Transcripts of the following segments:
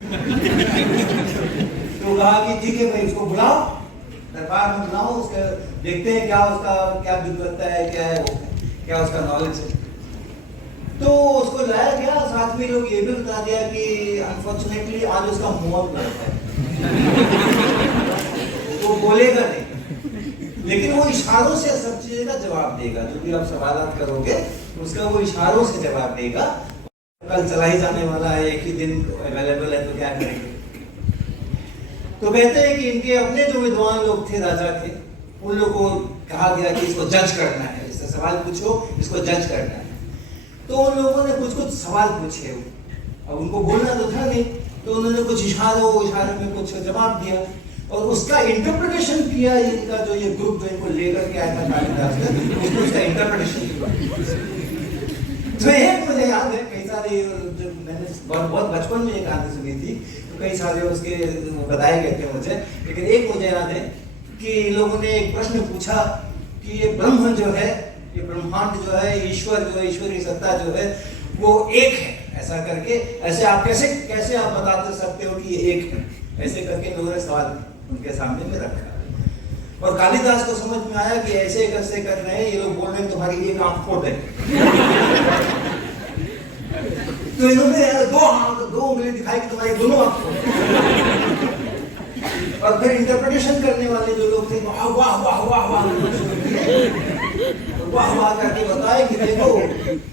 तो कहा कि ठीक है भाई, इसको बुलाओ, दरबार में बुलाओ, उसका देखते हैं क्या उसका क्या विद्वत्ता है, क्या है वो, क्या उसका नॉलेज है। तो उसको लाया गया। साथ में लोग ये भी बता दिया कि अनफॉर्चुनेटली आज उसका मुंह बंद है, वो बोलेगा नहीं, लेकिन वो इशारों से सब चीजें का जवाब देगा। जो भी आप सवालात करोगे उसका वो इशारों से जवाब देगा। कल चला ही जाने वाला है, एक ही दिन अवेलेबल है, तो क्या करेंगे। तो कहते हैं कि इनके अपने जो विद्वान लोग थे, राजा थे, उन लोगों को कहा गया कि इसको जज करना है, इससे सवाल पूछो, इसको जज करना है। तो उन लोगों ने कुछ कुछ सवाल पूछे, अब उनको बोलना तो था नहीं, तो उन्होंने कुछ इशारे में कुछ जवाब दिया और उसका इंटरप्रिटेशन किया। इनका जो ये ग्रुप जो इनको लेकर के आया था कालिदास ने, उसने उसका इंटरप्रिटेशन किया। तो एक मुझे याद है, कई सारे जब मैंने बहुत बचपन में ये कहानी सुनी थी, तो कई सारे उसके बताए गए थे मुझे, लेकिन एक मुझे याद है कि लोगों ने एक प्रश्न पूछा कि ये ब्रह्म जो है, ये ब्रह्मांड जो है, ईश्वर जो है, ईश्वरीय सत्ता जो है, वो एक है, ऐसा करके, ऐसे आप कैसे आप बता सकते हो कि ये एक है, ऐसे करके लोगों ने सवाल उनके सामने में रखा। और कालिदास को समझ में आया कि ऐसे कैसे कर रहे हैं ये लोग, बोल रहे हैं तुम्हारी एक आंख फोड़ देंगे। तो इन्होंने दो उंगली दिखाई कि तुम्हारी दोनों आंख फोड़। और फिर इंटरप्रिटेशन करने वाले जो लोग थे, वाह वाह वाह वाह वाह वाह वाह करके बताए कि देखो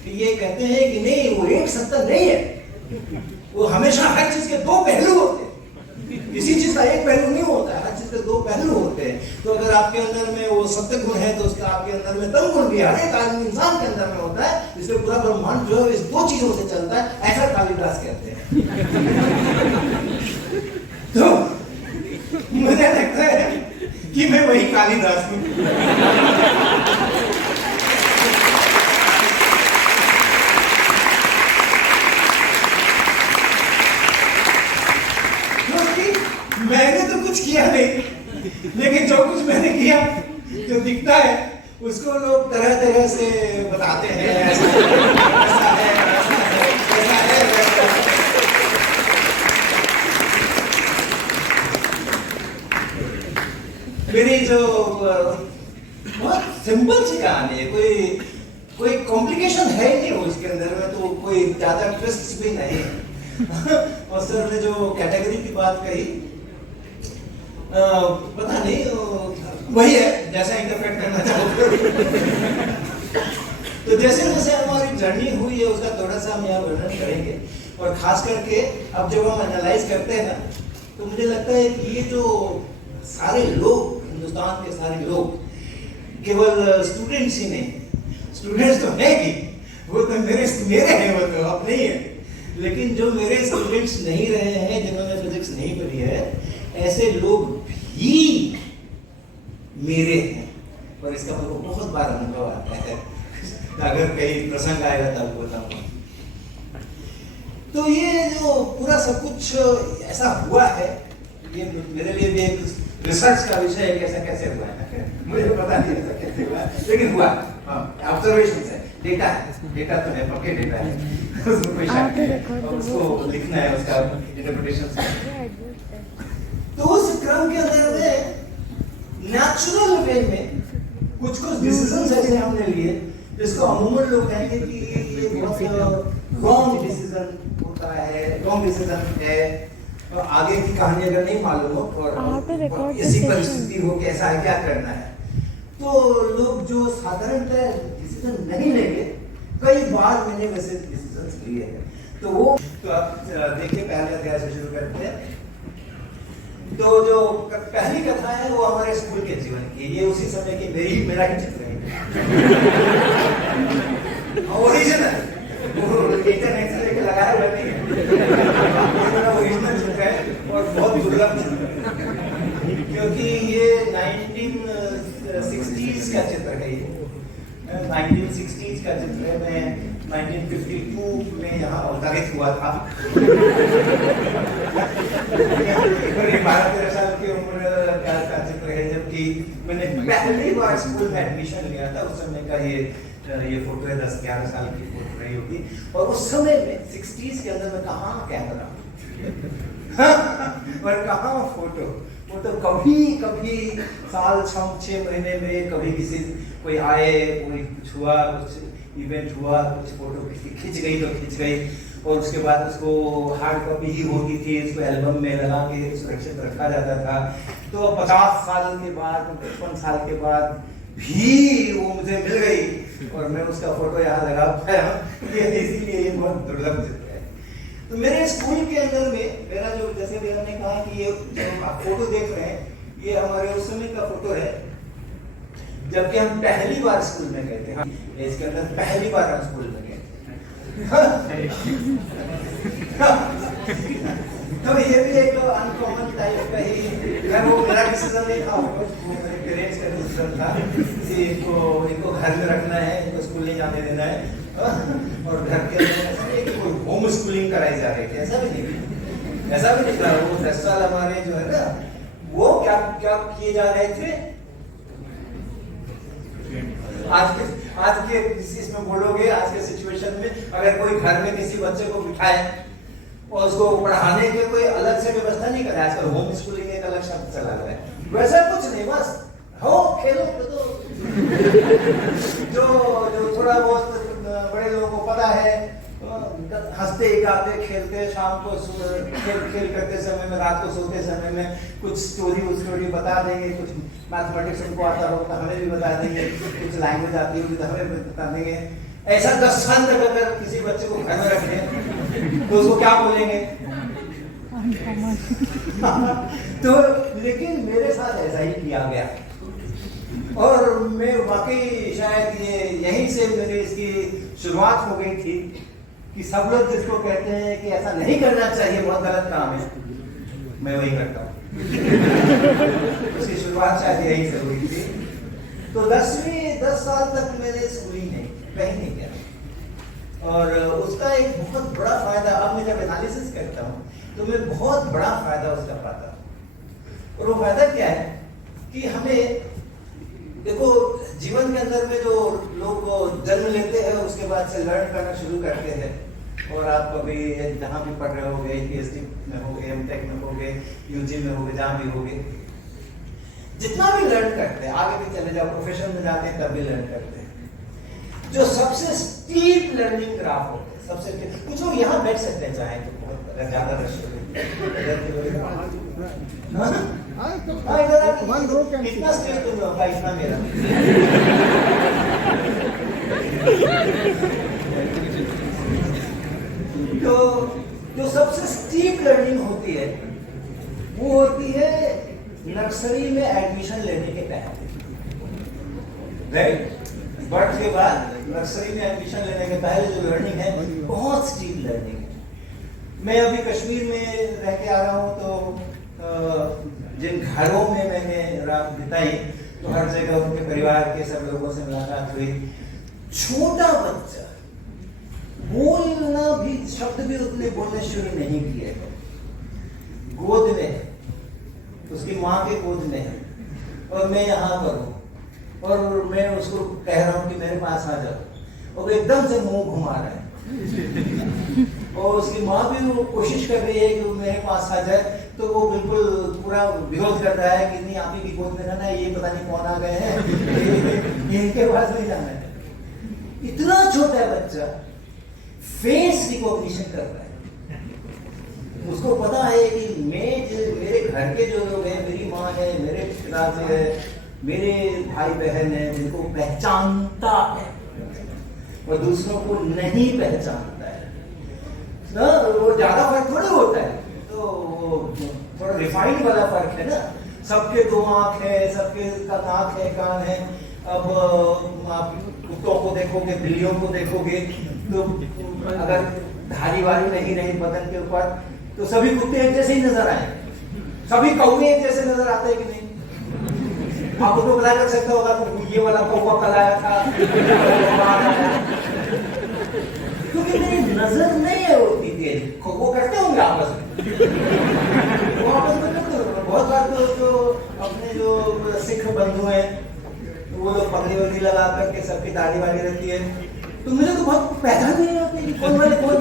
कि ये कहते हैं कि नहीं, वो एक सत्ता नहीं है, वो हमेशा हर चीज के दो पहलू होते हैं, किसी चीज का एक पहलू नहीं होता है, हर चीज के दो पहलू होते हैं। तो अगर आपके अंदर में वो सत्य गुण है, तो उसका आपके अंदर में तम गुण भी हर एक आदमी इंसान के अंदर में होता है, इसलिए पूरा ब्रह्मांड जो है इस दो चीजों से चलता है, ऐसा कालिदास कहते हैं। तो मुझे लगता है कि मैं वही कालिदास हूँ। मैंने तो कुछ किया नहीं, लेकिन जो कुछ मैंने किया, जो दिखता है, उसको लोग तरह तरह से बताते हैं, ऐसा है, ऐसा है। मेरी जो बहुत सिंपल सी कहानी है, कोई कॉम्प्लिकेशन है ही नहीं उसके अंदर में, तो कोई ज्यादा ट्विस्ट भी नहीं है। और सर ने जो कैटेगरी की बात कही, पता नहीं वही है जैसा इंटरप्रेट करना चाहोगे। तो जैसे जैसे हमारी जर्नी हुई है उसका थोड़ा सा हम यहाँ वर्णन करेंगे। और खास करके अब जब हम एनालाइज करते हैं ना, तो मुझे लगता है कि ये जो सारे लोग, हिंदुस्तान के सारे लोग, केवल स्टूडेंट्स ही नहीं, स्टूडेंट्स तो है कि वो तो मेरे हैं, वो तो अपने ही है, लेकिन जो मेरे स्टूडेंट्स नहीं रहे हैं, जिन्होंने फिजिक्स नहीं पढ़ी है, ऐसे लोग भी मेरे हैं। और इसका मेरे को बहुत बार अनुभव आता है, अगर कहीं प्रसंग आएगा तब बताऊंगा। तो ये जो पूरा सब कुछ ऐसा हुआ है, ये मेरे लिए भी एक रिसर्च का विषय है, कैसा कैसे हुआ है। मुझे पता नहीं ऐसा कैसे हुआ है, लेकिन हुआ। ऑब्जर्वेशन है, डेटा है, डेटा तो है, पक्के डेटा है, उसमें कोई शक नहीं है, और उसको लिखना है, उसका इंटरप्रिटेशन। तो उस क्रम के अंदर में नेचुरल वे में कुछ डिसीजंस ऐसे हमने लिए जिसको अमूमन लोग कहेंगे कि ये बहुत रॉन्ग डिसीजन होता है, रॉन्ग डिसीजन है, और आगे की कहानी अगर नहीं मालूम हो और ऐसी परिस्थिति हो कि ऐसा है, क्या करना है, तो लोग जो साधारणतः डिसीजन नहीं लेंगे, कई बार मैंने वैसे डिसीजन लिए हैं। तो वो तो आप देखिए, पहले अध्याय से शुरू करते हैं। तो जो पहली कथा है वो हमारे स्कूल के जीवन की, ये उसी समय की मेरा ही चित्र है, ओरिजिनल, इंटरनेट से लेकर लगाया हुआ नहीं है, ओरिजिनल चित्र है और बहुत दुर्लभ चित्र है, क्योंकि ये 1960s का चित्र है। ये 1960s का चित्र है। मैं 1952 में यहाँ अवतरित हुआ था। 12-13 साल की उम्र का चित्र है, जबकि मैंने पहली बार स्कूल में एडमिशन लिया था, उस समय का ये फोटो है, 10-11 साल की फोटो रही होगी। और उस समय में 60s के अंदर में कहाँ कैमरा और कहाँ फोटो, वो तो कभी कभी साल 6 महीने में कभी किसी कोई आए, कोई कुछ हुआ, कुछ इवेंट हुआ, कुछ फोटो खिंच गई तो खिंच गई, और उसके बाद उसको हार्ड कॉपी ही होती थी, उसको एल्बम में लगा के सुरक्षित रखा जाता था। तो 50 साल के बाद, 55 साल के बाद भी वो मुझे मिल गई और मैं उसका फोटो यहाँ लगा पाया, इसीलिए ये बहुत दुर्लभ चित्र है। तो मेरे स्कूल के अंदर में मेरा जो, जैसे भी हमने कहा कि ये जो आप फोटो देख रहे हैं, ये हमारे उस समय का फोटो है जबकि हम पहली बार स्कूल में गए थे। इसके अंदर पहली बार हम स्कूल में गए तो ये भी एक अनकॉमन टाइप का ही, वो मेरा डिसीजन नहीं था, वो मेरे पेरेंट्स का डिसीजन था कि इनको घर में रखना है, इनको स्कूल नहीं जाने देना है, और घर के अंदर कोई होम स्कूलिंग कराई जा रही थी, ऐसा भी नहीं था। वो 10 साल हमारे जो है ना, वो क्या क्या किए जा रहे थे। आज के इसमें बोलोगे, आज के सिचुएशन में अगर कोई घर में किसी बच्चे को बिठाए और उसको पढ़ाने के कोई अलग से व्यवस्था नहीं कराया, आजकल होम स्कूलिंग एक अलग शब्द चला गया है, वैसा कुछ नहीं, बस हो खेलो कूदो। जो थोड़ा बहुत बड़े लोगों को पता है, हंसते गाते खेलते, शाम को खेल करते समय में, रात को सोते समय में कुछ स्टोरी बता देंगे, कुछ मैथमेटिक्स उनको आता हो तो हमें भी बता देंगे, कुछ लैंग्वेज आती होगी तो हमें भी बता देंगे। ऐसा 10 साल तक अगर किसी बच्चे को घर में रखें तो उसको क्या बोलेंगे? तो लेकिन मेरे साथ ऐसा ही किया गया, और मैं वाकई शायद ये यहीं से मेरी इसकी शुरुआत हो गई थी कि सब लोग जिसको कहते हैं कि ऐसा नहीं करना चाहिए, बहुत गलत काम है, मैं वही करता हूँ। उसकी शुरुआत शायद यहीं से हुई थी। तो 10 साल तक मैंने स्कूलिंग कहीं नहीं किया, और उसका एक बहुत बड़ा फायदा, अब मैं जब एनालिसिस करता हूँ तो मैं बहुत बड़ा फायदा उसका पाता हूँ। और वो फायदा क्या है कि हमें देखो, जीवन के अंदर में जो लोग जन्म लेते हैं उसके बाद से लर्न करना शुरू करते हैं, और आप कभी जहाँ भी पढ़ रहे होगे, PhD में होगे, M.Tech में होगे, UG में होगे, जहाँ भी होगे, जितना भी लर्न करते हैं, आगे भी चले जाओ, प्रोफेशन में जाते हैं तब भी लर्न करते हैं। जो सबसे स्टीप लर्निंग ग्राफ होते हैं, सबसे कुछ लोग यहाँ बैठ सकते हैं चाहे तो, बहुत ज्यादा रश हो कितना स्टेज तुम लोग का, इतना मेरा। तो जो सबसे स्टीप लर्निंग होती है वो होती है नर्सरी में एडमिशन लेने के टाइम, राइट? बर्थ के बाद नर्सरी में एडमिशन लेने के पहले जो लर्निंग है, बहुत स्टीप लर्निंग है। मैं अभी कश्मीर में रह के आ रहा हूँ, तो जिन घरों में मैंने रात बिताई तो हर जगह उनके परिवार के सब लोगों से मुलाकात हुई। छोटा बच्चा बोलना भी, शब्द भी उतने बोलने शुरू नहीं किए, गोद में, उसकी माँ के गोद में है, और मैं यहाँ पर हूँ, और मैं उसको कह रहा हूँ कि मेरे पास आ जाओ, और एकदम से मुंह घुमा रहा है, और उसकी माँ भी वो कोशिश कर रही है कि वो मेरे पास आ जाए, तो वो बिल्कुल पूरा विरोध कर रहा है कि नहीं, आप ही की गोद में रहना है, ये पता नहीं कौन आ गए हैं, ये इनके पास नहीं जाना है। इतना छोटा बच्चा फेस रिकॉग्निशन कर रहा है, उसको पता है कि मेरे घर के जो लोग हैं, मेरी माँ है, मेरे पिताजी है, मेरे भाई बहन है, जिनको पहचानता है और दूसरों को नहीं पहचानता है ना, वो ज्यादा फर्क थोड़ी होता है, तो थोड़ा रिफाइंड वाला फर्क है ना। सबके 2 आंख है, सबके का नाक है, कान है। अब आप कुत्तों को देखोगे, बिल्लियों को देखोगे, तो अगर धारी वाली नहीं रही बदन के ऊपर तो सभी कुत्ते एक जैसे ही नजर आए, सभी कौवे एक जैसे नजर आते हैं कि नहीं? आप उसको पता कर सकता होगा तो ये वाला कौवा कल आया था, क्योंकि मेरी नजर नहीं है होती तेज। वो करते होंगे आपस में, वो आपस में करते होंगे। बहुत बार तो अपने जो सिख बंधु हैं वो लोग पगड़ी वगड़ी लगा करके, सबकी दाढ़ी वाली रहती है, तो मुझे तो बहुत पहचान नहीं आती कौन वाले कौन,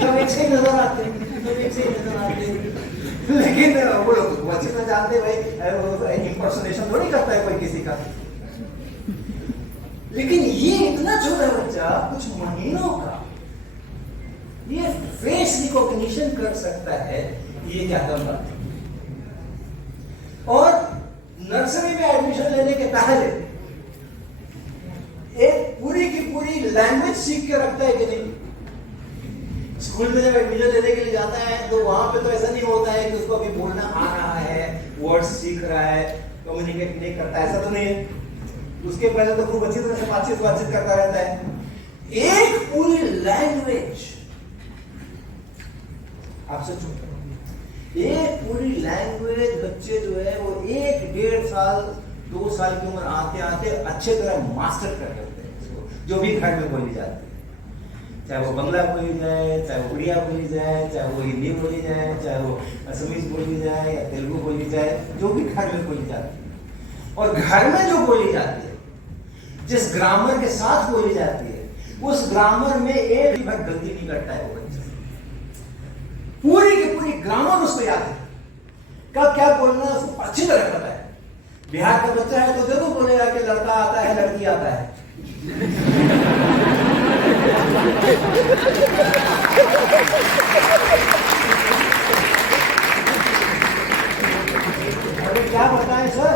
सब एक से ही नजर आते हैं, सब एक से ही नजर आते हैं। लेकिन वो लोग बच्चे तो जानते भाई इंपर्सोनेशन थोड़ी करता है कोई किसी का। लेकिन ये इतना छोटा बच्चा कुछ महीनों का ये फेस रिकॉग्निशन कर सकता है, ये क्या कर बात है। और नर्सरी में एडमिशन लेने के पहले एक पूरी की पूरी लैंग्वेज सीख के रखता है कि नहीं। स्कूल में जब एडमिशन लेने के लिए जाता है तो वहां पे तो ऐसा नहीं होता है कि उसको अभी बोलना आ रहा है, वर्ड्स सीख रहा है, कम्युनिकेट नहीं करता, ऐसा तो नहीं है। उसके पहले तो खूब अच्छी तरह से बातचीत करता रहता है। एक पूरी लैंग्वेज, आप सोचो, एक पूरी लैंग्वेज बच्चे जो है वो 1-1.5 साल 2 साल की उम्र आते आते अच्छे तरह मास्टर कर लेते हैं इसको, जो भी घर में बोली जाती है, चाहे वो बंगला बोली जाए, चाहे वो उड़िया बोली जाए, चाहे वो हिंदी बोली जाए, चाहे वो असमीज बोली जाए या तेलुगु बोली जाए, जो भी घर में बोली जाती है। और घर में जो बोली जाती है, जिस ग्रामर के साथ बोली जाती है, उस ग्रामर में एक भी बार गलती नहीं करता है वो बच्चा। पूरी की पूरी ग्रामर उसको याद है, कब क्या बोलना है उसको अच्छी तरह पता है। बिहार का बच्चा है तो जरूर बोलेगा कि लड़का आता है, लड़की आता है। अरे क्या बताएं सर,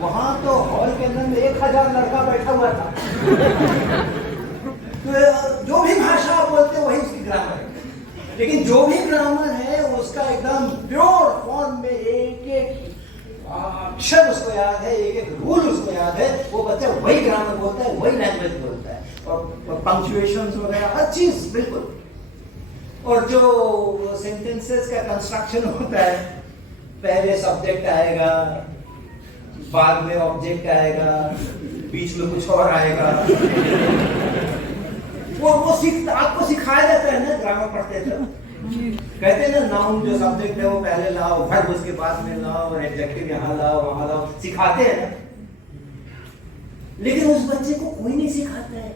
वहां तो हॉल के अंदर में 1000 लड़का बैठा हुआ था। तो जो भी भाषा आप बोलते हैं वही उसकी ग्रामर है, लेकिन जो भी ग्रामर है उसका एकदम प्योर फॉर्म में एक अक्षर उसको याद है, एक रूल उसको याद है। वो बच्चा वही ग्रामर बोलता है, वही लैंग्वेज बोलता है, और पंक्चुएशंस वगैरह हर चीज बिल्कुल। और जो सेंटेंसेस का कंस्ट्रक्शन होता है, पहले सब्जेक्ट आएगा, बाद में ऑब्जेक्ट आएगा, बीच में कुछ और आएगा। वो आपको सिखाया जाता है ना ग्रामर पढ़ते थे। कहते हैं ना, नाउन जो सब्जेक्ट है वो पहले लाओ, वर्ब उसके बाद में लाओ, और एडजेक्टिव यहाँ लाओ वहां लाओ, सिखाते हैं ना। लेकिन उस बच्चे को कोई नहीं सिखाता है,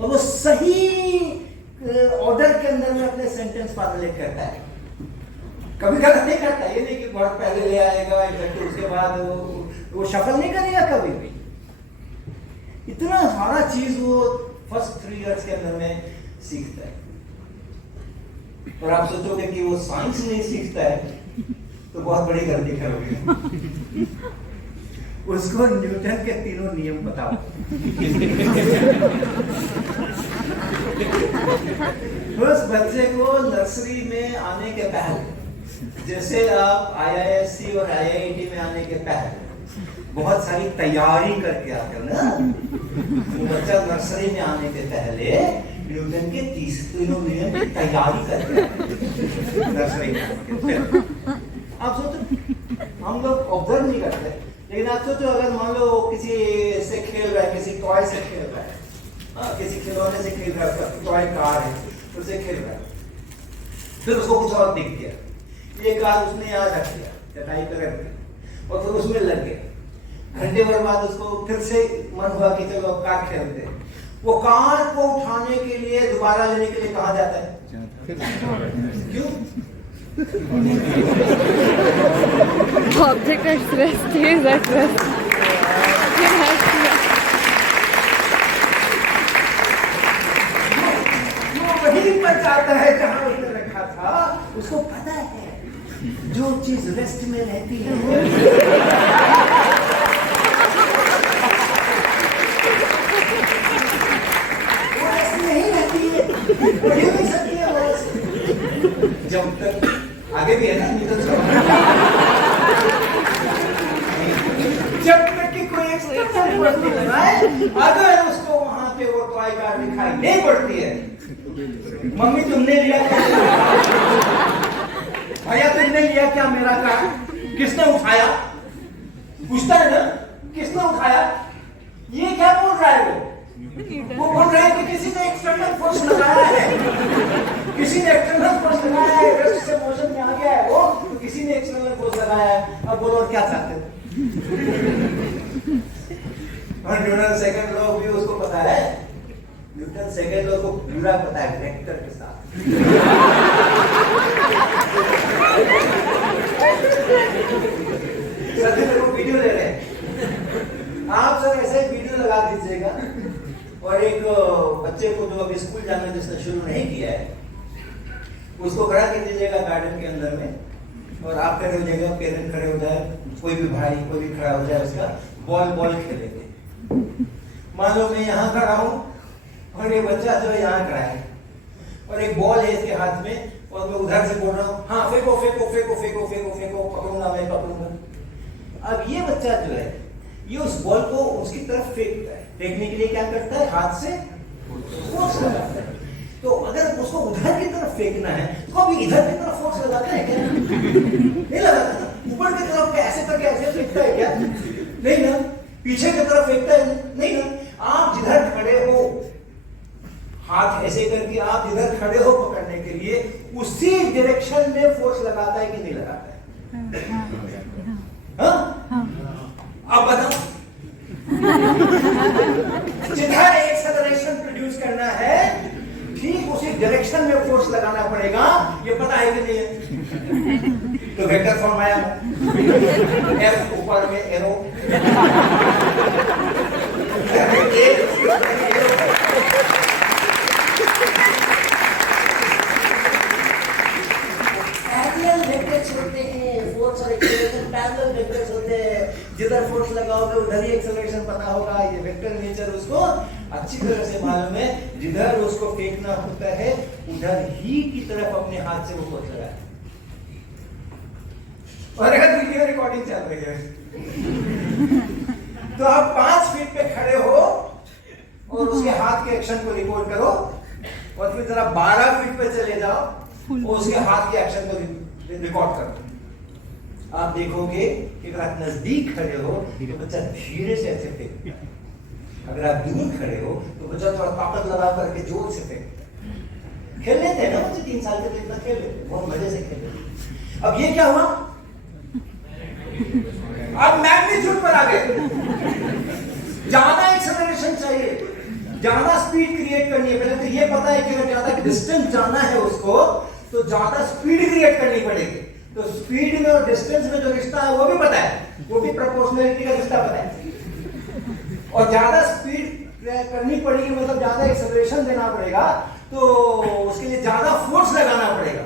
और वो सही ऑर्डर के अंदर में अपने सेंटेंस फॉर्मुलेट करता है। कभी गलत नहीं करता, ये नहीं कि वर्ब पहले ले आएगा, एडजेक्टिव उसके बाद वो शफल नहीं करेगा कभी भी। इतना सारा चीज वो फर्स्ट 3 इयर्स के अंदर में सीखता है। और आप सोचोगे कि वो साइंस नहीं सीखता है तो बहुत बड़ी गलती करोगे। उसको न्यूटन के 3 नियम बताओ। उस बच्चे को नर्सरी में आने के पहले, जैसे आप IISc और IIT में आने के पहले बहुत सारी तैयारी करके आते हो ना, तो बच्चा नर्सरी में आने के पहले न्यूटन के 3 नियम की तैयारी करके नर्सरी में। आप सोचो, हम लोग ऑब्जर्व नहीं करते, लेकिन आप सोचो अगर मान लो किसी से खेल रहा है, किसी टॉय से खेल रहा है, किसी खिलौने से खेल रहा है, टॉय कार है उससे खेल रहा है, फिर उसको कुछ और दिख गया, ये कार उसने याद रख दिया, चटाई पे रख दिया, और फिर उसमें लग गया। घंटे भर बाद उसको फिर से मन हुआ कि चलो अब कार खेलते हैं। वो कार को उठाने के लिए, दोबारा लेने के लिए कहाँ जाता है? क्यों? Object at rest, stays at rest. वहीं पर जाता है जहां उसने रखा था। उसको पता है जो चीज रेस्ट में रहती है वो रेस्ट में ही रहती है, वो हिल नहीं सकती है वो। जब तक आगे भी है ना, जब तक कि कोई एक्सटर्नल फोर्स नहीं लगाए, अगर उसको वहां पे वो टॉय कार दिखाई नहीं पड़ती है, मम्मी तुमने लिया क्या? भैया तुमने लिया क्या मेरा कार? किसने उठाया? पूछता है ना, किसने उठाया? ये क्या बोल रहा है वो बोल रहा है कि किसी ने एक्सटर्नल फोर्स लगाया है, किसी ने एक्सटर्नल फोर्स लगाया है, रेस्ट से मोशन में आ गया है वो, तो किसी ने एक्सटर्नल फोर्स लगाया है। अब बोलो और क्या चाहते हो? और न्यूटन सेकंड लॉ भी उसको पता है, न्यूटन सेकंड लॉ को पूरा पता है वेक्टर के साथ। लगा दीजिएगा। और एक बच्चे को जो अभी स्कूल जाना जिसने शुरू नहीं किया है, उसको खड़ा कर दीजिएगा गार्डन के अंदर में, और आप खड़े हो जाएगा, पेरेंट खड़े हो जाए, कोई भी भाई कोई भी खड़ा हो जाए, उसका बॉल खेलेंगे। मान लो मैं यहाँ खड़ा हूँ और ये बच्चा जो है यहाँ खड़ा है, और एक बॉल है इसके हाथ में, और मैं उधर से बोल रहा हूँ हाँ फेंको फेंको फेंको फेंको फेंको फेंको, पकड़ूंगा मैं पकड़ूंगा। अब ये बच्चा जो है ये उस बॉल को उसकी तरफ फेंकता है, फेंकने के लिए क्या करता है, हाथ से फोर्स लगाता है। तो अगर उसको उधर की तरफ फेंकना है तो अभी इधर की तरफ फोर्स लगाता है क्या? नहीं लगाता ना। ऊपर की तरफ ऐसे करके ऐसे फेंकता है क्या? नहीं ना। पीछे की तरफ फेंकता है? नहीं ना। आप जिधर खड़े हो, हाथ ऐसे करके आप जिधर खड़े हो पकड़ने के लिए, उसी डायरेक्शन में फोर्स लगाता है कि नहीं लगाता है? अब बताओ, जिधर एक्सेलरेशन प्रोड्यूस करना है ठीक उसी डायरेक्शन में फोर्स लगाना पड़ेगा। ये पता है कि नहीं है? तो वेक्टर फॉर्म आया, एफ ऊपर में एरो, जिधर फोर्स लगाओगे उधर ही एक्सेलरेशन पता होगा। ये वेक्टर नेचर उसको अच्छी तरह से मालूम है। जिधर उसको फेंकना होता है उधर ही की तरफ अपने हाथ से वो फोर्स लगाए। और अगर वीडियो रिकॉर्डिंग चल रही है तो आप 5 फीट पे खड़े हो और उसके हाथ के एक्शन को रिकॉर्ड करो, और फिर जरा 12 फीट पे चले जाओ और उसके हाथ के एक्शन को रिकॉर्ड करो। आप देखोगे कि अगर आप नजदीक खड़े हो तो बच्चा धीरे से ऐसे फेंकता है, अगर आप दूर खड़े हो तो बच्चा थोड़ा ताकत लगा करके जोर से फेंकता है। खेल लेते हैं ना बच्चे, 3 साल के तो इतना खेल लेते हैं, बहुत मजे से खेल लेते हैं। अब ये क्या हुआ, अब मैग्नीट्यूड पर आ गए। ज्यादा एक्सेलरेशन चाहिए, ज्यादा स्पीड क्रिएट करनी है। पहले तो ये पता है कि अगर ज्यादा डिस्टेंस जाना है उसको तो ज्यादा स्पीड क्रिएट करनी पड़ेगी। तो स्पीड में और डिस्टेंस में जो रिश्ता है वो भी पता है, वो भी प्रोपोर्शनलिटी का रिश्ता पता है। और ज्यादा स्पीड करनी पड़ेगी, मतलब ज्यादा एक्सेलरेशन देना पड़ेगा, तो उसके लिए ज्यादा फोर्स लगाना पड़ेगा।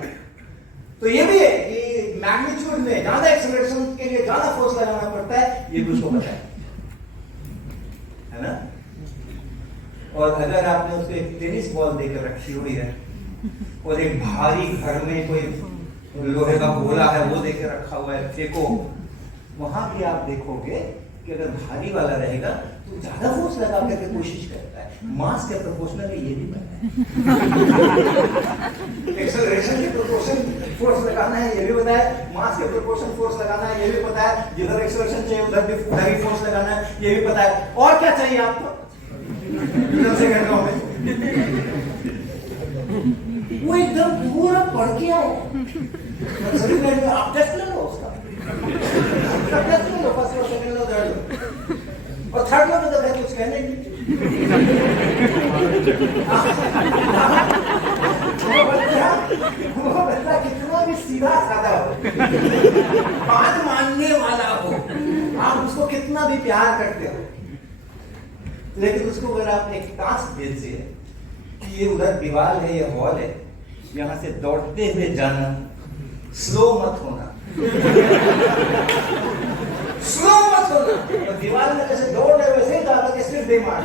तो ये भी है कि मैग्नीट्यूड में ज्यादा एक्सेलरेशन के लिए ज्यादा फोर्स लगाना पड़ता है, ये भी उसको पता है ना। और अगर आपने उसको एक टेनिस बॉल देकर रखी हुई है और एक भारी घर में कोई लोहे का गोला है वो देके रखा हुआ है, फेंको, वहां भी आप देखोगे कि अगर भारी वाला रहेगा तो ज्यादा फोर्स लगा करके कोशिश करता है। मास के प्रोपोर्शनल ये भी पता है। एक्सेलरेशन के प्रोपोर्शन फोर्स लगाना है ये भी पता है, मास के प्रोपोर्शन फोर्स लगाना है ये भी पता है, जिधर एक्सेलरेशन चाहिए उधर भी फोर्स लगाना है ये भी पता है। और क्या चाहिए आपको? से कह रहा हूं मैं, वो एकदम पूरा पढ़ के आया। आप टेस्ट ले लो उसका, टेस्ट ले लो, फर्स्ट लो, सेकंड लो, थर्ड लो, और थर्ड लो में तो कुछ कहने नहीं। वो बच्चा कितना भी सीधा साधा हो, बात मानने वाला हो, आप उसको कितना भी प्यार करते हो, लेकिन उसको अगर आप एक टास्क दीजिए कि ये उधर दीवार है, ये हॉल है, यहां से दौड़ते हुए जाना, स्लो मत होना, स्लो मत होना, और दीवार में जैसे दौड़ रहे वैसे ही जाता कि सिर्फ दे मार,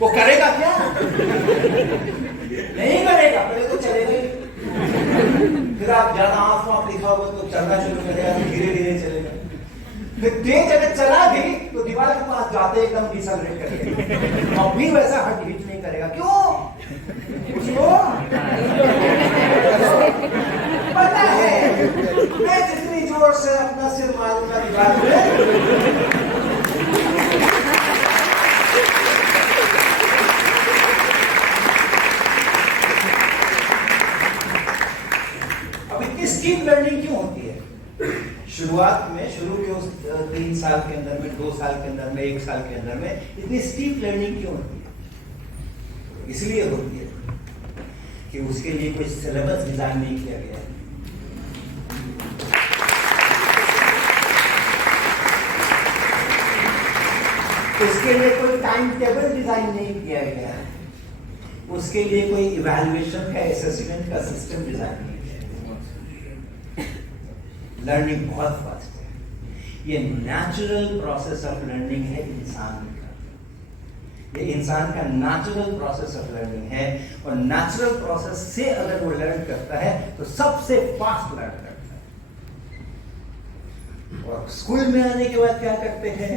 वो करेगा क्या? नहीं करेगा, पहले तो चलेगा ही, फिर आप ज्यादा आंख दिखाओगे तो चलना शुरू करेगा, धीरे धीरे चलेगा, फिर तेज अगर चला भी तो दीवार के पास जाते एकदम डिसलरेट करेगा, और भी वैसा हट हिट नहीं करेगा। क्यों? उसको पता है मैं जितनी जोर से अपना सिर मारूंगा दीवार पे, अब इतनी स्टीप लर्निंग क्यों होती है? शुरुआत में, शुरू के उस 3 साल के अंदर में, 2 साल के अंदर में, 1 साल के अंदर में इतनी स्टीप लर्निंग क्यों होती है? इसलिए होती है कि उसके लिए कोई सिलेबस डिजाइन नहीं किया गया है। उसके लिए कोई टाइम टेबल डिजाइन नहीं किया गया है, उसके लिए कोई इवैल्यूएशन का असेसमेंट का सिस्टम डिजाइन नहीं किया गया। लर्निंग बहुत फास्ट है, ये नेचुरल प्रोसेस ऑफ लर्निंग है इंसान का, ये इंसान का नेचुरल प्रोसेस ऑफ लर्निंग है। और नेचुरल प्रोसेस से अगर वो लर्न करता है तो सबसे फास्ट लर्न करता है। और स्कूल में आने के बाद क्या करते हैं,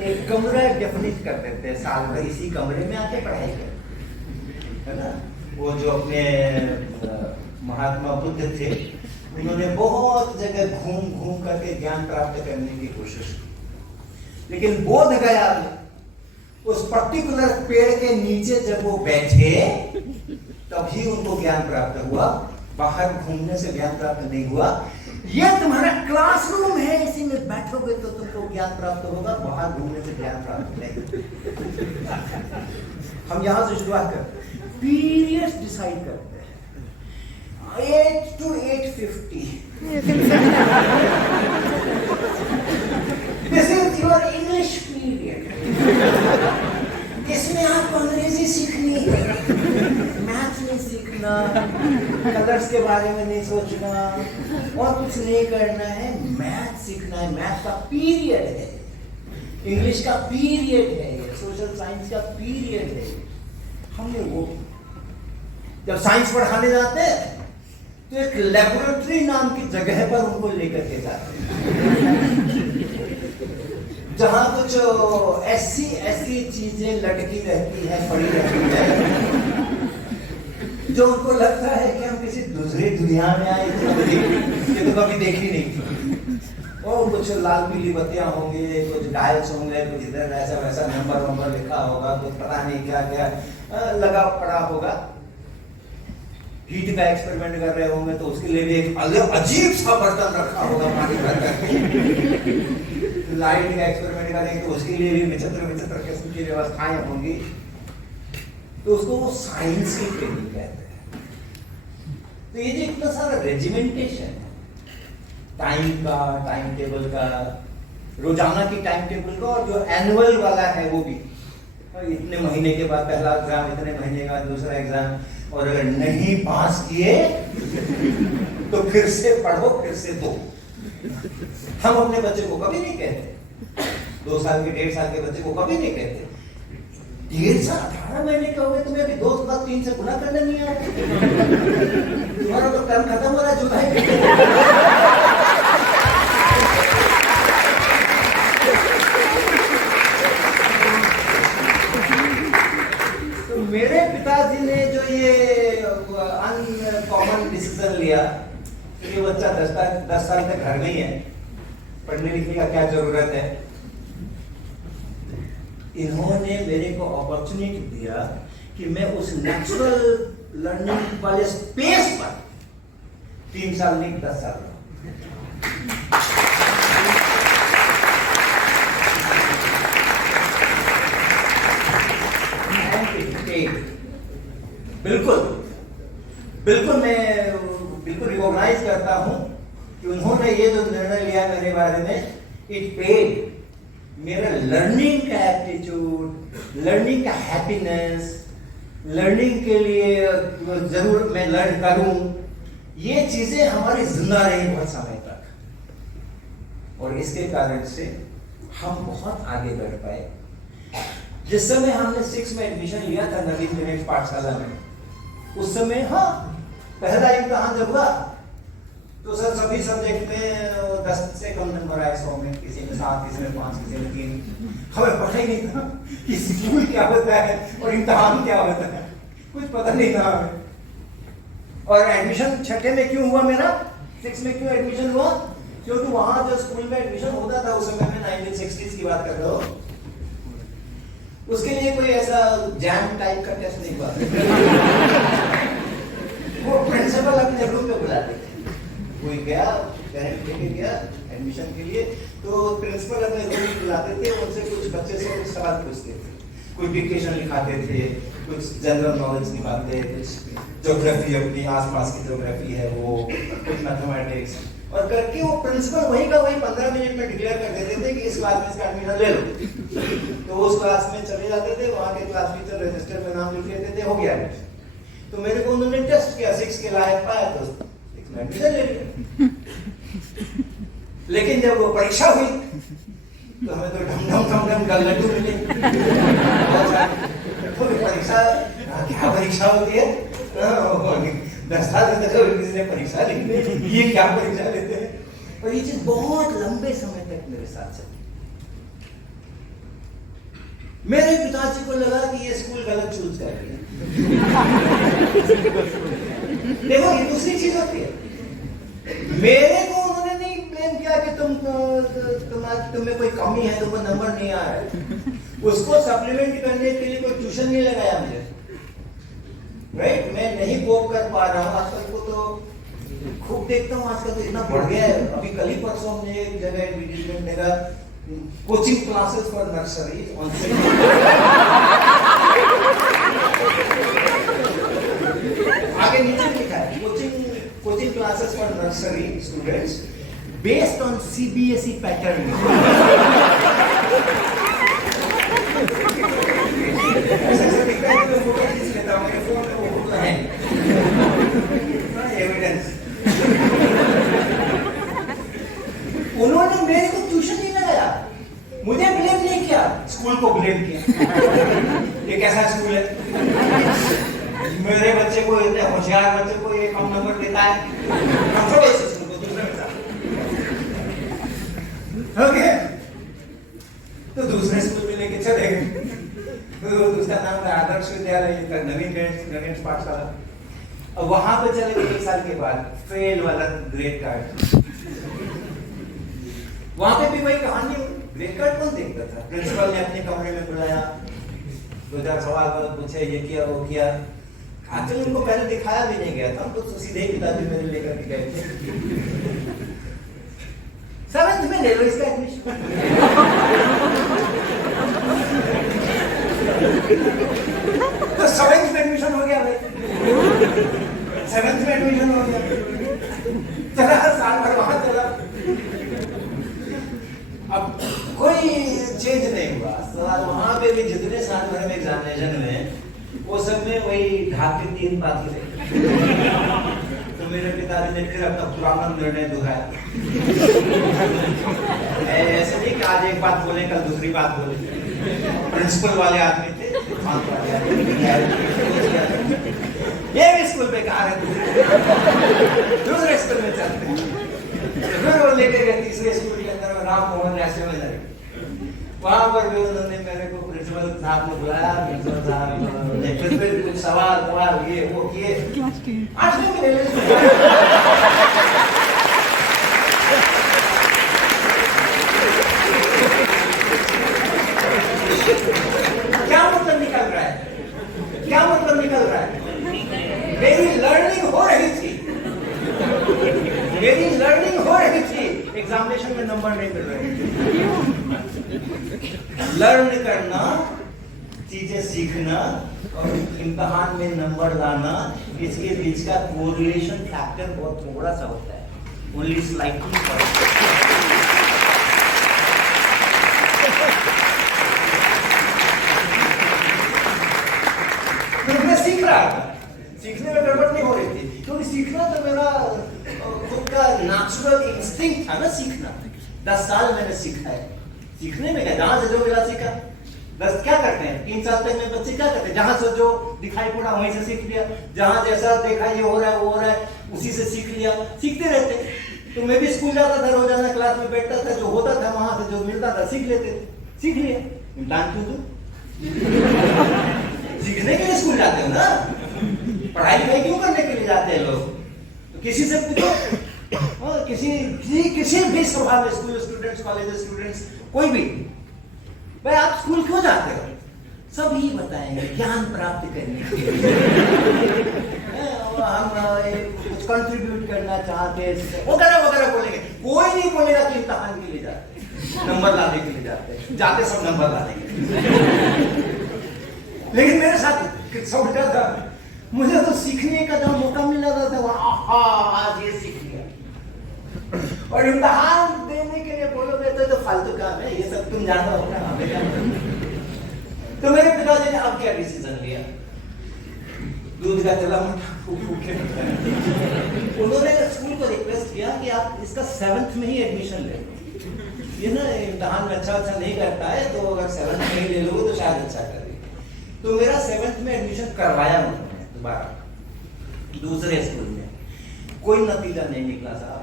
एक कमरा डेफिनेट कर देते हैं, साल भर इसी कमरे में आके पढ़ाई करते, है ना। वो जो अपने महात्मा बुद्ध थे, उन्होंने बहुत जगह घूम घूम करके ज्ञान प्राप्त करने की कोशिश की, लेकिन बोध गया उस पर्टिकुलर पेड़ के नीचे जब वो बैठे तभी उनको ज्ञान प्राप्त हुआ, बाहर घूमने से ज्ञान प्राप्त नहीं हुआ। ये तुम्हारा क्लासरूम है, इसी में बैठोगे तो तुमको ज्ञान प्राप्त होगा, बाहर घूमने से ज्ञान प्राप्त नहीं। हम यहां से शुरुआत करते हैं, पीरियड्स डिसाइड करते हैं, 8 to 8:50 this is your English period. इसमें आपको अंग्रेजी सीखनी है, मैथ नहीं सीखना, कलर्स के बारे में नहीं सोचना और कुछ नहीं करना है, मैथ सीखना है। मैथ का पीरियड है, इंग्लिश का पीरियड है, सोशल साइंस का पीरियड है। हमने वो जब साइंस पढ़ाने जाते हैं तो एक लेबोरेटरी नाम की जगह पर उनको लेकर के जाते हैं, जहां कुछ ऐसी चीजें लटकी रहती है, पड़ी रहती है, जो उनको लगता है कि हम किसी दूसरी दुनिया में आए, ये तो कभी देखी नहीं थी। और कुछ लाल पीली बत्तियां होंगी, कुछ डायल्स होंगे, कुछ इधर ऐसा वैसा नंबर लिखा होगा, कुछ पता नहीं क्या क्या लगा पड़ा होगा। हीट का एक्सपेरिमेंट कर रहे होंगे तो उसके लिए भी एक अलग अजीब सा बर्तन रखा होगा पानी भर करके। लाइट का एक्सपेरिमेंट करेंगे तो उसके लिए भी विचित्र किस्म की व्यवस्थाएं होंगी। तो उसको वो साइंस की ट्रेनिंग कहते हैं। तो ये जो इतना सारा रेजिमेंटेशन है, टाइम का, टाइम टेबल का, रोजाना की टाइम टेबल का, और जो एनुअल वाला है वो भी, इतने महीने के बाद पहला एग्जाम, इतने महीने का दूसरा एग्जाम, और अगर नहीं पास किए तो फिर से पढ़ो, फिर से दो। हम अपने बच्चे को कभी नहीं कहते, 2 साल के 1.5 साल के बच्चे को कभी नहीं कहते 1.5 साल 18 महीने का हो गए, तुम्हें अभी 2 के बाद 3 से गुना करना नहीं आता, तुम्हारा तो टर्म खत्म हो रहा है जुलाई। मेरे पिताजी ने जो ये अनकॉमन डिसीजन लिया कि ये बच्चा 10 साल तक घर में ही है, पढ़ने लिखने का क्या जरूरत है, इन्होंने मेरे को अपॉर्चुनिटी दिया कि मैं उस नेचुरल लर्निंग वाले स्पेस पर 3 साल नहीं 10 साल बिल्कुल मैं बिल्कुल रिकॉग्नाइज करता हूं कि उन्होंने ये जो निर्णय लिया मेरे बारे में, इट पेड। मेरा लर्निंग का एप्टीट्यूड, लर्निंग का हैप्पीनेस, लर्निंग के लिए जरूर मैं लर्न करूं, ये चीजें हमारी जिंदा रही बहुत समय तक, और इसके कारण से हम बहुत आगे बढ़ पाए। जिस समय हमने 6 में एडमिशन लिया था नवीन विवेक पाठशाला में, उस समय हाँ पहला इम्तिहान जब हुआ तो सर सभी सब्जेक्ट में 10 से कम नंबर आए 100 में, किसी में 7, किसी में 5, किसी में 3। हमें पता ही नहीं था कि स्कूल क्या होता है और इम्तिहान क्या होता है, कुछ पता नहीं था हमें। और एडमिशन 6ठे में क्यों हुआ मेरा, 6 में क्यों एडमिशन हुआ, क्योंकि वहां जो स्कूल में एडमिशन होता था उस समय में 1960s की बात कर रहे हो, उसके लिए कोई ऐसा जैम टाइप का टेस्ट नहीं हुआ। वो प्रिंसिपल अपने रूम में बुलाते थे, कोई गया पेरेंट लेके गया एडमिशन के लिए, तो प्रिंसिपल अपने रूम में बुलाते थे, उनसे कुछ बच्चे से कुछ सवाल पूछते थे, कोई डिक्टेशन लिखाते थे, कुछ जनरल नॉलेज निकालते, कुछ ज्योग्राफी अपनी आसपास की ज्योग्राफी है वो, कुछ मैथमेटिक्स, और करके वो प्रिंसिपल वही का वही 15 मिनट में डिक्लेयर कर देते थे कि इस क्लास में इसका एडमिशन ले लो। तो उस क्लास में चले जाते थे, वहाँ के क्लास टीचर रजिस्टर में नाम लिख लेते थे, हो गया एडमिशन। तो मेरे को उन्होंने टेस्ट किया, 6 के लायक पाया तो 6 में एडमिशन ले लिया। लेकिन जब वो परीक्षा हुई तो हमें तो ढम लड्डू मिले। तो परीक्षा क्या परीक्षा होती है, 10 साल तक किसी ने परीक्षा ली, ये क्या परीक्षा लेते हैं। और ये चीज बहुत लंबे समय तक मेरे साथ चली। मेरे पिताजी को लगा कि ये स्कूल गलत चूज कर रही है। देखो ये दूसरी चीज होती है। मेरे को उन्होंने नहीं ब्लेम किया कि तुम्हें कोई कमी है, तुमको नंबर नहीं आ रहा है। उसको सप्लीमेंट करने के लिए कोई ट्यूशन नहीं लगाया मुझे, राइट। मैं नहीं कोप कर पा रहा हूँ आजकल को, तो खूब देखता हूँ आजकल तो इतना बढ़ गया है। अभी कल ही परसों हमने एक जगह वीडियो में मेरा कोचिंग क्लासेस फॉर नर्सरी आगे नीचे लिखा है coaching classes for nursery students based on CBSE pattern. ऐसा दिखता है कि फोटो खींच लेता हूँ, मेरे फोन में वो फोटो है एविडेंस। उन्होंने मेरे को ट्यूशन नहीं लगाया, मुझे ब्लेम नहीं किया, स्कूल को ब्लेम किया। ये कैसा स्कूल है, मेरे बच्चे को, इतने होशियार बच्चे को ये कम नंबर देता है। ओके, तो दूसरे स्कूल में लेके चले गए। तो उसका नाम था आदर्श विद्यालय, नवीन गणेश पाठशाला। अब वहां पे चले गए 1 साल के बाद, फेल वाला ग्रेड कार्ड। वहां पे भी वही कहानी, ग्रेड कार्ड कौन देखता था। प्रिंसिपल ने अपने कमरे में बुलाया, 2-4 सवाल पूछे, ये किया वो किया। एक्चुअली उनको पहले दिखाया भी नहीं गया था, तो सीधे किताबें मेरे लेकर के गए थे। 7th में ले लो इसका एडमिशन। तो 7th में एडमिशन हो गया भाई, 7th में एडमिशन हो गया। चला साल भर वहां चला, अब कोई चेंज नहीं हुआ। वहां पे भी जितने साल भर में एग्जामिनेशन में, वो सब में वही ढाक के 3 बात रहे। तो मेरे पिताजी ने फिर अपना पुराना निर्णय दोहराया। ऐसे नहीं कि आज एक बात बोले कल दूसरी बात बोले। प्रिंसिपल वाले आदमी थे, ये भी स्कूल पे कहा है, दूसरे स्कूल में चलते हैं। फिर वो लेके गए तीसरे स्कूल के अंदर, राम मोहन ऐसे में लगे। वहां पर भी उन्होंने मेरे को प्रिंसिपल साहब ने बुलाया। प्रिंसिपल साहब ने फिर कुछ सवाल ये वो किए। 8वें में ले लो। क्या मतलब निकल रहा है, क्या मतलब निकल रहा है। मेरी लर्निंग हो रही थी, मेरी लर्निंग हो रही थी, एग्जामिनेशन में नंबर नहीं मिल रहे। लर्न करना, चीजें सीखना और इम्तिहान में नंबर लाना, इसके बीच का कोरिलेशन फैक्टर बहुत थोड़ा सा होता है, ओनली स्लाइटली। तो मैं सीख रहा था, सीखने में गड़बड़ नहीं हो रही थी, क्योंकि सीखना तो मेरा खुद का नेचुरल इंस्टिंक्ट था ना, सीखना। 10 साल मैंने सीखा है, सीखने में क्या, जहां से जो मिला सीखा। 10 क्या करते हैं 3 साल तक में बच्चे क्या करते हैं, जहां से जो दिखाई पड़ा वहीं से सीख लिया, जहां जैसा देखा ये हो रहा है वो हो रहा है, उसी से सीख लिया, सीखते रहते। तो मैं भी स्कूल जाता था, रोजाना क्लास में बैठता था, जो होता था वहां से जो मिलता था सीख लेते थे, सीख लिया। इम्तिहान क्यों दो, सीखने के लिए स्कूल जाते हो ना, पढ़ाई लिखाई क्यों करने के लिए जाते हैं लोग। तो किसी से पूछो, किसी भी सभा में, स्कूल स्टूडेंट्स, कॉलेज स्टूडेंट्स, कोई भी, भाई आप स्कूल क्यों जाते हो, सब ही बताएंगे ज्ञान प्राप्त करने के लिए। हम कुछ कंट्रीब्यूट करना चाहते हैं, वगैरह वगैरह बोलेंगे। कोई नहीं बोलेगा कि इम्तिहान के लिए जाते, नंबर लाने के लिए जाते सब नंबर लाने के लिए। लेकिन मेरे साथ सब उल्टा था, मुझे तो सीखने का जब मौका मिला था, आज ये सीख लिया। और इम्तिहान देने के लिए बोलोगे तो फालतू काम है, ये सब तुम जानो होगा, हमें क्या मालूम। तो मेरे पिताजी ने अब क्या डिसीजन लिया, दूध का चला मुठा फूक फूक के बताया। उन्होंने स्कूल को रिक्वेस्ट किया कि आप इसका 7th में ही एडमिशन ले लो, ये ना इम्तिहान में अच्छा नहीं करता है, तो अगर 7th में ही ले लोगे तो शायद अच्छा करेगा। तो मेरा 7th में एडमिशन करवाया उन्होंने दोबारा दूसरे स्कूल में। कोई नतीजा नहीं निकला साहब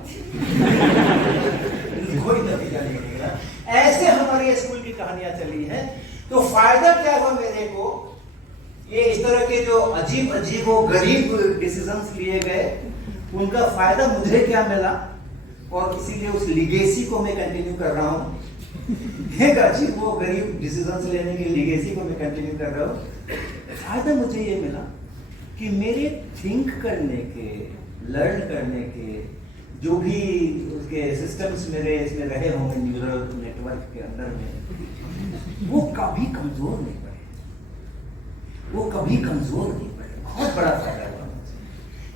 कोई नतीजा नहीं निकला। ऐसे हमारे स्कूल की कहानियां चली हैं। तो फायदा क्या हुआ मेरे को, ये इस तरह के जो अजीब अजीब और गरीब डिसीजंस लिए गए, उनका फायदा मुझे क्या मिला, और इसीलिए उस लिगेसी को मैं कंटिन्यू कर रहा हूं। एक अजीब वो गरीब डिसीजंस लेने की लिगेसी को मैं कंटिन्यू कर रहा हूं। फायदा मुझे ये मिला कि मेरे थिंक करने के, लर्न करने के जो भी उसके सिस्टम्स मेरे इसमें रहे होंगे न्यूरल नेटवर्क के अंदर में, वो कभी कमजोर नहीं पड़े, वो कभी कमजोर नहीं पड़े। बहुत बड़ा फायदा हुआ।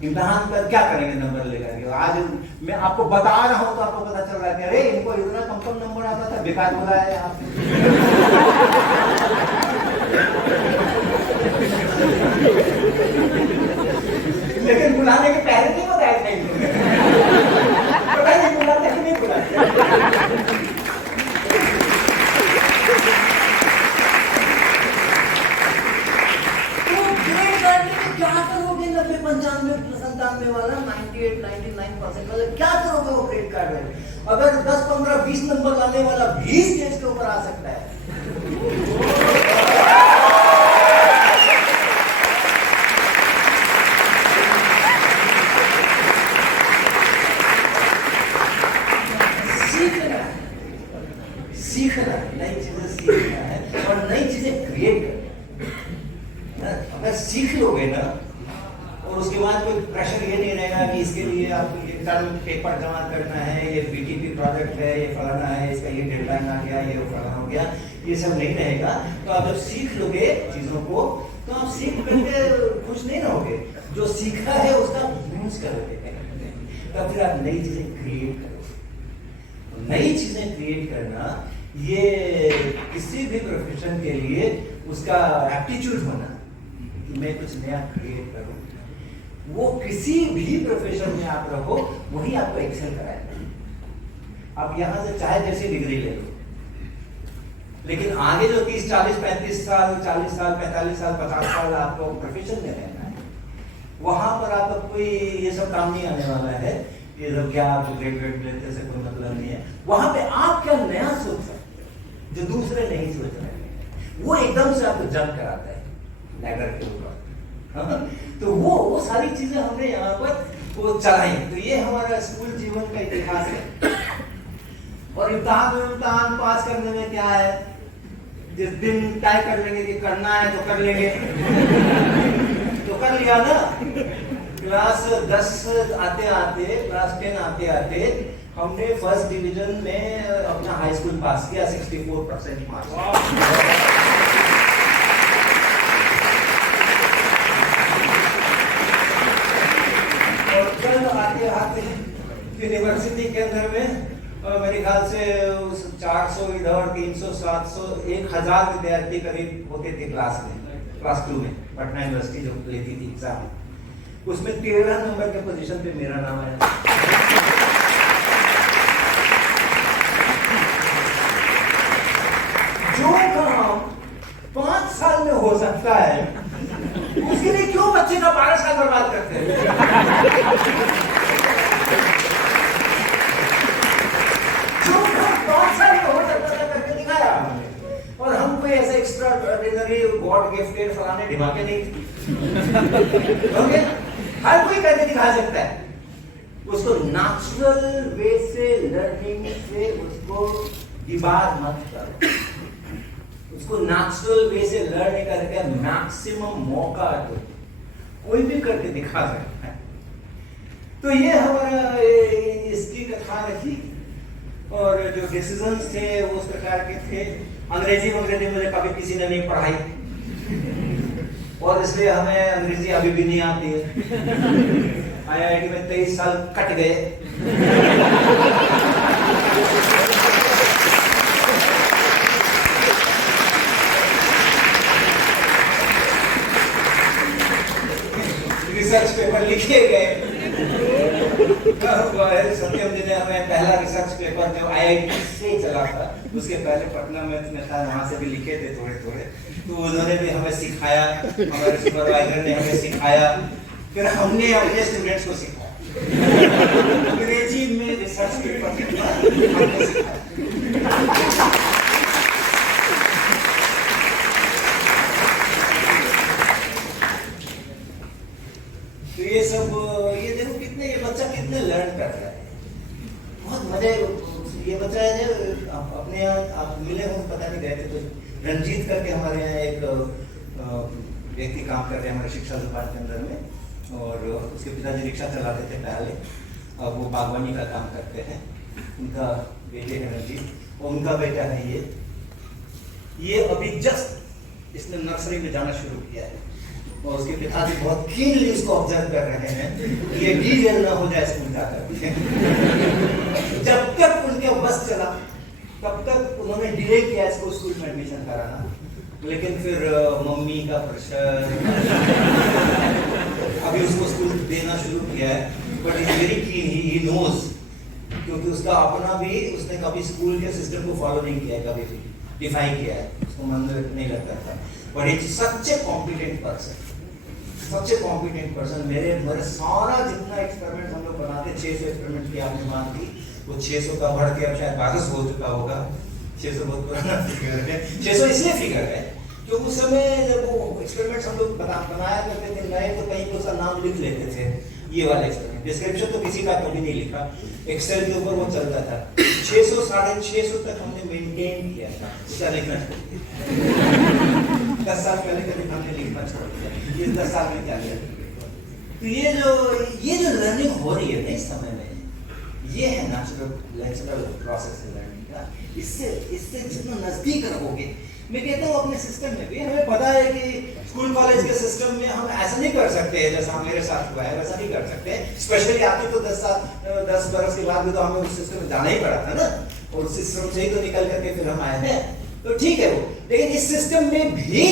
इम्तिहान पर क्या करेंगे नंबर लेकर के, आज मैं आपको बता रहा हूं तो आपको पता चल रहा है कि अरे इनको इतना कम नंबर आता था, बेकार बोला है आपने। लेकिन बुलाने के पहले नहीं बताया था इनको, पता नहीं बुलाते कि नहीं बुलाते। क्या करोगे 90-95-97 वाला 98-99% वाला, क्या करोगे वो क्रेडिट कार्ड में? अगर 10-15-20 नंबर लाने वाला भी स्टेज के ऊपर आ सकता है, सीखना नई चीजें सीखना है और नई चीजें क्रिएट करना। अगर सीख लोगे ना, और उसके बाद कोई प्रेशर ये नहीं रहेगा कि इसके लिए आपको ये टर्म पेपर जमा करना है, ये बीटीपी प्रोजेक्ट है, ये फलाना है, इसका ये डेडलाइन आ गया, ये फलाना हो गया, ये सब नहीं रहेगा। तो आप जब सीख लोगे चीजों को, तो आप सीख करके खुश नहीं रहोगे, जो सीखा है उसका यूज करोगे, तब फिर आप नई चीजें क्रिएट करोगे। नई चीजें क्रिएट करना ये किसी भी प्रोफेशन के लिए उसका एप्टीट्यूड होना कि मैं कुछ नया क्रिएट करूं, वो किसी भी प्रोफेशन में आप रहो वही आपको एक्सेल कराएगा। आप यहां से चाहे जैसी डिग्री ले लो, लेकिन आगे जो 30, 40, 35 साल, 40 साल, 45 साल, 50 साल आपको प्रोफेशन में रहना है, वहां पर आपका कोई ये सब काम नहीं आने वाला है। ये सब क्या आप ग्रेजुएट लेते से कोई मतलब नहीं है। वहां पे आप क्या नया सोच सकते हैं जो दूसरे नहीं सोच रहे हैं, वो एकदम से आपको जंप कराता है लैडर के ऊपर। तो वो सारी चीजें हमने यहाँ पर वो चलाई। तो ये हमारा स्कूल जीवन का इतिहास है। और इम्तिहान पास करने में क्या है, जिस दिन तय कर लेंगे कि करना है तो कर लेंगे तो कर लिया ना। क्लास 10 आते आते, क्लास 10 आते आते हमने फर्स्ट डिवीजन में अपना हाई स्कूल पास किया, 64% मार्क्स। और फिर आते आते यूनिवर्सिटी के अंदर में मेरे ख्याल से उस 400 इधर 300 700 1000 विद्यार्थी करीब होते थे क्लास में, क्लास 2 में पटना यूनिवर्सिटी जो लेती थी एग्जाम, उसमें 13 नंबर के पोजीशन पे मेरा नाम आया। जो काम 5 साल में हो सकता है उसके लिए क्यों बच्चे का 12 साल बर्बाद करते हैं? जो काम 5 साल में हो सकता था करके दिखाया हमने, और हम कोई ऐसा एक्स्ट्रा ऑर्डिनरी गॉड गिफ्टेड फलाने ढिमाके नहीं ओके, हर कोई करके दिखा सकता है। उसको नेचुरल वे से लर्निंग से उसको डिबार मत करो, उसको नेचुरल वे से लर्न करके मैक्सिमम मौका दो, कोई भी करके दिखा सकता है। तो ये हमारा इसकी कथा रखी, और जो डिसीजंस थे वो उस प्रकार के थे। अंग्रेजी मुझे कभी किसी ने नहीं पढ़ाई, और इसलिए हमें अंग्रेजी अभी भी नहीं आती है। IIT में 23 साल कट गए रिसर्च पेपर लिखे गए। सत्यम जी ने हमें पहला रिसर्च पेपर जो IIT से चला था, उसके पहले पटना में था, वहां से भी लिखे थे थोड़े थोड़े। तो उन्होंने भी हमें सिखाया, हमारे सुपरवाइजर ने हमें सिखाया, फिर हमने अपने स्टूडेंट्स को सिखाया। अंग्रेजी में रिसर्च पेपर लिखना हमने सिखाया। तो ये सब, ये देखो कितने, ये बच्चा कितने लर्न कर रहा है, बहुत मजे। ये बच्चा है जो अपने यहाँ आप मिले हो, पता नहीं गए थे, तो रंजीत करके हमारे यहाँ एक व्यक्ति काम कर रहे हैं हमारे शिक्षा विभाग के अंदर में, और उसके पिताजी रिक्शा चलाते थे पहले, अब वो बागवानी का काम करते हैं। उनका बेटे है रंजीत, और उनका बेटा है ये अभी जस्ट इसने नर्सरी में जाना शुरू किया है, और उसके पिताजी बहुत कीनली उसको ऑब्जर्व कर रहे हैं, ये डीरेल ना हो जाए स्कूल जाकर। जब तक उनके बस चला तब तक उन्होंने डिले किया इसको स्कूल में एडमिशन कराना, लेकिन फिर मम्मी का प्रेशर, अभी उसको स्कूल देना शुरू किया है, बट इज वेरी की ही नोज, क्योंकि उसका अपना भी, उसने कभी स्कूल के सिस्टम को फॉलो नहीं किया है, कभी भी डिफाइन किया है, उसको मन में नहीं लगता था। But it such a competent person, such a competent person. मेरे सारा जितना एक्सपेरिमेंट हम लोग बनाते, 600 एक्सपेरिमेंट किया आपने मान ली, वो 600 का बढ़ के अब शायद 1200 हो चुका होगा। 600 बहुत पुराना फिगर है। 600 इसलिए फिगर है क्योंकि उस समय जब वो एक्सपेरिमेंट्स हम लोग बनाया करते थे नए, तो कहीं उसका नाम लिख लेते थे, ये वाला एक्सपेरिमेंट। डिस्क्रिप्शन तो किसी का कभी नहीं लिखा, एक्सेल के ऊपर वो चलता था। 600 650 तक हमने मेंटेन किया था, उसका लिखना छोड़ दिया। 10 साल पहले कभी हमने लिखना छोड़ दिया, ये 10 साल में क्या किया। तो ये जो लर्निंग हो रही है ना इस समय में, ये है नेचुरल प्रोसेस है लर्निंग का। इससे जितना नजदीक रहोगे, मैं कहता हूँ अपने सिस्टम में भी, हमें पता है कि स्कूल कॉलेज के सिस्टम में हम ऐसा नहीं कर सकते जैसा मेरे साथ हुआ है, वैसा नहीं कर सकते। स्पेशली आपने तो 10 बरस के बाद भी तो हमें उस सिस्टम में जाना ही पड़ा था ना, और उस सिस्टम से ही तो निकल करके फिर हम आए हैं, तो ठीक है वो। लेकिन इस सिस्टम में भी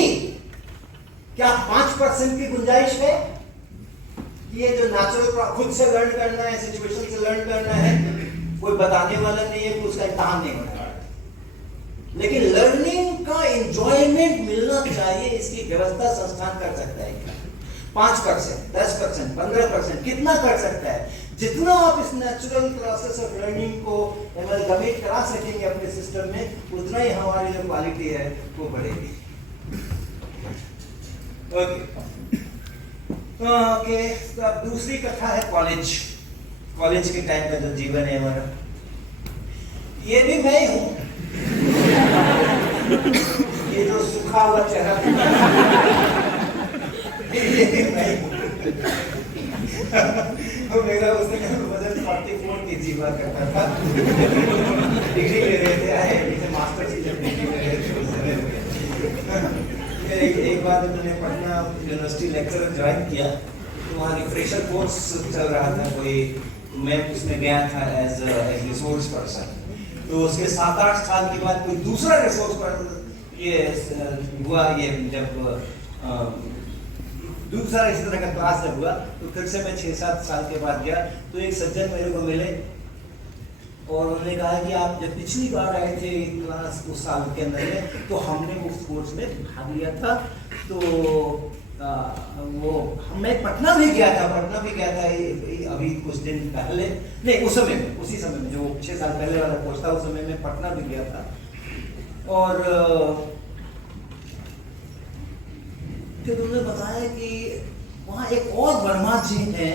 क्या 5% की गुंजाइश है? ये जो नेचुरल खुद से लर्न करना है, सिचुएशन से लर्न करना है, कोई बताने वाला नहीं है, कोई उसका इम्तिहान नहीं होने वाला। लेकिन लर्निंग का एंजॉयमेंट मिलना चाहिए, इसकी व्यवस्था संस्थान कर सकता है। 5%, 10%, 15%, कितना कर सकता है? जितना आप इस नेचुरल प्रोसेस ऑफ लर्निंग को एमलगमेट करा सकेंगे अपने सिस्टम में, उतना ही हमारी जो क्वालिटी है वो बढ़ेगी। ओके, तो अब दूसरी कथा है कॉलेज के टाइम का जो जीवन है हमारा। ये भी मैं ही हूँ, ये जो सूखा हुआ चेहरा ये भी मैं ही हूँ। तो मेरा उस समय वजन 44 kg हुआ करता था। डिग्री ले रहे थे, आए मास्टर की जब डिग्री ले रहे थे उस समय एक बार जब मैंने पटना यूनिवर्सिटी लेक्चर ज्वाइन किया, तो वहाँ रिफ्रेशर कोर्स चल रहा था कोई, मैं उसमें गया था एज रिसोर्स पर्सन। तो उसके 7-8 साल के बाद कोई दूसरा रिसोर्स पर्सन ये हुआ, ये जब दूसरा इस तरह का क्लास जब हुआ, तो फिर से मैं 6-7 साल के बाद गया, तो एक सज्जन मेरे को मिले और उन्होंने कहा कि आप जब पिछली बार आए थे क्लास उस साल के अंदर में, तो हमने उस कोर्स में भाग लिया था। तो वो मैं पटना भी गया था अभी कुछ दिन पहले, नहीं उस समय में, उसी समय में जो 6 साल पहले वाला कोर्स था, उस समय में पटना भी गया था। और फिर उन्होंने बताया कि वहाँ एक और वर्मा जी है,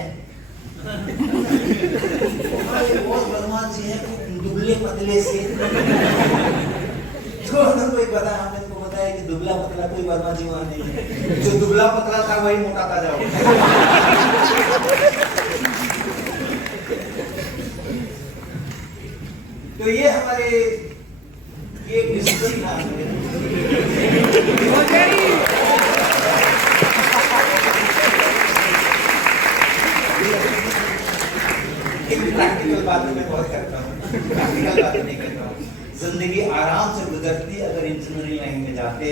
बहुत बदमाश जी है, दुबले पतले से। तो हमको एक बताया, हमने उनको बताया कि दुबला पतला कोई वर्मा जी वहाँ नहीं है, जो दुबला पतला था वही मोटा था जाओ। तो ये हमारे ये डिस्कशन था। प्रैक्टिकल बातें मैं बहुत करता हूँ, प्रैक्टिकल बातें नहीं जिंदगी आराम से गुजरती अगर इंजीनियरिंग लाइन में जाते,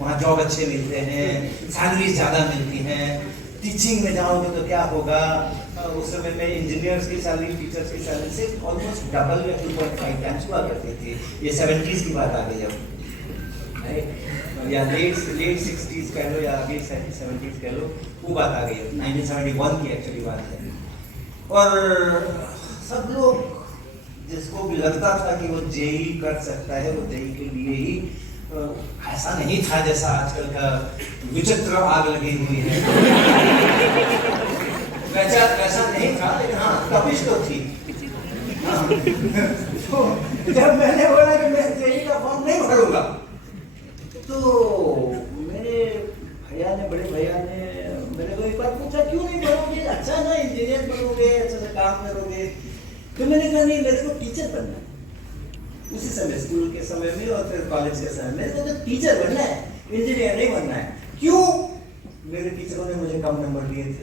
वहाँ जॉब अच्छे मिलते हैं, सैलरी ज़्यादा मिलती हैं। टीचिंग में जाओगे तो क्या होगा, उस समय में इंजीनियर्स की सैलरी टीचर्स की सैलरी से ऑलमोस्ट डबल या 2.5 टाइम्स हुआ करती थी। ये 70s की बात आ गई अब, या लेट 60s कह लो या अभी 70s कह लो, वो बात आ गई है। 1971 की एक्चुअली बात है। और सब लोग जिसको भी लगता था कि वो जेई कर सकता है, वो जेई के लिए ही, ऐसा नहीं था जैसा आजकल का विचित्र आग लगी हुई है। वैसा नहीं था, लेकिन हाँ तपिश तो थी। हाँ। तो जब मैंने बोला कि मैं जेई का फॉर्म नहीं भरूंगा, तो मेरे भैया ने, बड़े भैया ने मेरे को एक बार पूछा, क्यों नहीं भरोगे, अच्छा ना इंजीनियर बनोगे, अच्छा से काम करोगे। तो मैंने कहा नहीं, मेरे को टीचर बनना है। उसी समय स्कूल के समय में और फिर कॉलेज के समय में तो टीचर बनना है, इंजीनियर नहीं बनना है। क्यों? मेरे टीचरों ने मुझे कम नंबर दिए थे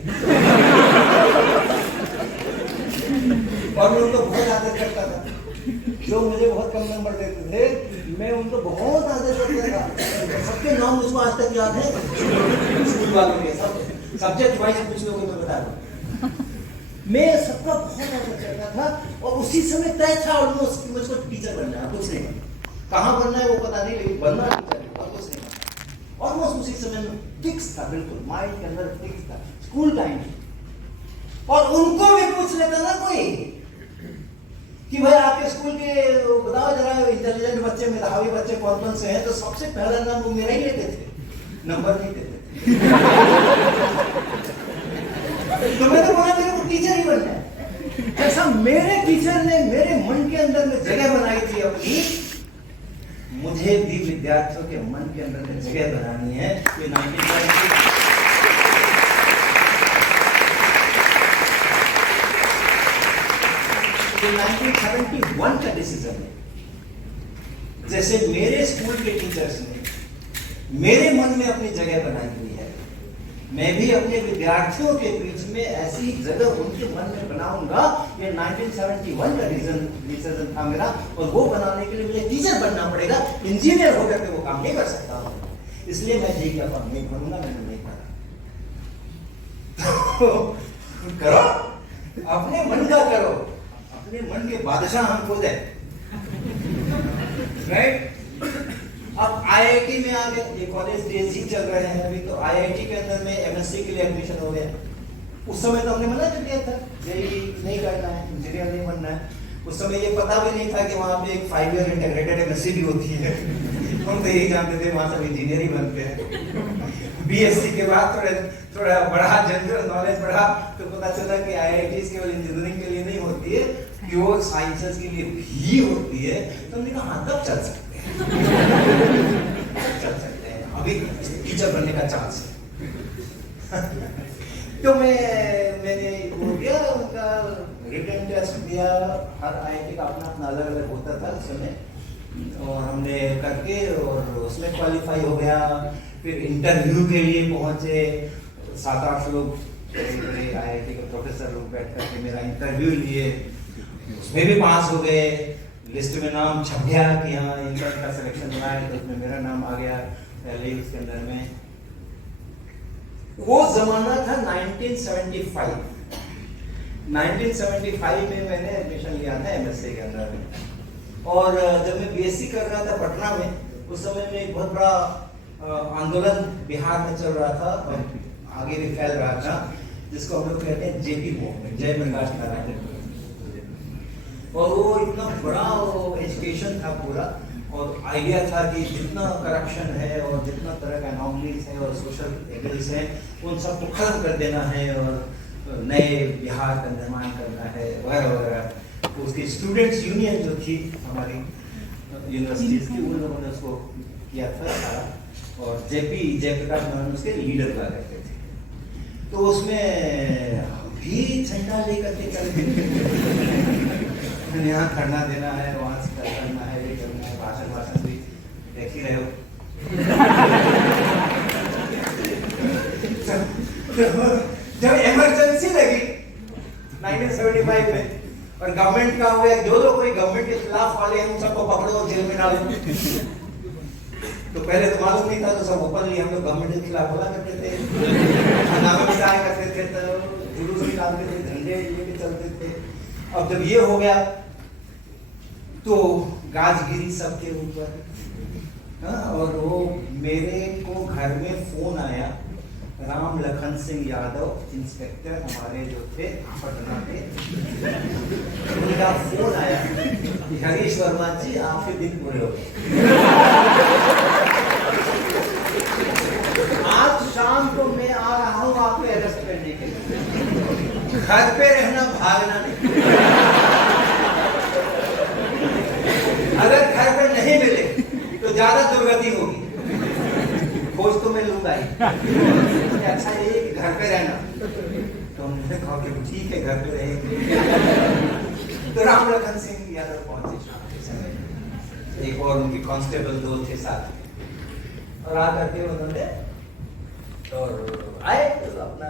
और मैं उनको बहुत आदर करता था। जो मुझे बहुत कम नंबर देते थे, मैं उनको बहुत आदर करता था। सबके नाम मुझको आज तक याद है, स्कूल वालों के सब सब्जेक्ट वाइज पूछ लोगे तो बता दो। मैं सबका बहुत आदर करता था और उसी समय तय था ऑलमोस्ट कि मुझको टीचर बनना है, कुछ नहीं। कहाँ बनना है वो पता नहीं, लेकिन बनना टीचर है और कुछ नहीं। ऑलमोस्ट उसी समय में फिक्स था, बिल्कुल माइंड के अंदर फिक्स था, स्कूल टाइम। और उनको भी पूछ लेता ना कोई कि भाई आपके स्कूल के बताओ जरा इंटेलिजेंट बच्चे, मेधावी बच्चे कौन कौन से हैं, तो सबसे पहला नाम वो मेरा ही लेते थे, नंबर नहीं देते थे। तो मैं तो बोला मेरे को टीचर ही बनना है। जैसा मेरे टीचर ने मेरे मन के अंदर में जगह बनाई थी अपनी, मुझे भी विद्यार्थियों के मन के अंदर में जगह बनानी है। ये 1971 का डिसीजन है। जैसे मेरे स्कूल के टीचर्स ने मेरे मन में अपनी जगह बनाई हुई है, मैं भी अपने विद्यार्थियों के बीच में ऐसी जगह उनके मन में बनाऊंगा। ये 1971 का डिसीजन था मेरा, और वो बनाने के लिए मुझे टीचर बनना पड़ेगा। इंजीनियर होकर के वो काम नहीं कर सकता हूं, इसलिए मैं जेई का फॉर्म नहीं भरूंगा। मैंने नहीं भरा। करो, अपने मन का करो, अपने मन के बादशाह हम खुद है, राइट? अब आईआईटी में आ गए, ये कॉलेज डेज ही चल रहे हैं अभी, तो आईआईटी के अंदर में एमएससी के लिए एडमिशन हो गया। उस समय तो हमने मना कर दिया था, जेई नहीं करना है, इंजीनियर नहीं बनना है। उस समय ये पता भी नहीं था कि वहाँ पे एक 5 ईयर इंटीग्रेटेड एमएससी भी होती है। हम तो यही जानते थे वहाँ सब इंजीनियर ही बनते हैं। बीएससी के बाद थोड़ा बढ़ा, जनरल नॉलेज बढ़ा, तो पता चला कि आईआईटी केवल इंजीनियरिंग के लिए नहीं होती है, प्योर साइंसेस के लिए भी होती है। तो हमने कहा हाँ, तब चल सकते हैं, चल सकते हैं, अभी टीचर बनने का चांस है। तो मैंने वो दिया, उनका रिटन टेस्ट दिया। हर आईआईटी का अपना अपना अलग अलग होता था उस समय, और हमने करके और उसमें क्वालिफाई हो गया। फिर इंटरव्यू के लिए पहुंचे, 7-8 लोग बड़े आईआईटी के प्रोफेसर लोग बैठ करके मेरा इंटरव्यू लिए, उसमें भी पास हो गए। लिस्ट में नाम छप गया कि हाँ इनका सिलेक्शन हुआ है, तो उसमें मेरा नाम आ गया पहले ही उसके अंदर में। वो जमाना था 1975। 1975 में मैंने एडमिशन लिया था एमएससी के अंदर में। और जब मैं बीएससी कर रहा था पटना में, उस समय में एक बहुत बड़ा आंदोलन बिहार में चल रहा था और आगे भी फैल रहा था, जिसको हम लोग कहते हैं जेपी मूवमेंट, जयप्रकाश नारायण। और वो इतना बड़ा एजुकेशन था पूरा, और आइडिया था कि जितना करप्शन है और जितना तरह का अनॉमलीज है और सोशल एविल्स हैं, उन सबको खत्म कर देना है और नए बिहार का निर्माण करना है वगैरह वगैरह। उसकी स्टूडेंट्स यूनियन जो थी हमारी यूनिवर्सिटीज की, उन लोगों ने उसको किया था सारा, और जयप्रकाश नारायण उसके लीडर हुआ करते थे। तो उसमें भी झंडा लेकर के चल यहाँ धरना देना है, वहाँ से करना है, ये करना है, भाषण भी देख ही रहे हो। जब इमरजेंसी लगी 1975 में और गवर्नमेंट का हो या जो कोई गवर्नमेंट के खिलाफ वाले हैं उन सबको पकड़ो और जेल में डालो। तो पहले तो मालूम नहीं था, तो सब ओपनली हम लोग गवर्नमेंट के खिलाफ बोला करते थे, हंगामा बिठाया करते थे, तो जुलूस निकालते थे, झंडे लेके चलते थे। अब जब ये हो गया तो गाजगिरी सबके ऊपर। हाँ, और वो मेरे को घर में फोन आया, राम लखन सिंह यादव इंस्पेक्टर हमारे जो थे पटना के, उनका फोन आया कि हरीश वर्मा जी आपके दिन पूरे हो गए, आज शाम को मैं आ रहा हूँ आपको अरेस्ट करने के लिए, घर पे रहना, भागना नहीं। अगर घर पे नहीं मिले तो ज्यादा दुर्गति होगी, खोज तो मैं लूंगा ही। अच्छा ये कि घर पे रहना, तो हमने कहा कि ठीक है घर पे रहेंगे। तो राम लखन सिंह यादव पहुंचे शाम के समय, एक और उनके कांस्टेबल दो थे साथ, और आ करके उन्होंने और आए तो अपना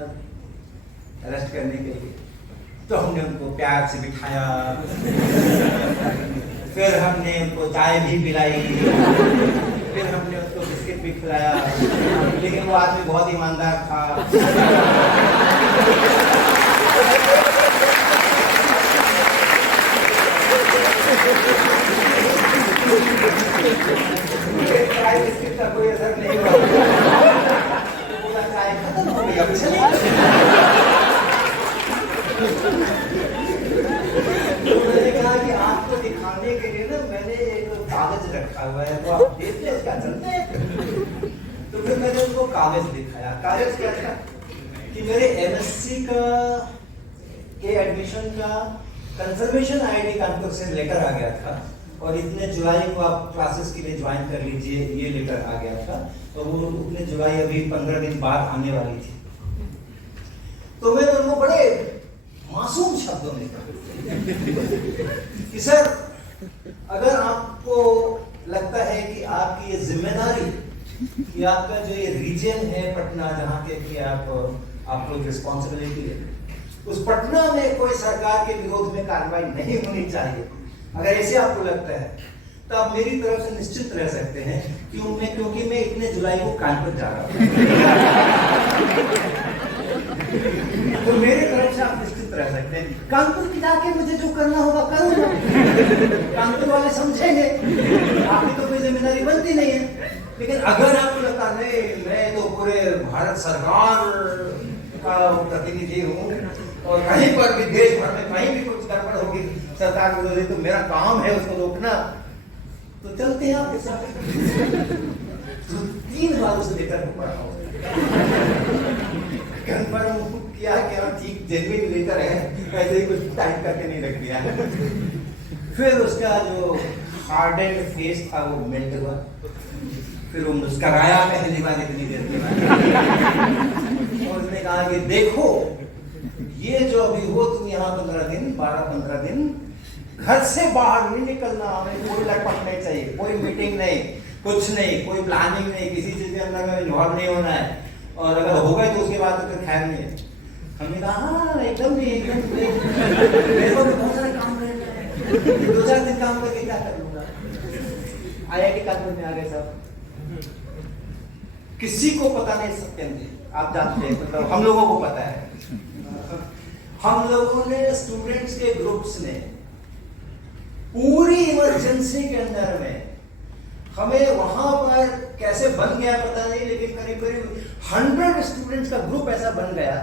अरेस्ट करने के लिए। तो हमने उनको प्यार से बिठाया, फिर हमने उनको चाय भी पिलाई, फिर हमने उसको बिस्किट भी खिलाया, लेकिन वो आदमी बहुत ईमानदार था। चाय बिस्किट का कोई असर नहीं हुआ, पूरा चाय खत्म हो गया। मैंने कहा कि आपको दिखाने के लिए ना मैंने एक कागज रखा हुआ है, वो आप देख ले, क्या चलते हैं। तो फिर मैंने उनको कागज दिखाया। कागज क्या था कि मेरे एमएससी का के एडमिशन का कंफर्मेशन आईडी कानपुर से लेटर आ गया था, और इतने जुलाई को आप क्लासेस के लिए ज्वाइन कर लीजिए, ये लेटर आ गया था। तो वो उतने जुलाई अभी 15 दिन बाद आने वाली थी। तो मैंने उनको बड़े मासूम शब्दों में कहा कि सर, अगर आपको लगता है कि आपकी ये जिम्मेदारी कि आपका जो ये रीजन है पटना, जहाँ के कि आप लोग रिस्पॉन्सिबिलिटी है, उस पटना में कोई सरकार के विरोध में कार्रवाई नहीं होनी चाहिए, अगर ऐसे आपको लगता है तो आप मेरी तरफ से निश्चित रह सकते हैं क्योंकि मैं इतने जुलाई को कानपुर जा रहा हूँ। तो मेरे तरफ से आप निश्चित रह सकते हैं, कानपुर की जाके मुझे जो करना होगा करूंगा, कानपुर वाले समझेंगे, आपकी तो कोई जिम्मेदारी बनती नहीं है। लेकिन अगर आपको लगता है मैं तो पूरे भारत सरकार का प्रतिनिधि हूँ और कहीं पर भी देश भर में कहीं भी कुछ गड़बड़ होगी सरकार विरोधी, तो मेरा काम है उसको रोकना, तो चलते हैं आपके साथ। तो 3 बार उसे लेकर पढ़ा हूँ, कंफर्म किया कि ठीक जेन्युइन लेटर है, ऐसे ही कुछ टाइप करके नहीं रख दिया। फिर उसका जो हार्डेंड फेस था वो मेल्ट हुआ, फिर वो मुस्कुराया पहली बार इतनी देर के बाद, और उसने कहा कि देखो ये जो अभी हो तुम यहाँ 12-15 दिन घर से बाहर नहीं निकलना, हमें कोई लटपट नहीं चाहिए, कोई मीटिंग नहीं, कुछ नहीं, कोई प्लानिंग नहीं, किसी चीज के अंदर में इन्वॉल्व नहीं होना है, और अगर हो गए तो उसके बाद तो फिर खैर नहीं है। हमने कहा हाँ एकदम नहीं, एकदम नहीं, मेरे को भी बहुत सारे काम रहते हैं, 2-4 दिन काम करके क्या कर लूंगा। IIT कानपुर में आ गए सब, किसी को पता नहीं, सत्यम जी आप जानते हैं, मतलब हम लोगों को पता है। हम लोगों ने स्टूडेंट्स के ग्रुप्स ने पूरी इमरजेंसी के अंदर में, हमें वहां पर कैसे बन गया पता नहीं, लेकिन करीब 100 स्टूडेंट्स का ग्रुप ऐसा बन गया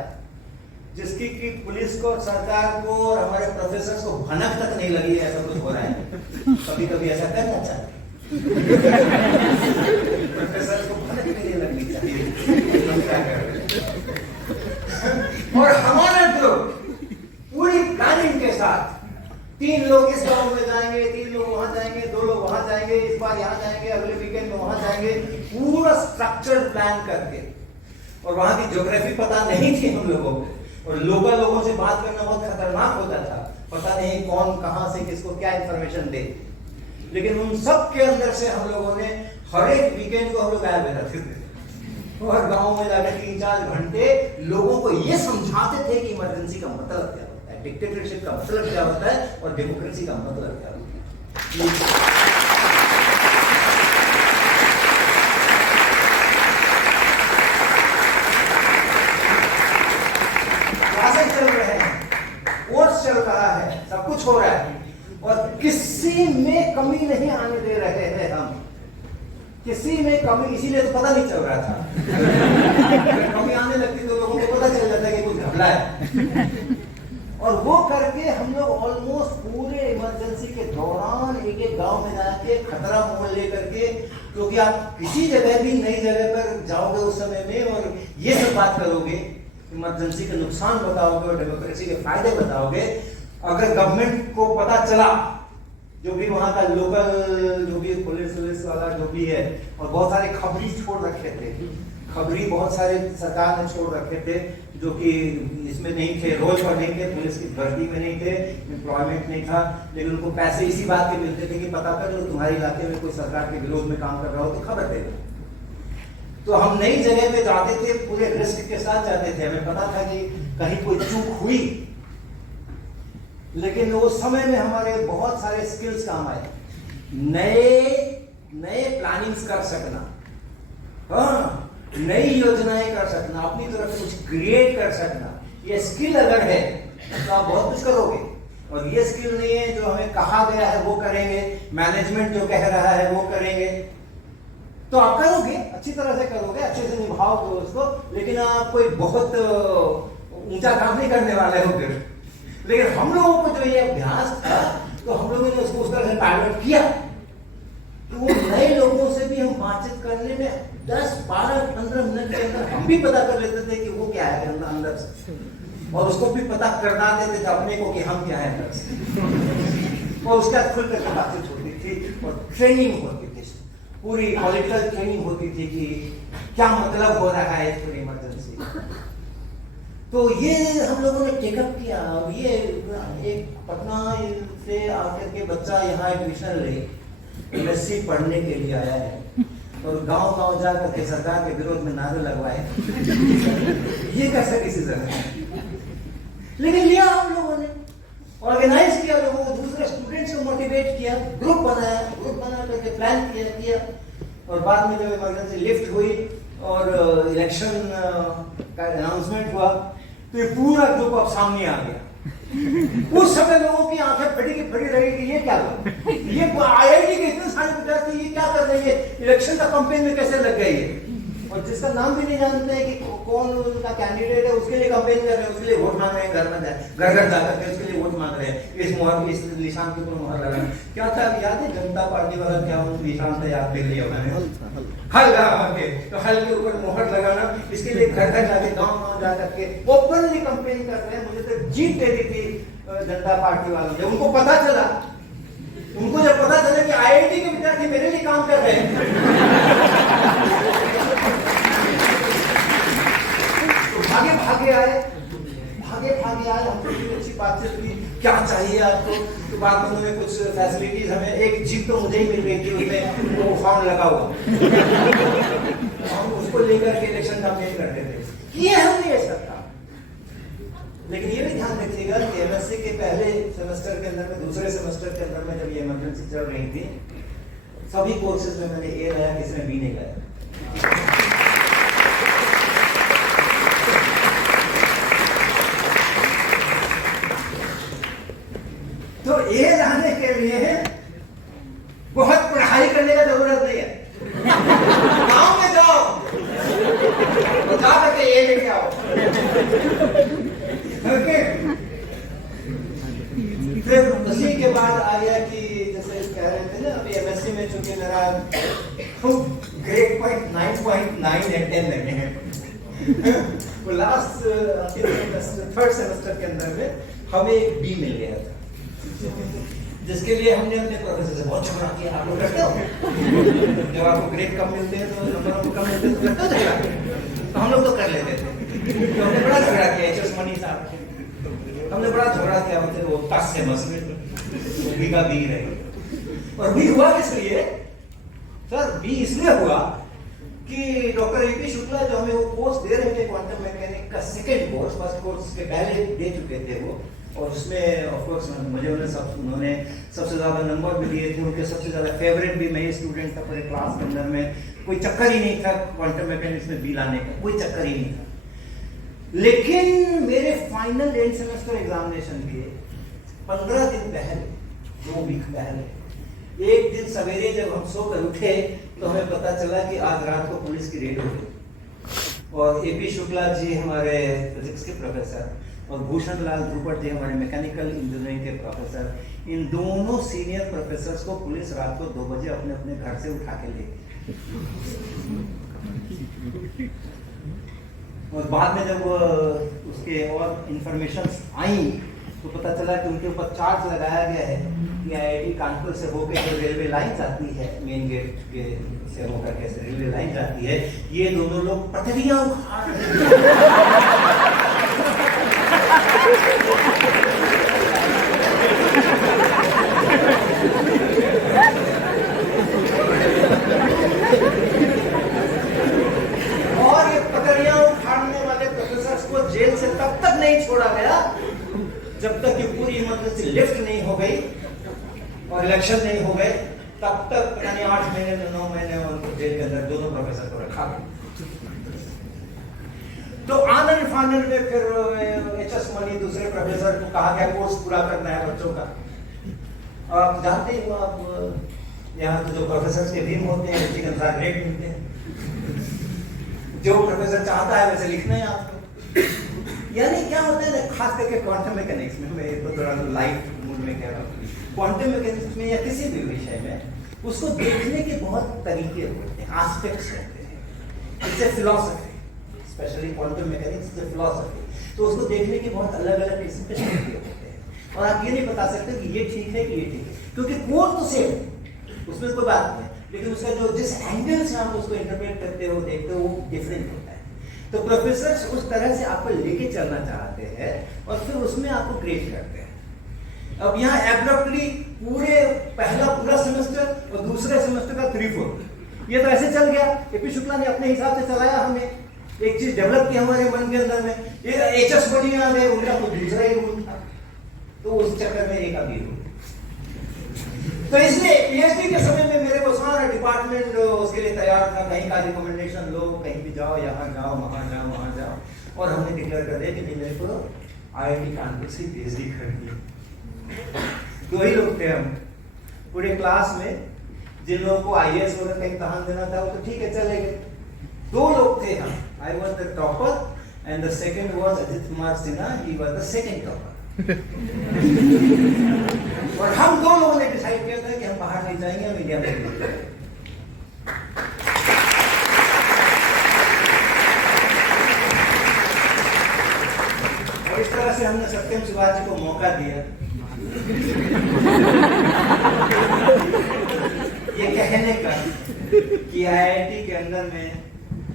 जिसकी कि पुलिस को, सरकार को और हमारे प्रोफेसर को भनक तक नहीं लगी ऐसा कुछ हो रहा है। कभी कभी ऐसा करना चाहिए, प्रोफेसर को भनक नहीं लगनी चाहिए, हम क्या कर रहे हैं। और हमारा ग्रुप पूरी प्लानिंग के साथ 3 लोग इस गांव में जाएंगे, 3 लोग वहां जाएंगे, 2 लोग वहां जाएंगे, इस बार यहाँ जाएंगे, अगले वीकेंड में वहां जाएंगे, पूरा स्ट्रक्चर्ड प्लान करके। और वहां की ज्योग्राफी पता नहीं थी हम लोगों को, और लोकल लोगों से बात करना बहुत खतरनाक होता था, पता नहीं कौन कहां से किसको क्या इंफॉर्मेशन दे। लेकिन उन सब के अंदर से हम लोगों ने हर एक वीकेंड को हम लोग गायब रहते थे और गाँव में जाकर 3-4 घंटे लोगों को ये समझाते थे कि इमरजेंसी का मतलब क्या होता है, डिक्टेटरशिप का मतलब क्या होता है और डेमोक्रेसी का मतलब क्या होता है। चल रहे हैं, वोट्स चल रहा है, सब कुछ हो रहा है और किसी में कमी नहीं आने दे रहे हैं हम, किसी में कमी, इसीलिए तो पता नहीं चल रहा था। कमी आने लगती तो लोगों को पता चल जाता है कि कुछ घपला है। और वो करके हम लोग ऑलमोस्ट पूरे इमरजेंसी के दौरान एक एक गांव में जाके खतरा मोल लेकर के, क्योंकि आप किसी जगह भी नई जगह पर जाओगे उस समय में और ये सब बात करोगे, इमरजेंसी के नुकसान बताओगे और डेमोक्रेसी के फायदे बताओगे। अगर गवर्नमेंट को पता चला, जो भी वहां का लोकल जो भी पुलिस वाला जो भी है, और बहुत सारे खबरी छोड़ रखे थे, खबरी बहुत सारे सरकार ने छोड़ रखे थे जो कि इसमें नहीं थे, रोल पर नहीं थे, पुलिस की भर्ती में नहीं थे, एम्प्लॉयमेंट नहीं था, लेकिन उनको पैसे इसी बात के मिलते थे कि पता कर लो तुम्हारे इलाके में कोई सरकार के विरोध में काम कर रहा हो तो खबर दे दो। तो हम नई जगह पे जाते थे, पूरे रिस्क के साथ जाते थे, हमें पता था कि कहीं कोई चूक हुई, लेकिन उस समय में हमारे बहुत सारे स्किल्स काम आए। नए प्लानिंग्स कर सकना, हाँ, नई योजनाएं कर सकना, अपनी तरफ कुछ क्रिएट कर सकना, ये स्किल अगर है तो आप बहुत कुछ करोगे। और ये स्किल नहीं है जो हमें कहा गया है वो करेंगे, मैनेजमेंट जो कह रहा है वो करेंगे, तो आप करोगे, अच्छी तरह से करोगे, अच्छे से निभाओगे उसको, लेकिन आप कोई बहुत ऊंचा काम नहीं करने वाले हो फिर। लेकिन हम लोगों को जो ये अभ्यास था, तो हम लोगों ने उसको उस तरह से पायलट किया तो वो नए लोगों से भी हम बातचीत करने में 10, 12, 15 मिनट के अंदर हम भी पता कर लेते थे कि वो क्या है अंदर से, और उसको भी पता करना देते थे अपने को कि हम क्या है अंदर से। और उसके बाद खुल करके बातचीत होती थी और ट्रेनिंग होती थी, पूरी पॉलिटिकल ट्रेनिंग होती थी कि क्या मतलब हो रहा है पूरी इमरजेंसी। तो ये हम लोगों ने टेकअप किया। और ये एक पटना से आकर के बच्चा यहाँ एडमिशन ले MSc पढ़ने के लिए आया है और गांव-गांव जाकर के सरकार के विरोध में नारे लगवाए। ये कैसा डिसीजन है? लेकिन लिया हम लोगों ने, ऑर्गेनाइज किया, लोगों को, दूसरे स्टूडेंट्स को मोटिवेट किया, ग्रुप बना करके प्लान किया और बाद में जब इमरजेंसी लिफ्ट हुई और इलेक्शन का अनाउंसमेंट हुआ तो ये पूरा ग्रुप अब सामने आ गया। उस समय लोगों की आंखें फटी रही कि ये क्या हुआ, ये IIT के इतने सारे विद्यार्थी ये क्या कर रहे हैं, इलेक्शन का कैंपेन में कैसे लग गए ये, और जिसका नाम भी नहीं जानते हैं कि कौन उनका कैंडिडेट है, उसके लिए कैंपेन कर रहे हैं, उसके लिए वोट मांग रहे हैं, घर घर जाकर के उसके लिए वोट मांग रहे हैं, इस निशान के ऊपर मुहर लगाना। क्या था याद है, जनता पार्टी वाला क्या निशान था याद कर लिया मैंने, हल के, तो हल के ऊपर मुहर लगाना, इसके लिए घर घर जाके गांव जाकर के ओपनली कैंपेन कर रहे हैं। मुझे तो जीत दे दी थी जनता पार्टी वालों ने। उनको पता चला, उनको जब पता चला कि IIT के विद्यार्थी मेरे लिए काम कर रहे हैं, तो भागे आए, हमसे अच्छी बातचीत हुई, क्या चाहिए आपको, तो बाद में उन्होंने कुछ फैसिलिटीज, हमें एक जीप तो मुझे ही मिल गई थी, उसमें वो फॉर्म लगा हुआ, हम उसको लेकर के इलेक्शन कैंपेन करते थे। ये हमने ये सब था। लेकिन ये भी ध्यान रखिएगा कि MSc के पहले सेमेस्टर के अंदर में, दूसरे सेमेस्टर के अंदर में जब ये इमरजेंसी चल रही थी, सभी कोर्सेज में मैंने A लाया, किसी ने B नहीं लाया। तो A लाने के लिए बहुत पढ़ाई करने का जरूरत नहीं है, गांव में जाओ तो जा करके A लेके आओ। फिर उसी के बाद आ गया कि जैसे कह रहे थे ना, अभी MSc में चूंकि मेरा ग्रेड पॉइंट 9.9 या 10 लगे हैं, वो लास्ट थर्ड सेमेस्टर के अंदर में हमें एक B मिल गया था, जिसके लिए हमने अपने प्रोफेसर से बहुत झगड़ा किया। आप लोग करते हो, जब आपको ग्रेड कम मिलते हैं तो नंबर आपको कम मिलते हैं तो करते हो झगड़ा, तो हम लोग तो कर लेते थे। तो हमने बड़ा झगड़ा किया HS मनी साहब, हमने बड़ा झगड़ा किया, हमसे वो 10 से बस B का B रहे। और B हुआ किस लिए सर? B इसलिए हुआ कि डॉक्टर AP शुक्ला जो हमें वो कोर्स दे रहे थे क्वांटम मैकेनिक का सेकंड कोर्स, फर्स्ट कोर्स के पहले दे चुके थे वो, और उसमें ऑफकोर्स मुझे उन्होंने सबसे ज़्यादा नंबर भी दिए थे, उनके सबसे ज़्यादा फेवरेट भी मैं ही स्टूडेंट था पूरे क्लास के अंदर में। कोई चक्कर ही नहीं था क्वांटम मैकेनिक्स में बी लाने का, कोई चक्कर ही नहीं था। लेकिन मेरे फाइनल एंड सेमेस्टर एग्जामिनेशन के 15 दिन पहले, 2 वीक पहले, एक दिन सवेरे जब हम सोकर उठे तो हमें पता चला कि आज रात को पुलिस की रेड हो गई और एपी शुक्ला जी हमारे फिजिक्स के प्रोफेसर और भूषण लाल ध्रुपद जी हमारे मैकेनिकल इंजीनियरिंग के प्रोफेसर, इन दोनों सीनियर प्रोफेसर्स को पुलिस रात को 2 बजे अपने अपने घर से उठा के ले गई। और बाद में जब उसके और इंफॉर्मेशन आई तो पता चला कि उनके ऊपर चार्ज लगाया गया है कि आईआईटी कानपुर से होकर जो रेलवे लाइन जाती है, मेन गेट के से होकर कैसे रेलवे लाइन जाती है, ये दोनों लोग पटरियां उखाड़ रहे और ये पटरियां उखाड़ने वाले प्रोफेसर्स को जेल से तब तक नहीं छोड़ा गया जब तक कि पूरी इमरजेंसी लिफ्ट नहीं हो गई और इलेक्शन नहीं हो गए, तब तक पता नहीं 8 महीने 9 महीने उनको जेल के अंदर दोनों प्रोफेसर को रखा। तो आनंद फानंद में फिर एचएस मनी दूसरे प्रोफेसर को कहा गया कोर्स पूरा करना है बच्चों का। आप जानते हो, आप यहाँ तो जो प्रोफेसर के भीम होते हैं उसी के अनुसार ग्रेड मिलते हैं। जो प्रोफेसर चाहता है वैसे लिखना है आपको। यानी क्या होता है ना, खास करके क्वांटम मैकेनिक्स में, मैं तो थोड़ा लाइट मूड में कह रहा हूँ, क्वांटम मैकेनिक्स में या किसी भी विषय में उसको देखने के बहुत तरीके होते हैं, एस्पेक्ट्स होते हैं। It's a philosophy, specially quantum mechanics is a philosophy. तो उसको देखने के बहुत अलग अलग किस्म के तरीके होते हैं और आप ये नहीं बता सकते कि ये ठीक है कि ये ठीक है, क्योंकि कोड तो सेम है, उसमें कोई बात नहीं, लेकिन उसका जो जिस एंगल से आप उसको इंटरप्रेट करते हो, देखते हो, वो डिफरेंट होता है। तो प्रोफेसर्स उस तरह से आपको लेके चलना चाहते हैं और फिर उसमें आपको ग्रेड करते हैं। अब यहाँ एब्रप्टली पहला पूरा सेमेस्टर और दूसरे सेमेस्टर का 3/4 ये तो ऐसे चल गया। एपी शुक्ला ने अपने हिसाब से चलाया, हमने एक चीज डेवलप की हमारे मन के अंदर में, ये एचएस बनी आ गए, उनका तो दूसरा ही रूल था, तो उस चक्कर में एक अभी रूल। तो इसलिए पीएचडी के समय में मेरे को सारा डिपार्टमेंट उसके लिए तैयार था, कहीं का रिकमेंडेशन लो, कहीं भी जाओ, यहाँ जाओ, वहाँ जाओ, और हमने डिक्लेयर कर दिया कि नहीं, मेरे को आईआईटी कानपुर से पीएचडी करनी है। 2 ही लोग थे हम पूरे क्लास में, जिन लोगों को आईएएस वगैरह का इम्तहान देना था वो तो ठीक है चले गए। 2 लोग थे हम, I was the topper and the second was Ajit Kumar Sinha, he was the second topper. और हम 2 लोगों ने डिसाइड किया था कि हम बाहर नहीं जाएंगे, हम इंडिया में रहेंगे। और इस तरह से हमने सत्यम शिवाजी को मौका दिया ये कहने का कि आईआईटी के अंदर में,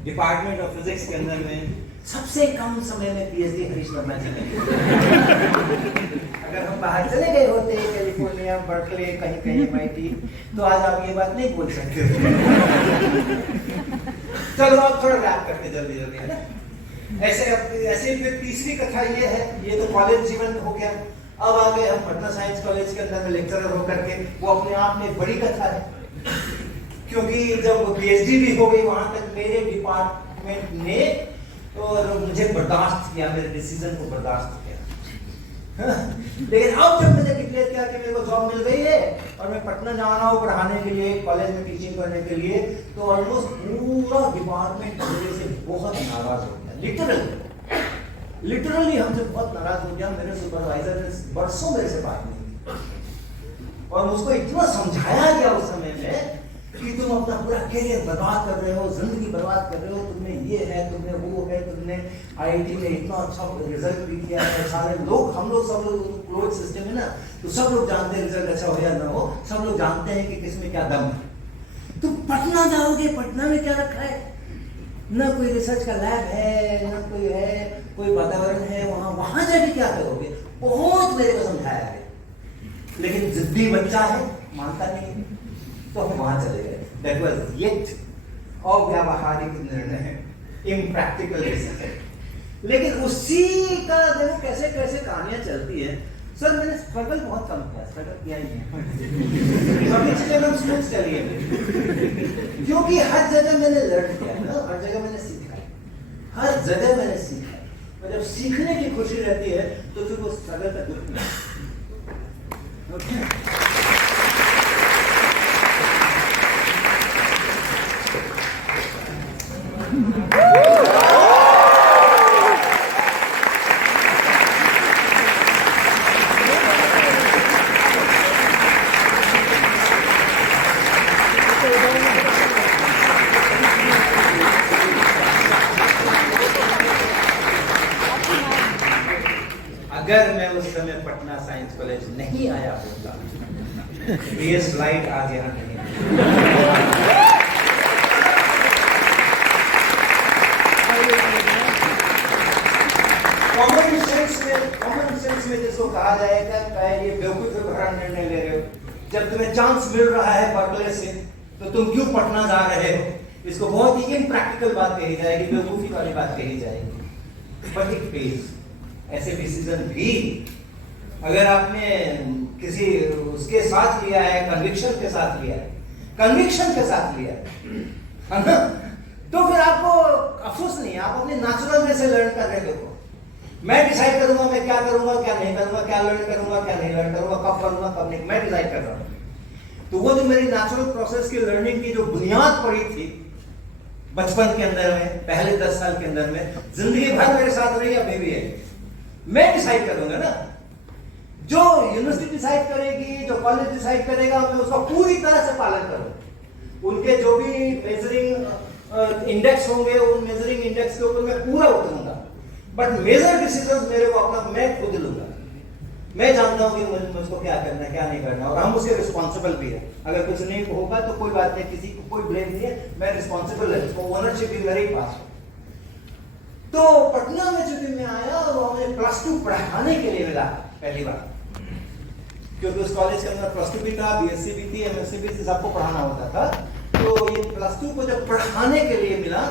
डिपार्टमेंट ऑफ फिजिक्स के अंदर में सबसे कम समय में पीएचडी हरीश वर्मा जी ने। अगर हम बाहर चले गए होते कैलिफोर्निया, बर्कले, कहीं कहीं MIT, तो आज आप ये बात नहीं बोल सकते। चलो अब थोड़ा रैप करते जल्दी जल्दी, है ना। ऐसे फिर तीसरी कथा ये है, ये तो कॉलेज जीवन हो गया। अब आ गए हम पटना साइंस कॉलेज के अंदर में लेक्चरर होकर के, वो अपने आप में बड़ी कथा है, क्योंकि जब पीएचडी भी हो गई वहां तक मेरे डिपार्टमेंट ने और मुझे बर्दाश्त किया, मेरे डिसीजन को बर्दाश्त किया। लेकिन अब जब मैंने डिक्लेयर किया कि मेरे को जॉब मिल गई है और मैं पटना जा रहा हूँ पढ़ाने के लिए, कॉलेज में टीचिंग करने के लिए, तो ऑलमोस्ट पूरा डिपार्टमेंट मेरे से बहुत नाराज हो गया। लिटरली हमसे बहुत नाराज हो गया। मेरे सुपरवाइजर ने बरसों मेरे से बात नहीं की और मुझको इतना समझाया गया उस समय में कि तुम अपना पूरा करियर बर्बाद कर रहे हो, जिंदगी बर्बाद कर रहे हो, तुमने ये है, तुमने वो है, तुमने आईआईटी में इतना अच्छा रिजल्ट भी किया है, सारे लोग, हम लोग सब लोग क्लोज सिस्टम है ना, तो सब लोग जानते हैं रिजल्ट अच्छा हो या ना हो, सब लोग जानते हैं कि किसमें क्या दम है। तुम पटना जाओगे, पटना में क्या रखा है, ना कोई रिसर्च का लैब है, ना कोई है, कोई वातावरण है वहां जाके क्या करोगे। बहुत मेरे को समझाया है, लेकिन जिद्दी बच्चा है, मानता नहीं, तो हम वहां चले गए। दैट वाज येट अव्यावहारिक निर्णय है, इम्प्रैक्टिकल डिसीजन। लेकिन उसी का देखो कैसे कैसे कहानियां चलती है। सर मैंने स्ट्रगल बहुत कम किया, स्ट्रगल किया ही नहीं बाकी चीजें एकदम स्मूथ चली है, क्योंकि हर जगह मैंने लर्न किया ना, हर जगह मैंने सीखा है, हर जगह मैंने सीखा है। और जब सीखने की खुशी रहती है तो फिर वो स्ट्रगल का दुख नहीं। ओके अगर मैं उस समय पटना साइंस कॉलेज नहीं आया होता तो ये स्लाइड आज यहाँ नहीं। कॉमन सेंस में जिसको कहा जाएगा ये बेवकूफी भरा निर्णय ले रहे हो, जब तुम्हें चांस मिल रहा है बर्कले से तो तुम क्यों पटना जा रहे हो, इसको बहुत ही इम्प्रैक्टिकल बात कही जाएगी, बेवकूफी वाली बात कही जाएगी। But it pays. ऐसे डिसीजन भी अगर आपने किसी उसके साथ लिया है, कन्विक्शन के साथ लिया है, कन्विक्शन के साथ लिया है ना, तो फिर आपको अफसोस नहीं है, आप अपने नेचुरल वे से लर्न कर रहे हो। मैं डिसाइड करूंगा मैं क्या करूंगा क्या नहीं करूंगा, क्या लर्न करूंगा क्या नहीं लर्न करूंगा, कब करूंगा कब नहीं, मैं डिसाइड कर रहा हूं। तो वो जो मेरी नेचुरल प्रोसेस की लर्निंग की जो बुनियाद पड़ी थी बचपन के अंदर में, पहले 10 साल के अंदर में, जिंदगी भर मेरे साथ रही, अभी भी है। मैं डिसाइड करूंगा ना, जो यूनिवर्सिटी डिसाइड करेगी, जो कॉलेज डिसाइड करेगा, मैं उसका पूरी तरह से पालन करूंगा। उनके जो भी मेजरिंग इंडेक्स होंगे, उन मेजरिंग इंडेक्स के ऊपर मैं पूरा उतरूंगा। बट मेजर डिसीजन मेरे को अपना मैं खुद लूंगा। मैं जानता हूं कि मुझको क्या करना है क्या नहीं करना, और हम उसके रिस्पॉन्सिबल भी है। अगर कुछ नहीं होगा तो कोई बात नहीं, किसी को कोई ब्लेम नहीं है, मैं रिस्पॉन्सिबल है, उसको ओनरशिप भी मेरे ही पास है। तो पटना में जब मैं आया और मुझे +2 पढ़ाने के लिए मिला पहली बार, क्योंकि उस कॉलेज के अंदर +2 भी था, BSc भी थी, MSc भी थी, सबको पढ़ाना होता था। तो ये +2 को जब पढ़ाने के लिए मिला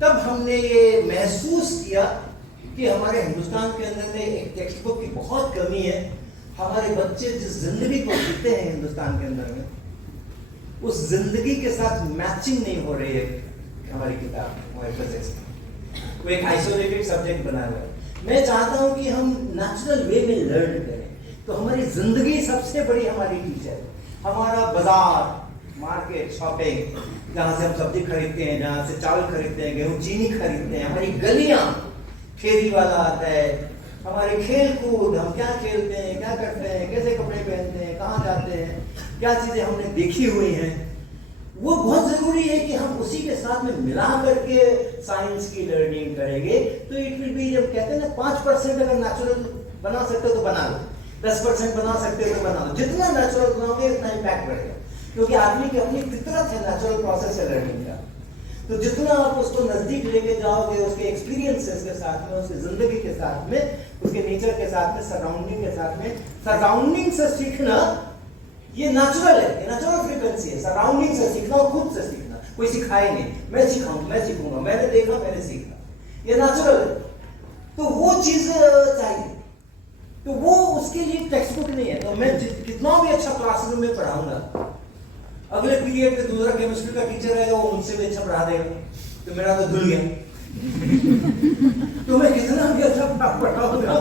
तब हमने ये महसूस किया कि हमारे हिंदुस्तान के अंदर में एक टेक्स्ट बुक की बहुत कमी है। हमारे बच्चे जिस जिंदगी को जीते हैं हिंदुस्तान के अंदर में, उस जिंदगी के साथ मैचिंग नहीं हो रही है हमारी किताब, हमारे फिजिक्स। वो एक आइसोलेटेड सब्जेक्ट बना हुआ है। मैं चाहता हूं कि हम नेचुरल वे में लर्न करें, तो हमारी जिंदगी सबसे बड़ी हमारी टीचर, हमारा बाजार, मार्केट, शॉपिंग, जहां से हम सब्जी खरीदते हैं, जहां से चावल खरीदते हैं, गेहूं चीनी खरीदते हैं, हमारी गलियां, फेरी वाला आता है, हमारे खेल कूद, हम क्या खेलते हैं, क्या करते हैं, कैसे कपड़े पहनते हैं, कहाँ जाते हैं, क्या चीजें हमने देखी हुई हैं, वो बहुत जरूरी है कि हम उसी के साथ में मिला करके साइंस की लर्निंग करेंगे। तो इट विल बी, जब कहते हैं ना 5% अगर नेचुरल बना सकते हो तो बना लो, 10% बना सकते हो तो बना लो, जितना नेचुरल बनाओगे उतना इम्पैक्ट बढ़ेगा, क्योंकि आदमी की अपनी फितरत है नेचुरल प्रोसेस है लर्निंग का। तो जितना आप उसको नजदीक लेके जाओगे, उसके एक्सपीरियंसेस के साथ में, उसकी जिंदगी के साथ में, उसके नेचर के साथ में, सराउंडिंग के साथ में, सराउंडिंग से सीखना ये नेचुरल है, ये नेचुरल फ्रीक्वेंसी है। सराउंडिंग से सीखना और खुद से सीखना, कोई सिखाए नहीं, मैं सिखाऊं, मैं सीखूंगा, मैंने देखा, मैंने सीखा, ये नेचुरल है। तो वो चीज चाहिए, तो वो उसके लिए टेक्स्ट बुक नहीं है। तो मैं कितना भी अच्छा क्लासरूम में पढ़ाऊंगा, अगले पीरियड में दूसरा केमिस्ट्री का टीचर रहेगा, वो मुझसे भी अच्छा पढ़ा देगा, तो मेरा तो धुल गया। तो मैं कितना भी अच्छा पढ़ाऊंगा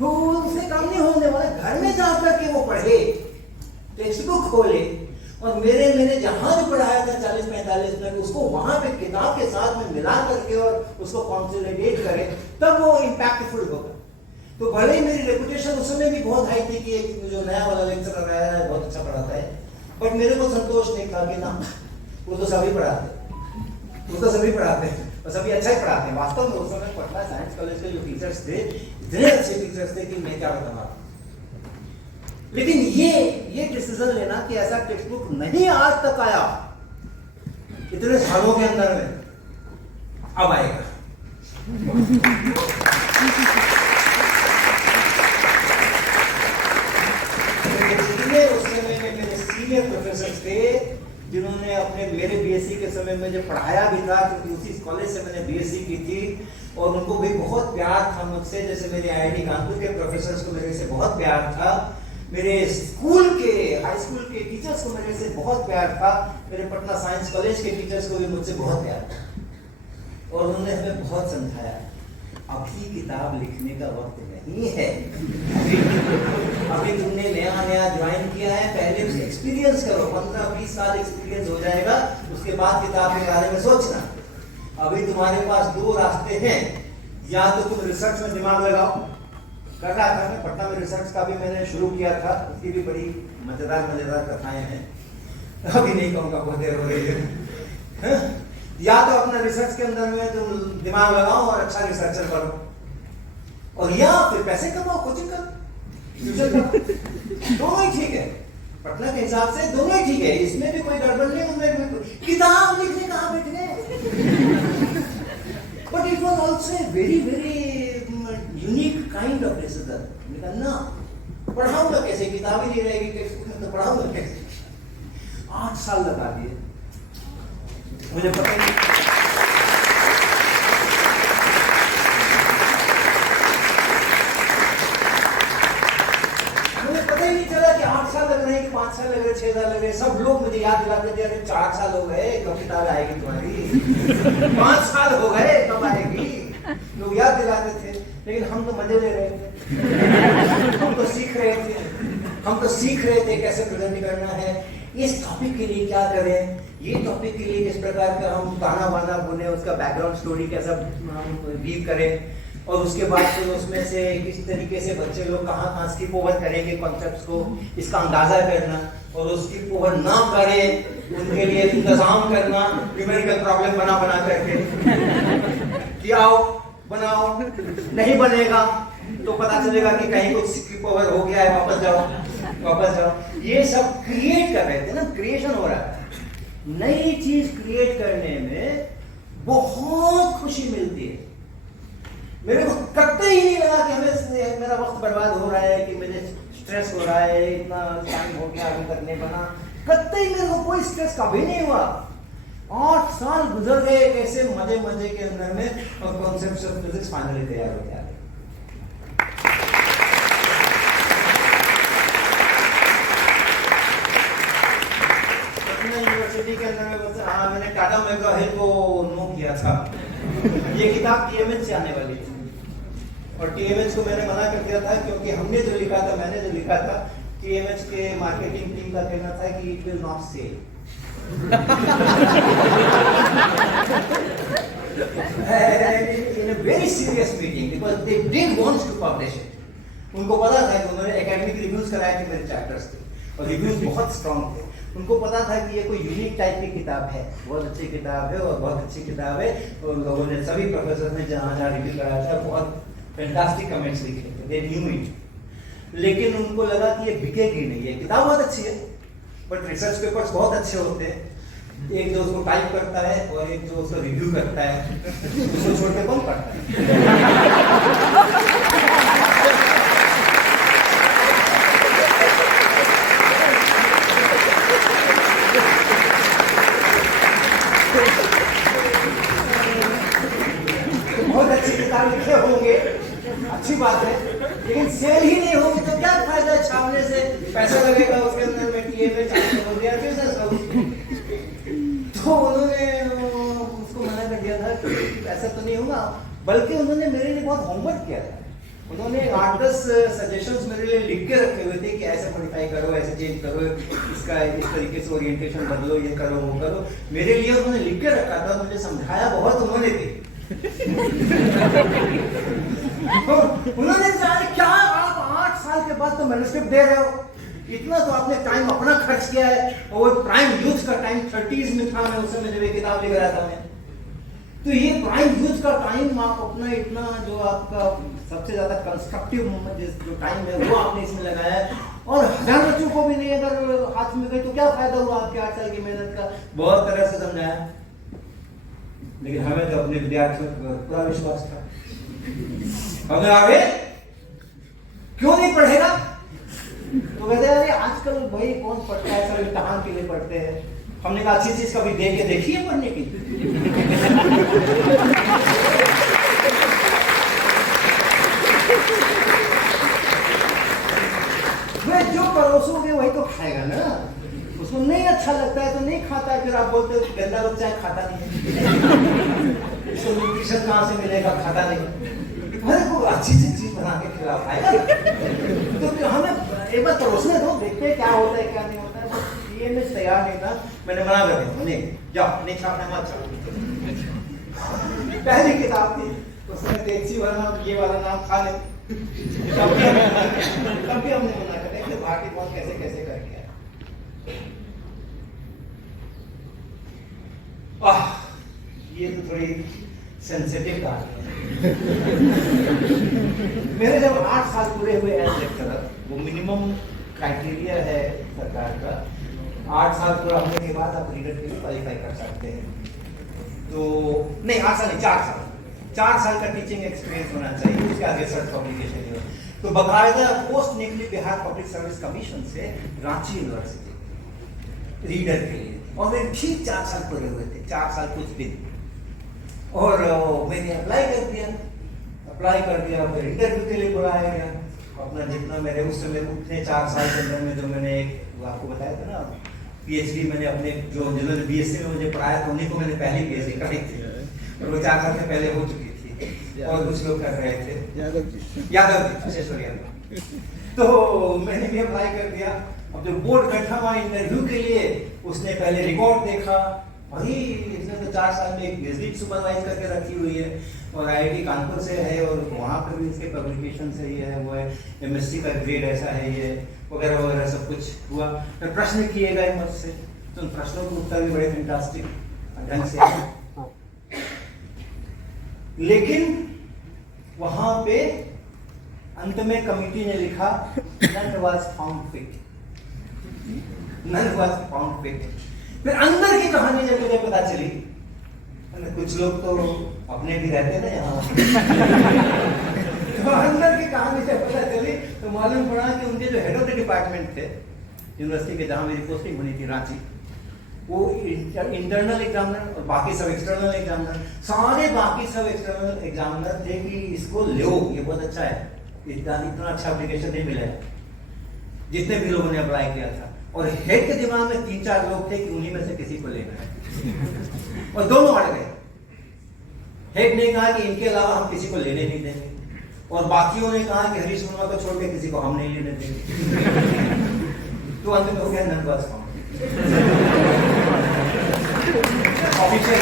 तो उससे काम नहीं होने वाला। घर में जाकर के वो पढ़े, टेक्स्ट बुक खोले, और मैंने जहां भी पढ़ाया था 40-45 मिनट, उसको वहां पे किताब के साथ में मिला करके और उसको कंसोलिडेट करे, तब वो इम्पैक्टफुल होगा। तो भले ही मेरी रेपुटेशन उस समय भी बहुत हाई थी कि एक जो नया वाला लेक्चरर आया है बहुत अच्छा पढ़ाता है, बट मेरे को संतोष नहीं था कि ना वो तो सभी पढ़ाते, वो तो सभी पढ़ाते हैं और सभी अच्छा ही पढ़ाते हैं। वास्तव में उस समय पटना साइंस कॉलेज के जो टीचर्स थे, इतने अच्छे टीचर्स थे कि मैं क्या बताऊं। लेकिन ये डिसीजन लेना कि ऐसा टेक्स्ट बुक नहीं आज तक आया इतने सालों के अंदर में, अब आएगा। उस समय में मेरे सीनियर प्रोफेसर थे जिन्होंने अपने मेरे बीएससी के समय में जब पढ़ाया भी था, क्योंकि उसी कॉलेज से मैंने बीएससी की थी, और उनको भी बहुत प्यार था मुझसे, जैसे मेरे आईआईटी कानपुर के प्रोफेसर्स को मेरे से बहुत प्यार था, मेरे स्कूल के हाई स्कूल के टीचर्स को मेरे से बहुत प्यार था, मेरे पटना साइंस कॉलेज के टीचर्स को भी मुझसे बहुत प्यार था, और उन्होंने हमें बहुत समझाया अभी किताब लिखने का वक्त नहीं है, अभी तुमने नया ज्वाइन किया है, पहले उसे एक्सपीरियंस करो, 15-20 साल एक्सपीरियंस हो जाएगा, उसके बाद किताब के बारे में सोचना। अभी तुम्हारे पास 2 रास्ते हैं, या तो तुम रिसर्च में दिमाग लगाओ, कर रहा था मैं पटना में, रिसर्च का भी मैंने शुरू किया था, उसकी भी बड़ी मजेदार कथाएं हैं, अभी नहीं कहूँगा, बहुत देर हो रही है। या तो अपना रिसर्च के अंदर में तुम दिमाग लगाओ और अच्छा रिसर्चर बनो, और या फिर पैसे कमाओ, कोचिंग करो, फ्यूचर करो, दोनों ही ठीक है। पटना के हिसाब से दोनों ही ठीक है, इसमें भी कोई गड़बड़ नहीं, उनमें भी किताब लिखने कहाँ बैठने। But it was also very unique kind of research. निकलना पढ़ाऊंगा कैसे, किताब ही नहीं रहेगी कैसे, तो पढ़ाऊंगा कैसे। 8 साल लगा दिए, मुझे पता ही नहीं, मुझे पता ही नहीं चला कि 8 साल लग रहे हैं कि 5 साल लग रहे, 6 साल लग रहे। सब लोग मुझे याद दिलाते थे, अरे 4 साल हो गए, कब किताब आएगी तुम्हारी, 5 साल हो गए, कब आएगी, लोग याद दिलाते थे। लेकिन हम तो मजे ले रहे थे, हम तो सीख रहे थे कैसे प्रेजेंट करना है, इस टॉपिक के लिए क्या करें, ये टॉपिक के लिए किस प्रकार का हम गाना वाना बोले, उसका बैकग्राउंड स्टोरी कैसा हम वीव करें, और उसके बाद फिर उसमें से किस तरीके से बच्चे लोग कहाँ स्किप ओवर करेंगे कॉन्सेप्ट्स को, इसका अंदाजा करना, और उस स्किप ओवर ना करें उनके लिए इंतजाम करना, न्यूमेरिकल प्रॉब्लम बना करके कि आओ बनाओ, नहीं बनेगा तो पता चलेगा कि कहीं कुछ स्किप ओवर हो गया है, वापस जाओ। ये सब क्रिएट कर रहे थे ना, क्रिएशन हो रहा है। नई चीज क्रिएट करने में बहुत खुशी मिलती है। मेरे को कतई ही नहीं लगा कि हमें मेरा वक्त बर्बाद हो रहा है, कि मुझे स्ट्रेस हो रहा है, इतना टाइम हो गया अभी तक नहीं बना, कतई मेरे को कोई स्ट्रेस कभी नहीं हुआ। 8 साल गुजर गए कैसे मजे के अंदर में, और कॉन्सेप्ट्स ऑफ फिजिक्स फाइनली तैयार हो गया। यूनिवर्सिटी के अंदर में मैंने टाटा मैकग्रा-हिल को नो किया था, ये किताब टीएमएच से आने वाली थी, और टीएमएच को मैंने मना कर दिया था, क्योंकि मैंने जो लिखा था, टीएमएच के मार्केटिंग टीम का कहना था कि it will not sell. In a very serious meeting, because they did want to publish it. उनको पता था कि उन्होंने एकेडमिक रिव्यूज कराए थे मेरे चैप्टर्स के, और रिव्यूज बहुत स्ट्रॉन्ग थे। उनको पता था कि ये कोई यूनिक टाइप की किताब है, बहुत अच्छी किताब है, और बहुत अच्छी किताब है, और लोगों ने, सभी प्रोफेसर ने जहाँ रिव्यू कराया था, बहुत फैंटास्टिक कमेंट्स लिखे थे, दे न्यू इट। लेकिन उनको लगा कि ये बिकेगी नहीं, ये किताब बहुत अच्छी है, बट रिसर्च पेपर्स बहुत अच्छे होते हैं, एक जो उसको टाइप करता है और एक जो उसको रिव्यू करता है, उसको छोड़ के कौन पढ़ता है। बहुत अच्छी किताब लिखे होंगे, अच्छी बात है, लेकिन सेल ही नहीं होगी तो क्या फायदा छापने से, पैसा लगेगा उसके अंदर में, टीए में हो गया बिजनेस। तो उन्होंने उसको मना कर दिया था कि ऐसा तो नहीं होगा, बल्कि उन्होंने मेरे लिए बहुत होमवर्क किया था। उन्होंने 8-10 सजेशंस मेरे लिए लिख के रखे हुए थे कि ऐसे मॉडिफाई करो, ऐसे चेंज करो, इसका इस तरीके से ओरिएंटेशन बदलो, ये करो वो करो, मेरे लिए उन्होंने लिख के रखा था, मुझे समझाया बहुत उन्होंने भी। तो उन्होंने कहा क्या आप 8 साल के बाद तो मैन्युस्क्रिप्ट दे रहे हो, इतना तो आपने टाइम अपना खर्च किया है, और वो प्राइम यूथ का टाइम 30s में था, मैं उस समय जब ये किताब लिख रहा था मैं, तो ये प्राइम यूथ का टाइम आप अपना इतना, जो आपका सबसे ज्यादा कंस्ट्रक्टिव जो टाइम है वो आपने इसमें लगाया है, और 1000 बच्चों को भी नहीं अगर हाथ में गई तो क्या फायदा हुआ आपके 8 साल की मेहनत का। बहुत तरह से समझाया, लेकिन हमें तो अपने विद्यार्थियों पर पूरा विश्वास था। हमें आगे क्यों नहीं पढ़ेगा, तो कहते अरे आजकल भाई कौन पढ़ता है, सब इम्तिहान के लिए पढ़ते हैं, हमने कहा अच्छी चीज कभी देख के देखी है पढ़ने की? वे जो परोसोगे वही तो खाएगा ना, उसको नहीं अच्छा लगता है तो नहीं खाता है, फिर आप बोलते हो गंदा बच्चा है खाता नहीं है, इसको न्यूट्रिशन कहाँ से मिलेगा, खाता नहीं। अरे को अच्छी चीज बना के खिला खाएगा तो हमें एक बार परोसने दो, देखते हैं क्या होता है क्या नहीं होता है। बस ये मैं तैयार नहीं था, मैंने मना कर दिया, नहीं जाओ नहीं छापना मत छापो। पहली किताब थी उसमें तेजी वाला ये वाला नाम खा ले, तब भी हमने मना कर दिया, भारतीय बहुत कैसे कैसे करके ये तो थोड़ी सेंसिटिव बात है। मेरे जब 8 साल पूरे हुए एज लेक्चरर, वो मिनिमम क्राइटेरिया है सरकार का, 8 साल पूरा होने के बाद आप रीडर के लिए क्वालिफाई कर सकते हैं। तो नहीं 8 साल नहीं, 4 साल का टीचिंग एक्सपीरियंस होना चाहिए, उसके आगे सर्च पब्लिकेशन हो। तो बाकायदा पोस्ट निकली बिहार पब्लिक सर्विस कमीशन से रांची यूनिवर्सिटी रीडर के लिए, और मेरे ठीक 4 साल पूरे हुए थे, 4 साल कुछ दिन। और मैंने अप्लाई कर दिया, फिर इंटरव्यू के लिए बुलाया गया। अपना जितना मेरे उस समय उतने 4 साल के अंदर में जो मैंने आपको बताया था ना, पीएचडी मैंने अपने जो जिन्होंने बीएससी में मुझे पढ़ाया था उन्हीं को मैंने पहली पीएचडी कराई थी, और वो 4 साल से पहले हो चुकी थी, और कुछ लोग कर रहे थे, यादव जी। तो मैंने भी अप्लाई कर दिया। अब जो बोर्ड बैठा हुआ इंटरव्यू के लिए, उसने पहले रिकॉर्ड देखा, भाई इसने तो 4 साल में एक विजिट सुपरवाइज करके रखी हुई है, और आईआईटी कानपुर से है, और वहाँ पर भी इसके पब्लिकेशन से ही है, वो है एमएससी का ग्रेड ऐसा है, ये वगैरह वगैरह सब कुछ हुआ। फिर प्रश्न किए गए मुझसे, तो उन प्रश्नों के उत्तर भी बड़े फैंटास्टिक ढंग से, लेकिन वहाँ पे अंत में कमिटी ने लिखा none was found fit। फिर अंदर की कहानी जब मुझे पता चली, कुछ लोग तो अपने भी रहते ना यहाँ तो अंदर की कहानी जब पता चली तो मालूम पड़ा कि उनके जो हेड ऑफ द डिपार्टमेंट थे यूनिवर्सिटी के, जहाँ मेरी पोस्टिंग बनी थी रांची, वो इंटरनल एग्जामिनर और बाकी सब एक्सटर्नल एग्जामिनर, सारे बाकी सब एक्सटर्नल एग्जामिनर थे कि इसको लो, ये बहुत अच्छा है, इतना अच्छा एप्लीकेशन नहीं मिलेगा, जितने भी लोगों ने अप्लाई किया था। और हेड के दिमाग में 3-4 लोग थे कि उन्हीं में से किसी को लेना है, और दोनों अड़ गए। हेड ने कहा कि इनके अलावा हम किसी को लेने नहीं देंगे, और बाकियों ने कहा कि हरीश वर्मा को छोड़ के किसी को हम नहीं लेने देंगे। तो अंत में हो गया नन वाज फाउंड। ऑफिशियल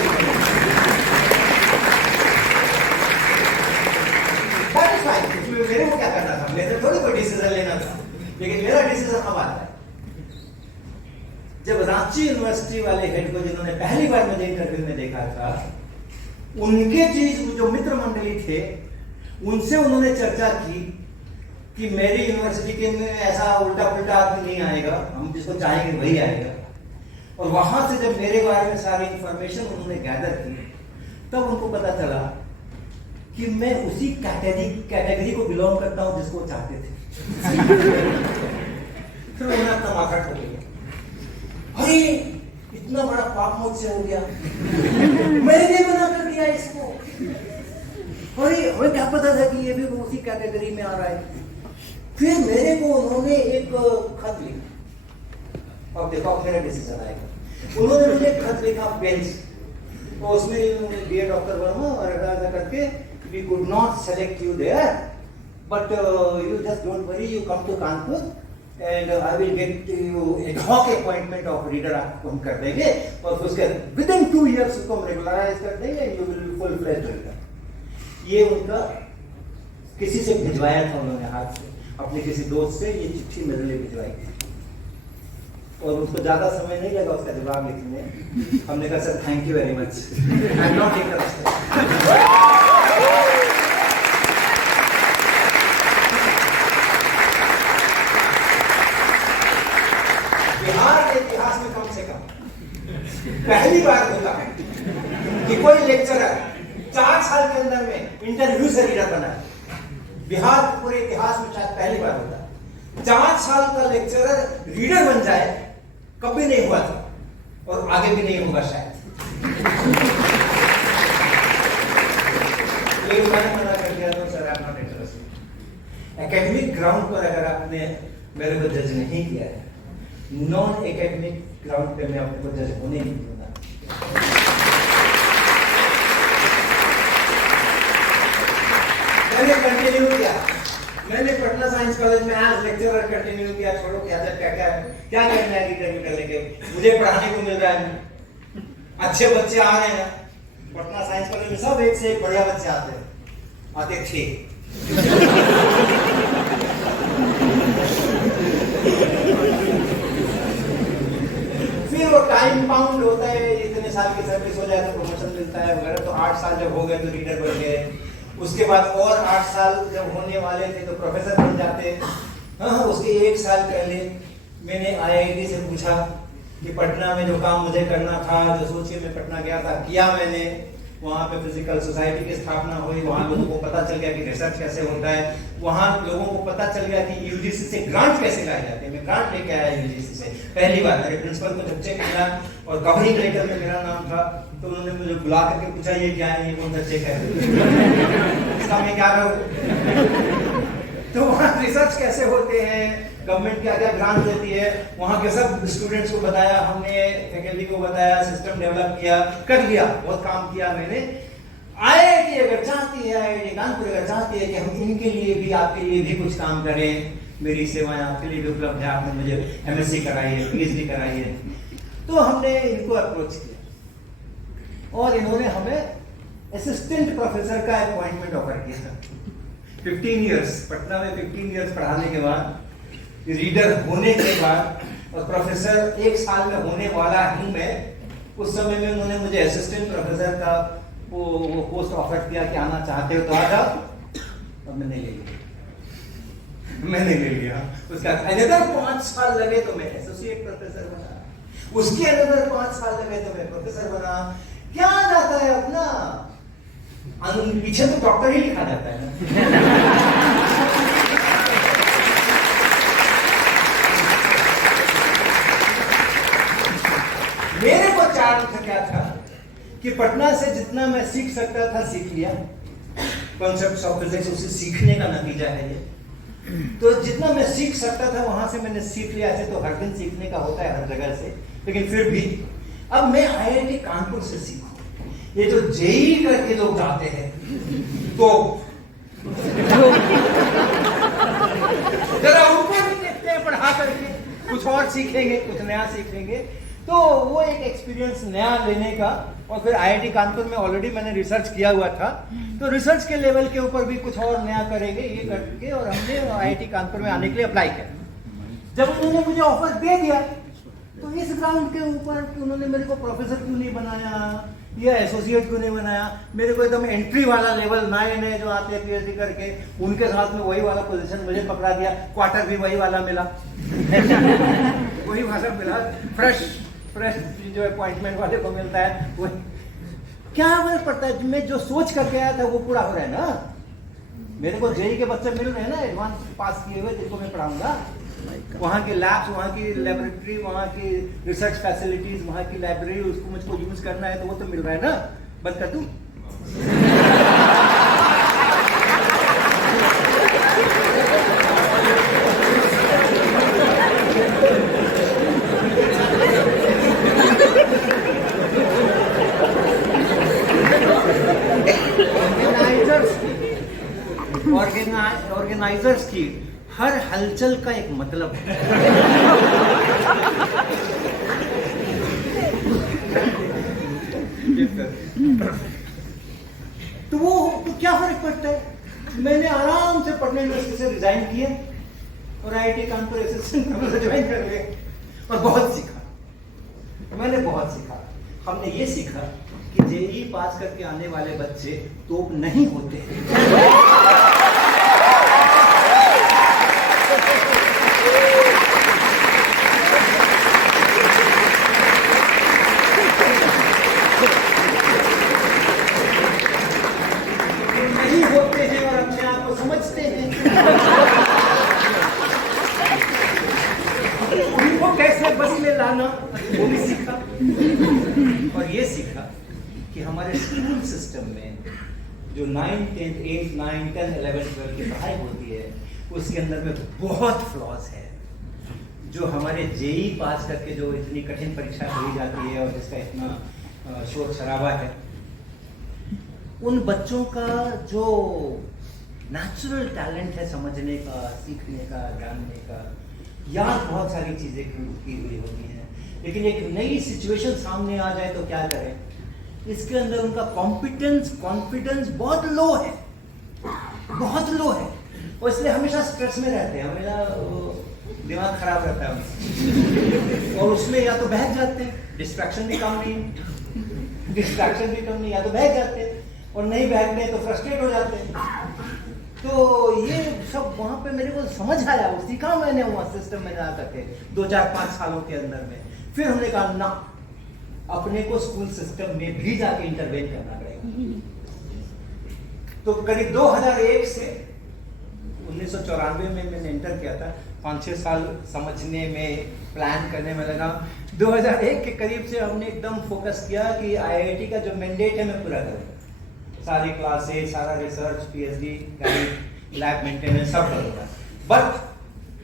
मेरे को क्या करना था, मेरे थोड़ी कोई डिसीजन लेना था, लेकिन मेरा डिसीजन अब आता है जब रांची यूनिवर्सिटी वाले हेड को, जिन्होंने पहली बार मुझे इंटरव्यू में देखा था, उनके चीज जो मित्र मंडली थे, उनसे उन्होंने चर्चा की कि मेरी यूनिवर्सिटी के में ऐसा उल्टा पुल्टा आदमी नहीं आएगा, हम जिसको चाहेंगे वही आएगा। और वहां से जब मेरे बारे में सारी इंफॉर्मेशन उन्होंने गैदर की, तब उनको पता चला कि मैं उसी कैटेगरी को बिलोंग करता हूं जिसको चाहते थे। फिर उन्हें अपना माथा ठोक लिया, अरे इतना बड़ा पाप मुझसे हो गया, मैंने मना कर दिया इसको, अरे हमें क्या पता था कि ये भी उसी कैटेगरी में आ रहा है। फिर मेरे को उन्होंने एक खत लिखा, अब देखो अब मेरा डिसीजन आएगा। उन्होंने मुझे एक खत लिखा बेंच, तो उसमें डियर डॉक्टर वर्मा और ऐसा करके, we could not select you there, but you just don't worry, you come to Kanpur and I will get you ad hoc appointment of reader, आपको हम कर देंगे, और उसके within 2 years उसको हम रेगुलराइज कर देंगे, you will be full fledged reader। ये उनका किसी से भिजवाया था उन्होंने, हाथ से अपने किसी दोस्त से ये चिट्ठी मेरे लिए भिजवाई थी, और उसको ज्यादा समय नहीं लगा उसका जवाब लिखने में। हमने कहा sir thank you very much, I am not interested. पहली बार होता है कि कोई लेक्चरर 4 साल के अंदर में इंटरव्यू से रीडर बना है। बिहार के पूरे इतिहास में शायद पहली बार होता है 4 साल का लेक्चरर रीडर बन जाए, कभी नहीं हुआ था। और आगे भी नहीं होगा शायद। एक बार मना कर दिया तो सर आप नॉट इंटरेस्टेड। एकेडमिक ग्राउंड पर अगर आपने मेरे को जज नहीं किया है, नॉन एकेडमिक ग्राउंड पे मैं अपने को जज होने नहीं दूंगा। मैंने कंटिन्यू किया, मैंने पटना साइंस कॉलेज में आज लेक्चरर कंटिन्यू किया। छोड़ो क्या क्या करना है रीडर कर लेके, मुझे पढ़ाने को मिल रहा है, अच्छे बच्चे आ रहे हैं। पटना साइंस कॉलेज में सब एक से एक बढ़िया बच्चे आते थे। फिर वो टाइम बाउंड होता है, इतने साल की सर्विस हो जाए तो प्रमोशन मिलता है वगैरह। तो 8 साल जब हो गए तो रीडर बन गए, उसके बाद और 8 साल जब होने वाले थे तो प्रोफेसर बन जाते। हाँ, उसके 1 साल पहले मैंने IIT से पूछा कि पटना में जो काम मुझे करना था, जो सोच के मैं पटना गया था, किया मैंने। वहाँ पे फिजिकल सोसाइटी की स्थापना हुई, वहाँ लोगों को पता चल गया कि रिसर्च कैसे होता है, वहाँ लोगों को पता चल गया कि UGC से ग्रांट कैसे लाए जाते हैं। मैं ग्रांट लेके आया UGC से पहली बार। मेरे प्रिंसिपल को जब चेक मिला और कवरिंग लेटर में मेरा नाम था तो उन्होंने मुझे बुला करके पूछा ये क्या है, ये कौन सा चेक है, इसका मैं क्या करूँ। तो वहाँ रिसर्च कैसे होते हैं, गवर्नमेंट क्या क्या ग्रांट देती है, वहाँ के सब स्टूडेंट्स को बताया हमने, फैकल्टी को बताया, सिस्टम डेवलप किया, कर लिया, बहुत काम किया मैंने। IIT अगर चाहती है, IIT कानपुर अगर चाहती है कि हम इनके लिए भी, आपके लिए भी कुछ काम करें, मेरी सेवाएं आपके लिए भी उपलब्ध है, आपने मुझे MSc कराई है, PhD कराई है, तो हमने इनको अप्रोच किया और इन्होंने हमें असिस्टेंट प्रोफेसर का अपॉइंटमेंट ऑफर किया। 15 इयर्स पटना में 15 इयर्स पढ़ाने के बाद, रीडर होने के बाद और प्रोफेसर 1 साल में होने वाला ही मैं, उस समय में उन्होंने मुझे असिस्टेंट प्रोफेसर का वो पोस्ट ऑफर किया कि आना चाहते हो तो आ जाओ। और मैंने ले लिया। उसका अनदर 5 साल लगे तो मैं एसोसिएट प्रोफेसर बना, उसके अनदर 5 साल लगे तो मैं प्रोफेसर बना। क्या जाता है अपना, पीछे तो डॉक्टर ही लिखा जाता है ना। मेरे को चार्ज क्या था कि पटना से जितना मैं सीख सकता था सीख लिया। कॉन्सेप्ट्स ऑफ फिजिक्स उसे सीखने का नतीजा है ये। तो जितना मैं सीख सकता था वहां से मैंने सीख लिया। ऐसे तो हर दिन सीखने का होता है हर जगह से, लेकिन फिर भी अब मैं IIT कानपुर से सीखूं। ये जो JEE करके लोग जाते हैं तो जरा ऊपर भी देखते हैं पढ़ा करके, कुछ और सीखेंगे, कुछ नया सीखेंगे। तो वो एक एक्सपीरियंस नया लेने का। और फिर IIT कानपुर में ऑलरेडी मैंने रिसर्च किया हुआ था, तो रिसर्च के लेवल के ऊपर भी कुछ और नया करेंगे ये करके, और हमने IIT कानपुर में आने के लिए अप्लाई किया। जब उन्होंने मुझे ऑफर दे दिया तो इस ग्राउंड के ऊपर कि उन्होंने मेरे को प्रोफेसर क्यों नहीं बनाया या एसोसिएट क्यों नहीं बनाया, मेरे को एकदम एंट्री वाला लेवल नए जो आते हैं PhD करके, उनके साथ में वही वाला पोजीशन मुझे पकड़ा दिया। क्वार्टर भी वही वाला मिला वही वाला मिला, फ्रेश जो अपॉइंटमेंट वाले को मिलता है वो। क्या फर्क पड़ता है, मैं जो सोच करके आया था वो पूरा हो रहा है ना। मेरे को JEE के बच्चे मिल रहे हैं ना, एडवांस पास किए हुए, जिनको मैं पढ़ाऊंगा। वहाँ के लैब्स, वहाँ की लेबोरेटरी, वहाँ की रिसर्च फैसिलिटीज, वहाँ की लाइब्रेरी, उसको मुझको यूज करना है तो वो तो मिल रहा है ना। बंद कर दूं? ऑर्गेनाइजर्स की हर हलचल का एक मतलब है। तो वो तो क्या फर्क पड़ता है। मैंने आराम से पटना यूनिवर्सिटी से रिजाइन किया और IIT Kanpur assistant professor join कर लिए और बहुत सीखा। मैंने बहुत सीखा। हमने ये सीखा कि JEE पास करके आने वाले बच्चे तोप नहीं होते हैं। नहीं होते हैं और अपने आप को समझते हैं। उनको कैसे बस में लाना वो भी सीखा। स्कूल सिस्टम में जो 9, 10, 8, 9, 10, 11, 12 की पढ़ाई होती है उसके अंदर में बहुत फ्लॉज है। जो हमारे जेई पास करके जो इतनी कठिन परीक्षा दी जाती है और जिसका इतना शोर शराबा है, उन बच्चों का जो नेचुरल टैलेंट है समझने का, सीखने का, जानने का, याद बहुत सारी चीज़ें की हुई होती हैं, लेकिन एक नई सिचुएशन सामने आ जाए तो क्या करें? इसके अंदर उनका कॉन्फिडेंस बहुत लो है, बहुत लो है, और इसलिए हमेशा स्ट्रेस में रहते हैं, हमेशा दिमाग खराब रहता है उनका। और उसमें या तो बहक जाते हैं, डिस्ट्रैक्शन भी कम नहीं, या तो बहक जाते हैं, और नहीं बहकते तो फ्रस्ट्रेट हो जाते हैं। तो ये सब वहाँ पे मेरे को समझ आया, वो सीखा मैंने वहाँ सिस्टम में जा करके 2, 4, 5 सालों के अंदर में। फिर हमने कहा ना, अपने को स्कूल सिस्टम में भी जाके इंटरवेन करना पड़ेगा। तो करीब 2001 से 1994 में मैंने एंटर किया था। 5-6 साल समझने में, प्लान करने में लगा। 2001 के करीब से हमने एकदम फोकस किया कि आईआईटी का जो मैंडेट है मैं पूरा करूँ, सारी क्लासेस, सारा रिसर्च, पीएचडी, लैब मेंटेनेंस सब करूँगा। बट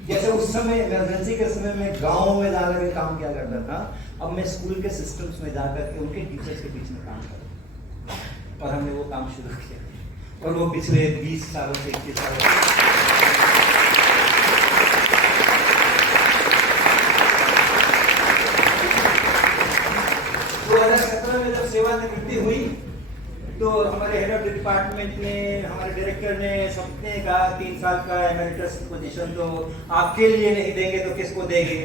जैसे उस समय इमरजेंसी के समय में गाँव में जाकर के काम किया करता था, अब मैं स्कूल के सिस्टम्स में जाकर के उनके टीचर्स के बीच में काम करूँ, और हमने वो काम शुरू किया, और वो पिछले 20 सालों से 21 सालों से 2017 में जब सेवानिवृत्ति हुई तो हमारे हेड ऑफ डिपार्टमेंट ने, हमारे डायरेक्टर ने, सबने कहा 3 साल का एमेरिटस पोजीशन तो आपके लिए नहीं देंगे तो किसको देंगे?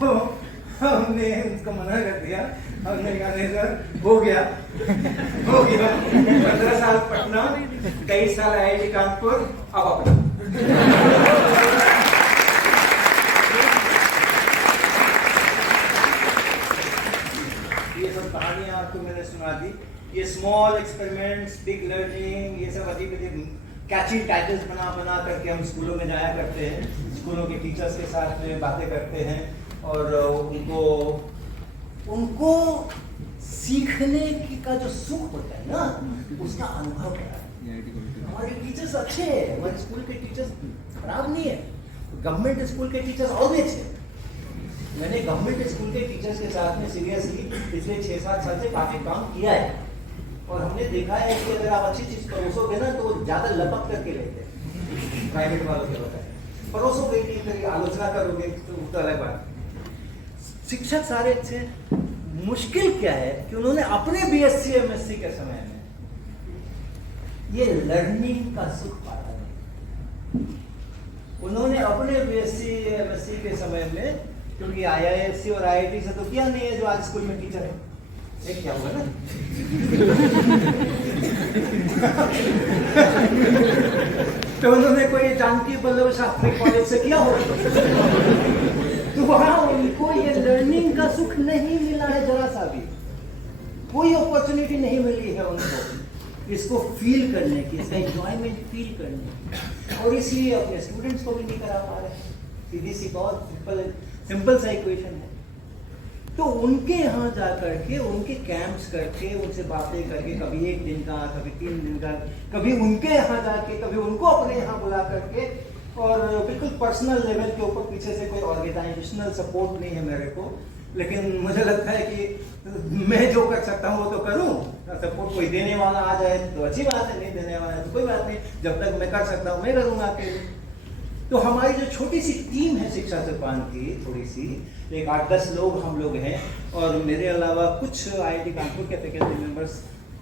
तो हमने उसको मना कर दिया। हमने कहा नहीं सर, हो गया 15 साल पटना, 23 साल आईआईटी कानपुर, अब अपना। ये सब कहानियां आपको मैंने सुना दी। ये स्मॉल एक्सपेरिमेंट्स, बिग लर्निंग, ये सब अजीब अजीब कैची टाइटल्स बना करके हम स्कूलों में जाया करते हैं, स्कूलों के टीचर्स के साथ में बातें करते हैं, और उनको सीखने की का जो सुख होता है ना, उसका अनुभव कराना। हमारे टीचर्स अच्छे हैं, हमारे स्कूल के टीचर्स खराब नहीं है, गवर्नमेंट स्कूल के टीचर्स और भी अच्छे हैं। मैंने गवर्नमेंट स्कूल के टीचर्स के साथ में सीरियसली पिछले 6-7 साल से काफी काम किया है, और हमने देखा है कि अगर आप अच्छी चीज परोसोगे ना तो ज्यादा लपक करके लेते हैं। प्राइवेट वालों के होता है, परोसोगे कि फिर आलोचना करोगे तो अलग बात। शिक्षक सारे अच्छे, मुश्किल क्या है कि उन्होंने अपने बीएससी एमएससी के समय में ये लर्निंग का सुख पाया नहीं। उन्होंने अपने बीएससी एमएससी के समय में, क्योंकि आईआईएससी और आईआईटी से तो किया नहीं है जो आज स्कूल में टीचर है, एक क्या हुआ ना तो उन्होंने कोई जानकी बल्लभ शास्त्री कॉलेज से किया होगा, तो वहां उनको ये लर्निंग का सुख नहीं मिला है, जरा सा भी कोई अपॉर्चुनिटी नहीं मिली है उनको इसको फील करने की, इसका एंजॉयमेंट फील करने की, और इसलिए अपने स्टूडेंट्स को भी नहीं करा पा रहे। सीधी सी बहुत सिंपल सा इक्वेशन है। तो उनके यहाँ जा करके, उनके कैंप्स करके, उनसे बातें करके, कभी 1 दिन का, कभी 3 दिन का, कभी उनके यहाँ जाके, कभी उनको अपने यहाँ बुला करके, और बिल्कुल पर्सनल लेवल के ऊपर, पीछे से कोई ऑर्गेनाइजेशनल सपोर्ट नहीं है मेरे को, लेकिन मुझे लगता है कि मैं जो कर सकता हूँ वो तो करूँ। सपोर्ट कोई देने वाला आ जाए तो अच्छी बात है, नहीं देने वाला है तो कोई बात नहीं, जब तक मैं कर सकता हूँ मैं करूँगा अकेले। तो हमारी जो छोटी सी टीम है शिक्षा सोपान की, थोड़ी सी, एक 8-10 लोग हम लोग हैं, और मेरे अलावा कुछ आईआईटी कानपुर के फैकल्टी मेंबर्स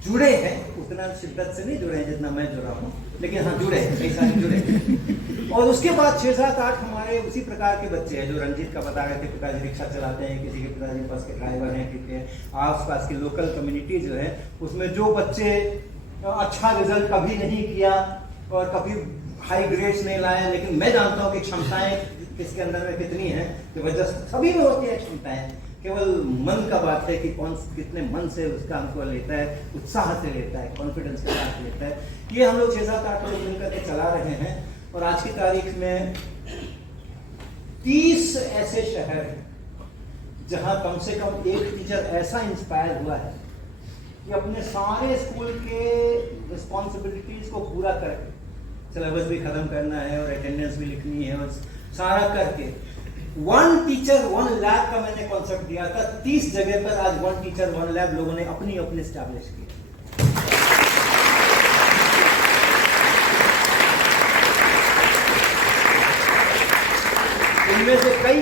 जुड़े हैं, उतना शिद्दत से नहीं जुड़े हैं जितना मैं जुड़ा हूँ, लेकिन हाँ जुड़े हैं, कई सारे जुड़े हैं। और उसके बाद 6-7-8 हमारे उसी प्रकार के बच्चे हैं जो रंजीत का बता रहे थे, पिताजी रिक्शा चलाते हैं, किसी के पिताजी बस के ड्राइवर हैं, ठीक है। आस पास की लोकल कम्युनिटी जो है उसमें जो बच्चे अच्छा रिजल्ट कभी नहीं किया और कभी हाई ग्रेड्स नहीं लाए, लेकिन मैं जानता हूँ कि क्षमताएं किसके अंदर में कितनी हैं, जबरदस्त सभी में होती है क्षमताएं, केवल मन का बात है कि कौन कितने मन से उस काम को लेता है, उत्साह से लेता है, कॉन्फिडेंस के साथ लेता है। ये हम लोग 6-7-8 लोग मिलकर के चला रहे हैं, और आज की तारीख में 30 ऐसे शहर हैं जहां कम से कम एक टीचर ऐसा इंस्पायर हुआ है कि अपने सारे स्कूल के रिस्पॉन्सिबिलिटीज को पूरा करें, सिलेबस भी खत्म करना है और अटेंडेंस भी लिखनी है और सारा करके 1 टीचर 1 लैब का मैंने कॉन्सेप्ट दिया था। 30 जगह पर आज 1 टीचर 1 लैब लोगों ने अपनी अपनी स्टैब्लिश की। इनमें से कई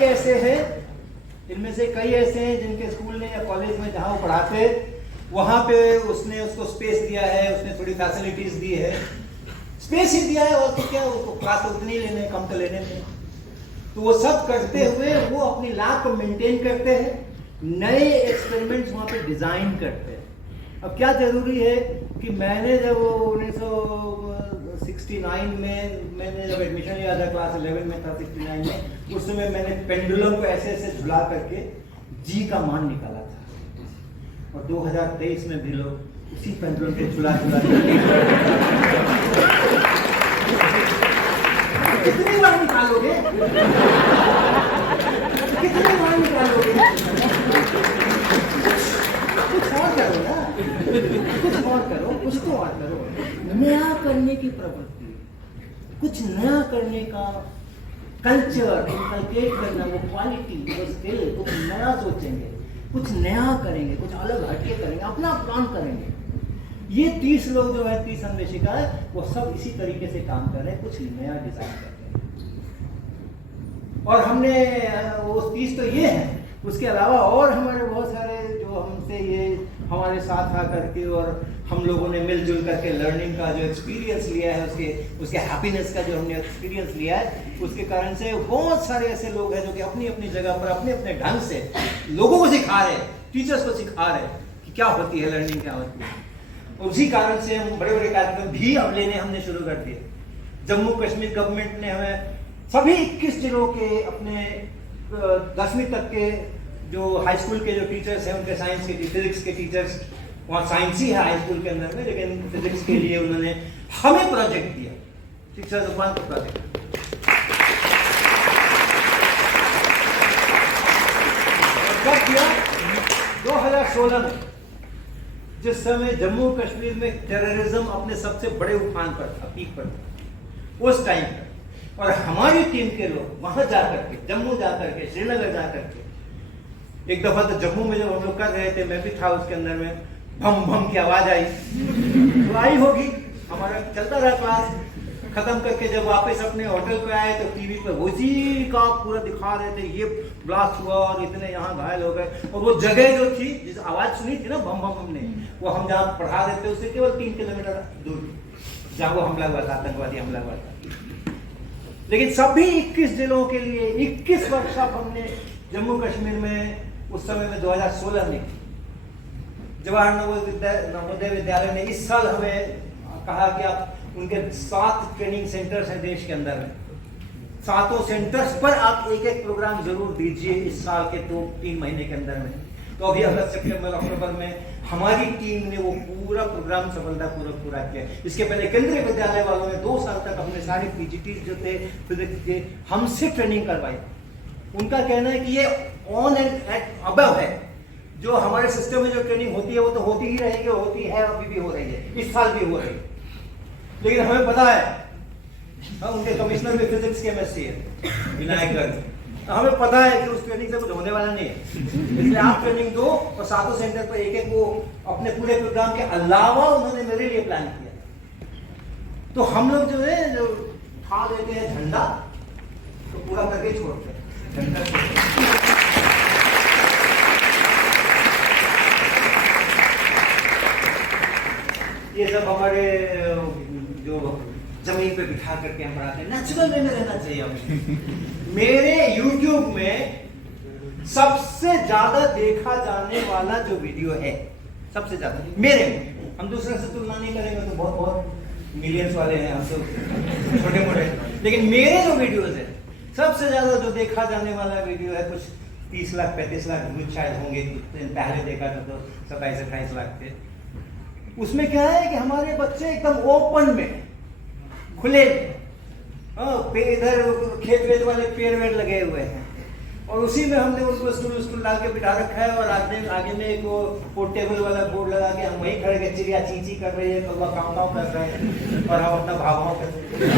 ऐसे हैं जिनके स्कूल ने या कॉलेज में जहां वो पढ़ाते वहां पे उसने उसको स्पेस दिया है, उसने थोड़ी फैसिलिटीज दी है, स्पेस ही दिया है और तो क्या, उसको क्लास उतनी लेने कम तो लेने नहीं। तो वो सब करते हुए वो अपनी लैब को मेंटेन करते हैं, नए एक्सपेरिमेंट्स वहां पे डिजाइन करते हैं। अब क्या जरूरी है कि मैंने जब 1969 में मैंने जब एडमिशन लिया था, क्लास 11 में था 69 में, उस समय मैंने पेंडुलम को ऐसे ऐसे झुला करके जी का मान निकाला था। और 2023 में भी लोग उसी पेंडुलम को झुला झुला कितनी बार निकालोगे? कितनी बार निकालोगे? कुछ और करो ना, कुछ और करो, कुछ तो और करो। नया करने की प्रवृत्ति, कुछ नया करने का कल्चर इनकलकेट करना, वो क्वालिटी, वो स्किल, कुछ नया सोचेंगे, कुछ नया करेंगे, कुछ अलग हटके करेंगे, अपना प्लान करेंगे। ये 30 लोग जो है, 30 अन्वेषिका है, वो सब इसी तरीके से काम कर रहे हैं, कुछ नया डिजाइन कर रहे हैं। और हमने वो 30 तो ये हैं, उसके अलावा और हमारे बहुत सारे जो हमसे ये हमारे साथ आ करके और हम लोगों ने मिलजुल करके लर्निंग का जो एक्सपीरियंस लिया है, उसके हैप्पीनेस का जो हमने एक्सपीरियंस लिया है, उसके कारण से बहुत सारे ऐसे लोग हैं जो कि अपनी अपनी जगह पर अपने अपने ढंग से लोगों को सिखा रहे हैं, टीचर्स को सिखा रहे हैं कि क्या होती है लर्निंग, क्या होती है। और उसी कारण से हम बड़े बड़े कार्यक्रम भी अब लेने हमने शुरू कर दिए। जम्मू कश्मीर गवर्नमेंट ने हमें सभी 21 जिलों के अपने 10वीं तक के जो हाई स्कूल के जो टीचर्स हैं, उनके साइंस के फिजिक्स के टीचर्स, वहाँ साइंस ही है हाई स्कूल के अंदर में, लेकिन फिजिक्स के लिए उन्होंने हमें प्रोजेक्ट दिया, टीचर्स ऑफ वन प्रोजेक्ट। कब दिया? 2016 में, जिस समय जम्मू कश्मीर में टेररिज्म अपने सबसे बड़े उफान पर था, पीक पर था, उस टाइम पर। और हमारी टीम के लोग वहां जाकर के, जम्मू जाकर के, श्रीनगर जाकर के, एक दफा तो जम्मू में जब हम लोग कर रहे थे, मैं भी था उसके अंदर में, भम भम की आवाज आई, तो आई होगी, हमारा चलता रहा क्लास, खत्म करके जब वापस अपने होटल पे आए तो टीवी पे उसी का पूरा दिखा रहे थे, ये ब्लास्ट हुआ और इतने यहाँ घायल हो गए। और वो जगह जो थी, जिस आवाज सुनी थी ना बम बम हमने, वो हम जहाँ पढ़ा रहे थे उससे केवल 3 किलोमीटर दूर जहाँ वो हमला हुआ था, आतंकवादी हमला हुआ था। लेकिन सभी 21 जिलों के लिए 21 वर्कशॉप हमने जम्मू कश्मीर में उस समय में 2016 में जवाहर नवोदय विद्यालय ने इस साल हमें कहा कि आप उनके 7 ट्रेनिंग सेंटर्स हैं देश के अंदर में, 7 सेंटर्स पर आप एक एक प्रोग्राम जरूर दीजिए इस साल के 2-3 महीने के अंदर में। तो अभी अगस्त सितंबर अक्टूबर में हमारी टीम ने वो पूरा प्रोग्राम सफलतापूर्वक पूरा किया। इसके पहले केंद्रीय विद्यालय वालों ने 2 साल तक अपने सारे पीजीटीज जो थे फिजिक्स के हमसे ट्रेनिंग करवाई। उनका कहना है कि ये ऑन एंड अबव है, जो हमारे सिस्टम में जो ट्रेनिंग होती है वो तो होती ही रहेगी, होती है, अभी भी हो रही है, इस साल भी हो रही है। लेकिन हमें पता है, उनके कमिश्नर में फिजिक्स केमिस्ट्री है विनायक गर्ग, हमें पता है कि उस ट्रेनिंग से कुछ होने वाला नहीं है। इसलिए आप ट्रेनिंग दो और 7 सेंटर पर एक एक वो अपने पूरे प्रोग्राम के अलावा उन्होंने मेरे लिए प्लान किया। तो हम लोग जो है जो उठा देते हैं झंडा, तो पूरा करके छोड़ते हैं झंडा। ये सब हमारे जो जमीन पे बिठा करके हम पढ़ाते हैं, नेचुरल वे में रहना चाहिए हमें। मेरे YouTube में सबसे ज्यादा देखा जाने वाला जो वीडियो है, सबसे ज्यादा मेरे में, हम दूसरे से तुलना नहीं करेंगे तो बहुत बहुत मिलियंस वाले हैं हम तो छोटे मोटे, लेकिन मेरे जो वीडियोस है सबसे ज्यादा जो देखा जाने वाला वीडियो है, कुछ 30 लाख 35 लाख व्यूज शायद होंगे, कुछ दिन पहले देखा था तो 27-28 लाख थे। उसमें क्या है कि हमारे बच्चे एकदम ओपन में, खुले, इधर खेत वेत वाले पेड़ वेड़ लगे हुए हैं, और उसी में हमने उनको स्टूल डाल के बिठा रखा है और आगे में एक वो पोर्टेबल वाला बोर्ड लगा के हम वहीं खड़े के चिड़िया चींची कर रही है, कौवा काँव काँव कर रहे हैं और हम अपना भाव भाव कर रहे हैं।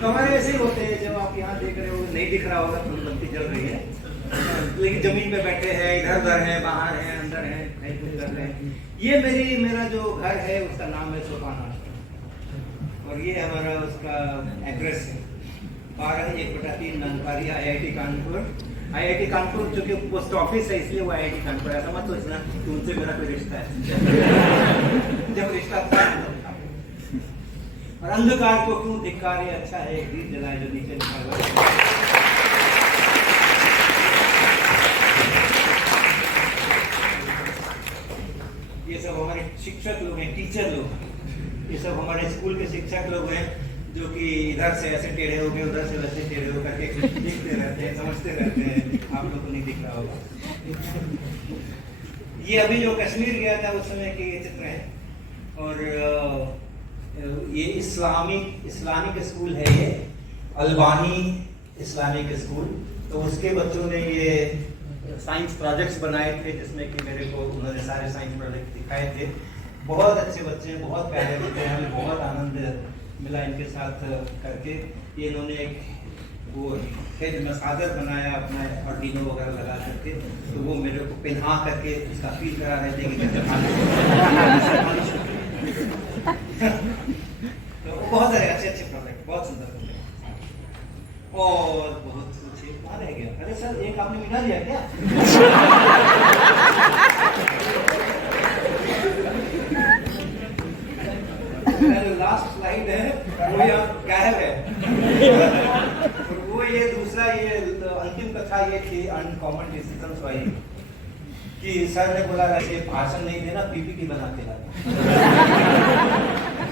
तो हमारे ऐसे ही होते हैं, जब आप यहाँ देख रहे हो नहीं दिख रहा होगा तो बत्ती जल रही है, लेकिन जमीन पे बैठे हैं, इधर उधर हैं, बाहर हैं, अंदर हैं, कहीं कुछ कर रहे हैं। ये मेरा जो घर है उसका नाम है सोपाना और ये हमारा उसका एड्रेस है 12/1/3 नंदपारी IIT कानपुर। IIT कानपुर जो कि पोस्ट ऑफिस है इसलिए वो IIT कानपुर है, ऐसा मत सोचना कि उनसे मेरा कोई रिश्ता है। जब रिश्ता था और अंधकार को क्यों धिक्कार, ये अच्छा है एक दीप जलाए जो नीचे लिखा हुआ है। ये सब हमारे शिक्षक लोग हैं, टीचर लोग हैं, ये सब हमारे स्कूल के शिक्षक लोग हैं जो कि इधर से ऐसे टेढ़े हो गए, उधर से वैसे टेढ़े हो करके लिखते रहते हैं, समझते रहते हैं। आप लोग को नहीं दिख रहा होगा। ये अभी जो कश्मीर गया था उस समय के ये चित्र है और ये इस्लामिक स्कूल है, ये अल्बानी इस्लामिक स्कूल। तो उसके बच्चों ने ये साइंस प्रोजेक्ट्स बनाए थे जिसमें कि मेरे को उन्होंने सारे साइंस प्रोजेक्ट दिखाए थे। बहुत अच्छे बच्चे हैं, बहुत प्यारे बच्चे हैं, हमें बहुत आनंद मिला इनके साथ करके। ये इन्होंने एक वो हेड मसाजर बनाया अपना आर्डिनो वगैरह लगा करके, तो वो मेरे को पहना करके उसका फील करा रहे थे कि कैसे तो बहुत सारे अच्छे प्रोजेक्ट, बहुत सुंदर प्रोजेक्ट और बहुत कुछ कहाँ रह गया। अरे सर एक आपने मिटा दिया क्या? लास्ट स्लाइड है वो यहाँ गायब है। वो ये दूसरा ये अंतिम कथा ये थी अनकॉमन डिसीजंस वाली कि सर ने बोला ऐसे भाषण नहीं देना, PPT बना के लाना।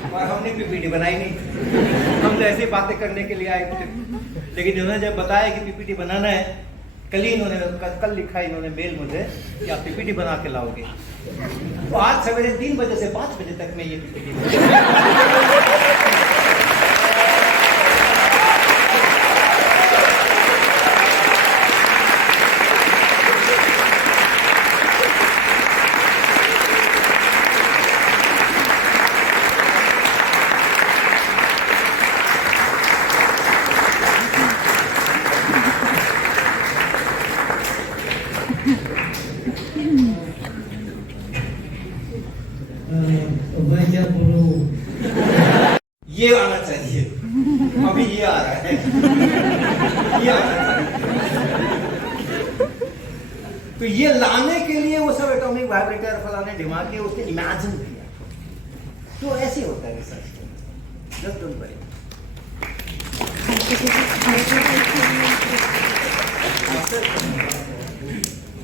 और हमने PPT बनाई नहीं, हम तो ऐसी बातें करने के लिए आए थे। लेकिन उन्होंने जब बताया कि PPT बनाना है, कल लिखा इन्होंने मेल मुझे कि आप PPT बना के लाओगे। तो आज सवेरे 3 बजे से 5 बजे तक मैं ये PPT मैं क्या बोलूं, ये आना चाहिए। अभी ये आ रहा है, ये आना चाहिए। तो ये लाने के लिए वो सब एटॉमिक वाइब्रेटर फलाने दिमाग के उसने इमेजिन किया। तो ऐसे होता है रिसर्च। Just don't worry.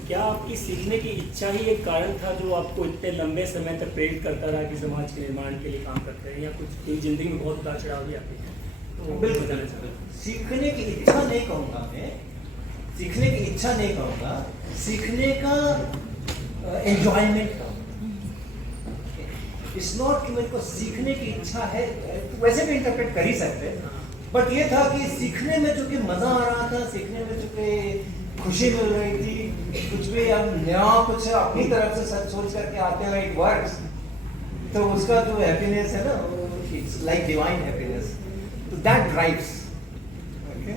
क्या आपकी सीखने की इच्छा ही एक कारण था जो आपको इतने लंबे समय तक प्रेरित करता रहा कि समाज के निर्माण के लिए काम करते हैं, या कुछ जिंदगी में बहुत उतार चढ़ाव भी आते हैं? तो बिल्कुल बताना चाहता हूँ। सीखने की इच्छा नहीं कहूँगा मैं, सीखने की इच्छा नहीं कहूँगा, सीखने का एंजॉयमेंट कहूँगा। इट्स नॉट कि मेरे को सीखने की इच्छा है, वैसे भी इंटरप्रेट कर ही सकते, बट ये था कि सीखने में जो कि मजा आ रहा था, सीखने में जो कि खुशी मिल रही थी, कुछ भी हम नया कुछ अपनी तरफ से सोच करके आते हैं, इट वर्क्स, तो उसका जो हैप्पीनेस है ना, इट्स लाइक डिवाइन हैप्पीनेस, तो दैट ड्राइव्स। ओके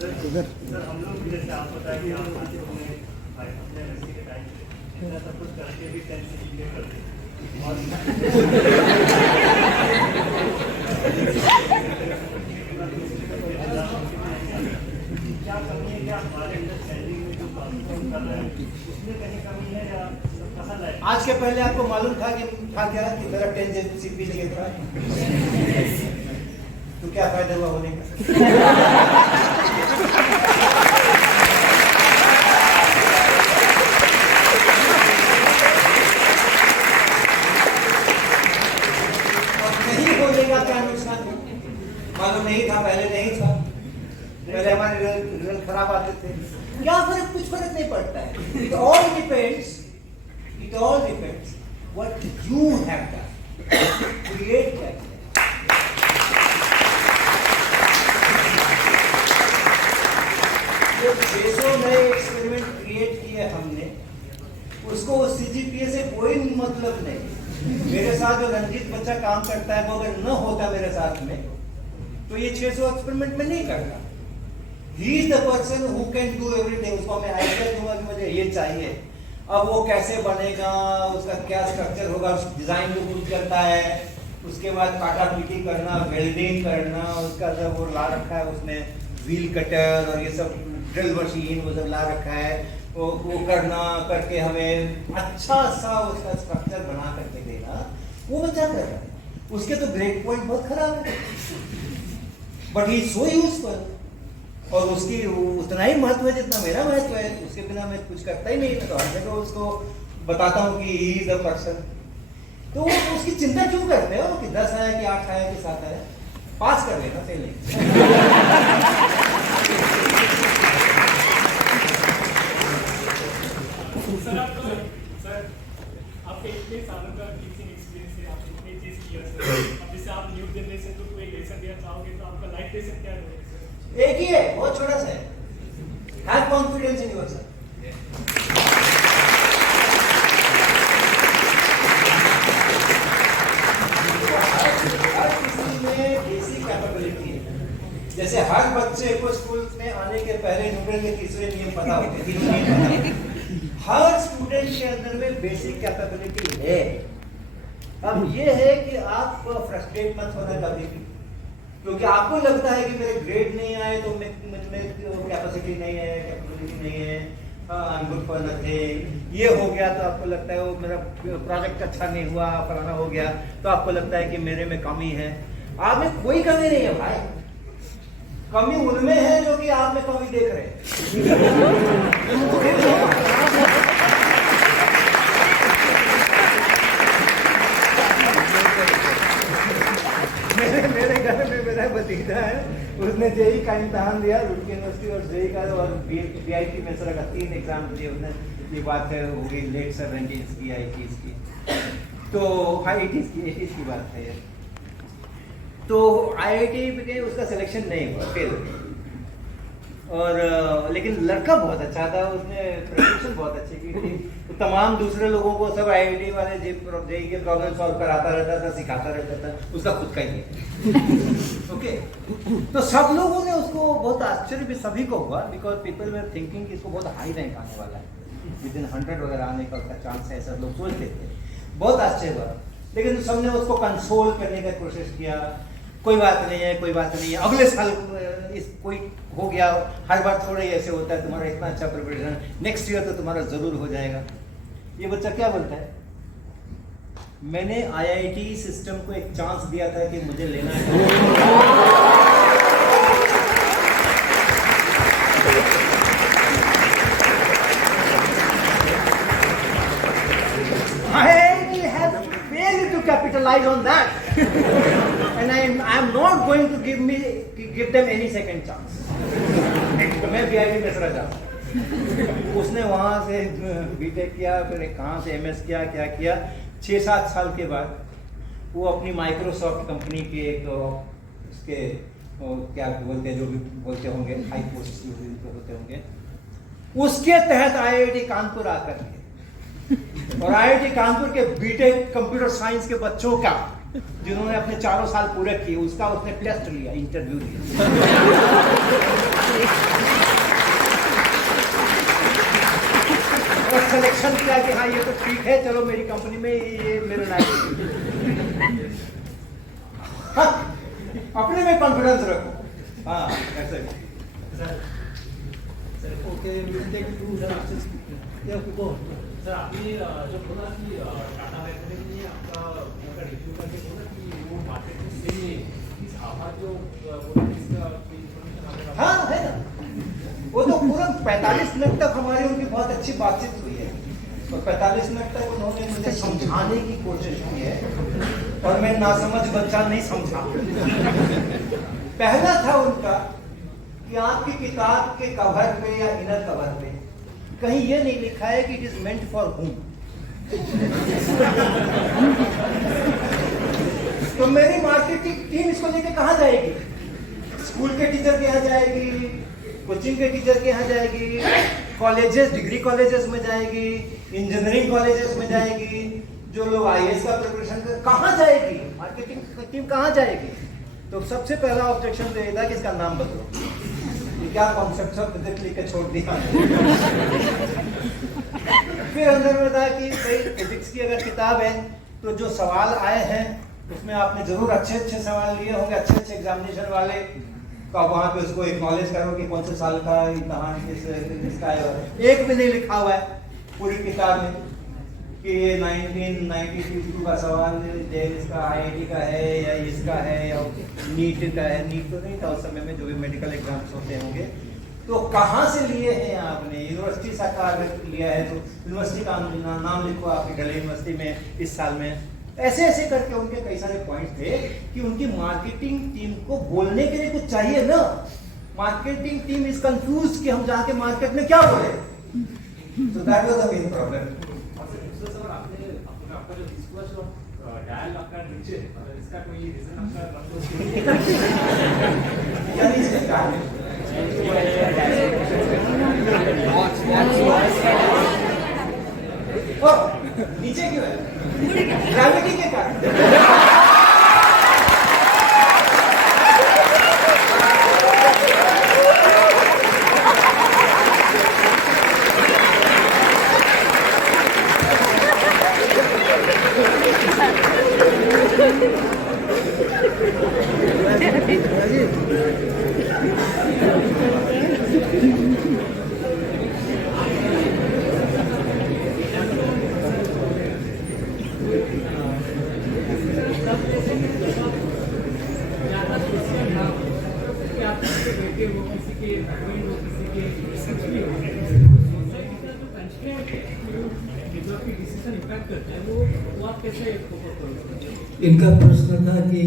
सर हम लोग जैसे आप बताया कि आप अपने व्यक्ति के टाइम इतना सब कुछ करके भी टेंथ से चीजें करते हैं और क्या कमी है, क्या हमारे अंडरस्टैंडिंग में जो काम कर रहे हैं उसमें कहीं कमी है या पसंद है? आज के पहले आपको मालूम था कि था क्या कि मेरा 10 CP लगे था, तो क्या फायदा हुआ होने का? नहीं होने का क्या नुकसान? मालूम नहीं था, पहले नहीं था, पहले हमारे रिजल्ट खराब आते थे, क्या फर्क, कुछ फर्क नहीं पड़ता है। It all depends what you have done, create that। 600 नए एक्सपेरिमेंट क्रिएट किए हमने, उसको CGPA से कोई मतलब नहीं। मेरे साथ जो रंजीत बच्चा काम करता है वो अगर न होता मेरे साथ में तो ये 600 एक्सपेरिमेंट में नहीं करता। He is the person who can do everything. उसको मैं आइडिया दूंगा कि मुझे ये चाहिए, अब वो कैसे बनेगा, उसका क्या स्ट्रक्चर होगा, डिजाइन भी खुद करता है, उसके बाद काटा पीटी करना, वेल्डिंग करना, उसका सब वो ला रखा है उसने, व्हील कटर और ये सब ड्रिल मशीन वो सब ला रखा है, वो करना करके हमें अच्छा सा उसका स्ट्रक्चर बना करके देगा। वो बच्चा कर रहा है, उसके तो ग्रेड पॉइंट बहुत खराब है, बट ही सो यूजफुल, और उसकी उतना ही महत्व है जितना मेरा महत्व है। उसके बिना मैं कुछ करता ही नहीं। मैं तो हर जगह उसको बताता हूँ कि ही इज अ पर्सन। तो उसकी चिंता क्यों करते हो कि 10 आया कि 8 आया कि 7 आया, पास कर लेना, फेल नहीं। सर आपके इतने सालों का टीचिंग एक्सपीरियंस है, आपने इतनी चीज किया सर, अब जैसे आप न्यू जनरेशन को कोई लेसन देना चाहोगे तो आपका लाइफ लेसन क्या है? एक ही है, बहुत छोटा सा है, हैव कॉन्फिडेंस इन योरसेल्फ। हर किसी में बेसिक कैपेबिलिटी है। जैसे हर बच्चे को स्कूल में आने के पहले न्यूटन के तीसरे नियम पता होते हैं, तीनों नियम पता होते हैं। हर स्टूडेंट के अंदर में बेसिक कैपेबिलिटी है। अब ये है कि आप फ्रस्ट्रेट मत होना कभी भी, क्योंकि आपको लगता है कि मेरे ग्रेड नहीं आए तो मुझ में कैपेसिटी नहीं है, कैपेबिलिटी नहीं है, I am good for nothing. ये हो गया तो आपको लगता है वो मेरा प्रोजेक्ट अच्छा नहीं हुआ, फलाना हो गया तो आपको लगता है कि मेरे में कमी है। आप में कोई कमी नहीं है भाई, कमी उनमें है जो कि आप में कमी देख रहे हैं। मेरे घर में मेरा भतीजा है, उसने जेई का इम्तहान दिया, रुड़की यूनिवर्सिटी और जेई का, और बीआईटी में सर का 3 एग्जाम दिए उसने। ये बात है हो गई लेट 70s की, 80s की, तो 80s की बात है। तो IIT में उसका सिलेक्शन नहीं हुआ, फेल हो गया। और लेकिन लड़का बहुत अच्छा था, उसने प्रेजेंटेशन बहुत अच्छी की थी, तो तमाम दूसरे लोगों को सब IIT वाले जेई के प्रॉब्लम सॉल्व कराता रहता था, सिखाता रहता था, उसका खुद का ही है। ओके, तो सब लोगों ने उसको बहुत आश्चर्य भी सभी को हुआ, बिकॉज पीपल वर थिंकिंग कि इसको बहुत हाई रैंक आने वाला है, विदिन 100 वगैरह आने का उसका चांस है, सब लोग सोचते थे। बहुत आश्चर्य हुआ, लेकिन सबने उसको कंसोल करने का कोशिश किया, कोई बात नहीं है, कोई बात नहीं है, अगले साल इस कोई हो गया, हर बार थोड़ा ही ऐसे होता है, तुम्हारा इतना अच्छा प्रिपरेशन, नेक्स्ट ईयर तो तुम्हारा जरूर हो जाएगा। ये बच्चा क्या बोलता है, मैंने IIT सिस्टम को एक चांस दिया था कि मुझे लेना है। IIT has failed to capitalize on that. And I am not going to give them any second chance. तो मैं BIT में चला जाता। उसने वहाँ से बीटेक किया, फिर कहाँ से MS किया, क्या किया। 6-7 साल के बाद वो अपनी माइक्रोसॉफ्ट कंपनी के एक उसके क्या बोलते हैं, जो भी बोलते होंगे, हाई पोस्ट होते होंगे, उसके तहत IIT कानपुर आकर के, और IIT कानपुर के बीटेक कंप्यूटर साइंस के बच्चों का, जिन्होंने अपने 4 साल पूरे किए, उसका उसने टेस्ट लिया, इंटरव्यू लिया। और सिलेक्शन किया कि हाँ ये तो ठीक है, चलो मेरी कंपनी में ये मेरे लायक। हाँ, अपने में कॉन्फिडेंस रखो। हाँ ऐसे Okay, we'll take 2 questions. Yeah, go. Sir आपने जो बोला कि टाटा मैकने ने आपका रिव्यू करके बोला कि वो मार्केट में सही है, इस आवाज जो बोला इसका इंफॉर्मेशन आपने, हाँ है ना, वो तो पूरा 45 मिनट तक हमारी उनकी बहुत अच्छी बातचीत हुई है, और 45 मिनट तक उन्होंने मुझे समझाने की कोशिश की है, और मैं नासमझ बच्चा नहीं समझा। पहला था उनका कि आपकी किताब के कवर पे या इनर कवर पे कहीं ये नहीं लिखा है कि it is meant for home. तो मेरी मार्केटिंग टीम इसको लेके कहाँ जाएगी? स्कूल के टीचर के यहाँ जाएगी, कोचिंग के टीचर के यहाँ जाएगी, कॉलेजेस, डिग्री कॉलेजेस में जाएगी, इंजीनियरिंग कॉलेजेस में जाएगी, जो लोग आईएएस का प्रिपरेशन कर, कहाँ जाएगी? मार्केटिंग टीम कहाँ जाएगी? तो सबसे पहला ऑब्जेक्शन तो ये था कि इसका नाम बदलो। ये क्या कॉन्सेप्ट सब फिजिक्स लिख के छोड़ दिया। फिर अंदर में था कि भाई फिजिक्स की अगर किताब है तो जो सवाल आए हैं उसमें आपने जरूर अच्छे अच्छे सवाल लिए होंगे, अच्छे अच्छे एग्जामिनेशन वाले, तो आप वहाँ पे उसको एक्नॉलेज करो कि कौन से साल का, कहाँ किसका है। एक भी नहीं लिखा हुआ है पूरी किताब में कि ये 1992 का सवाल इसका आईआईटी का है या इसका है या नीट का है। नीट तो नहीं था उस समय में, जो भी मेडिकल एग्जाम्स होते होंगे। तो कहाँ से लिए हैं आपने? यूनिवर्सिटी से अगर लिया है तो यूनिवर्सिटी का नाम लिखो आपकी दिल्ली यूनिवर्सिटी में इस साल में। ऐसे ऐसे करके उनके कई सारे पॉइंट थे कि उनकी मार्केटिंग टीम को बोलने के लिए कुछ चाहिए ना। मार्केटिंग टीम इज कंफ्यूज कि हम जाके मार्केट में क्या बोले। तो that was the main problem. आपका जो डिस्कोर्स और डायल आपका नीचे है, मतलब इसका कोई रीजन आपका यानी इसका कारण नीचे क्यों है? ग्रेविटी के कारण। इनका प्रश्न था कि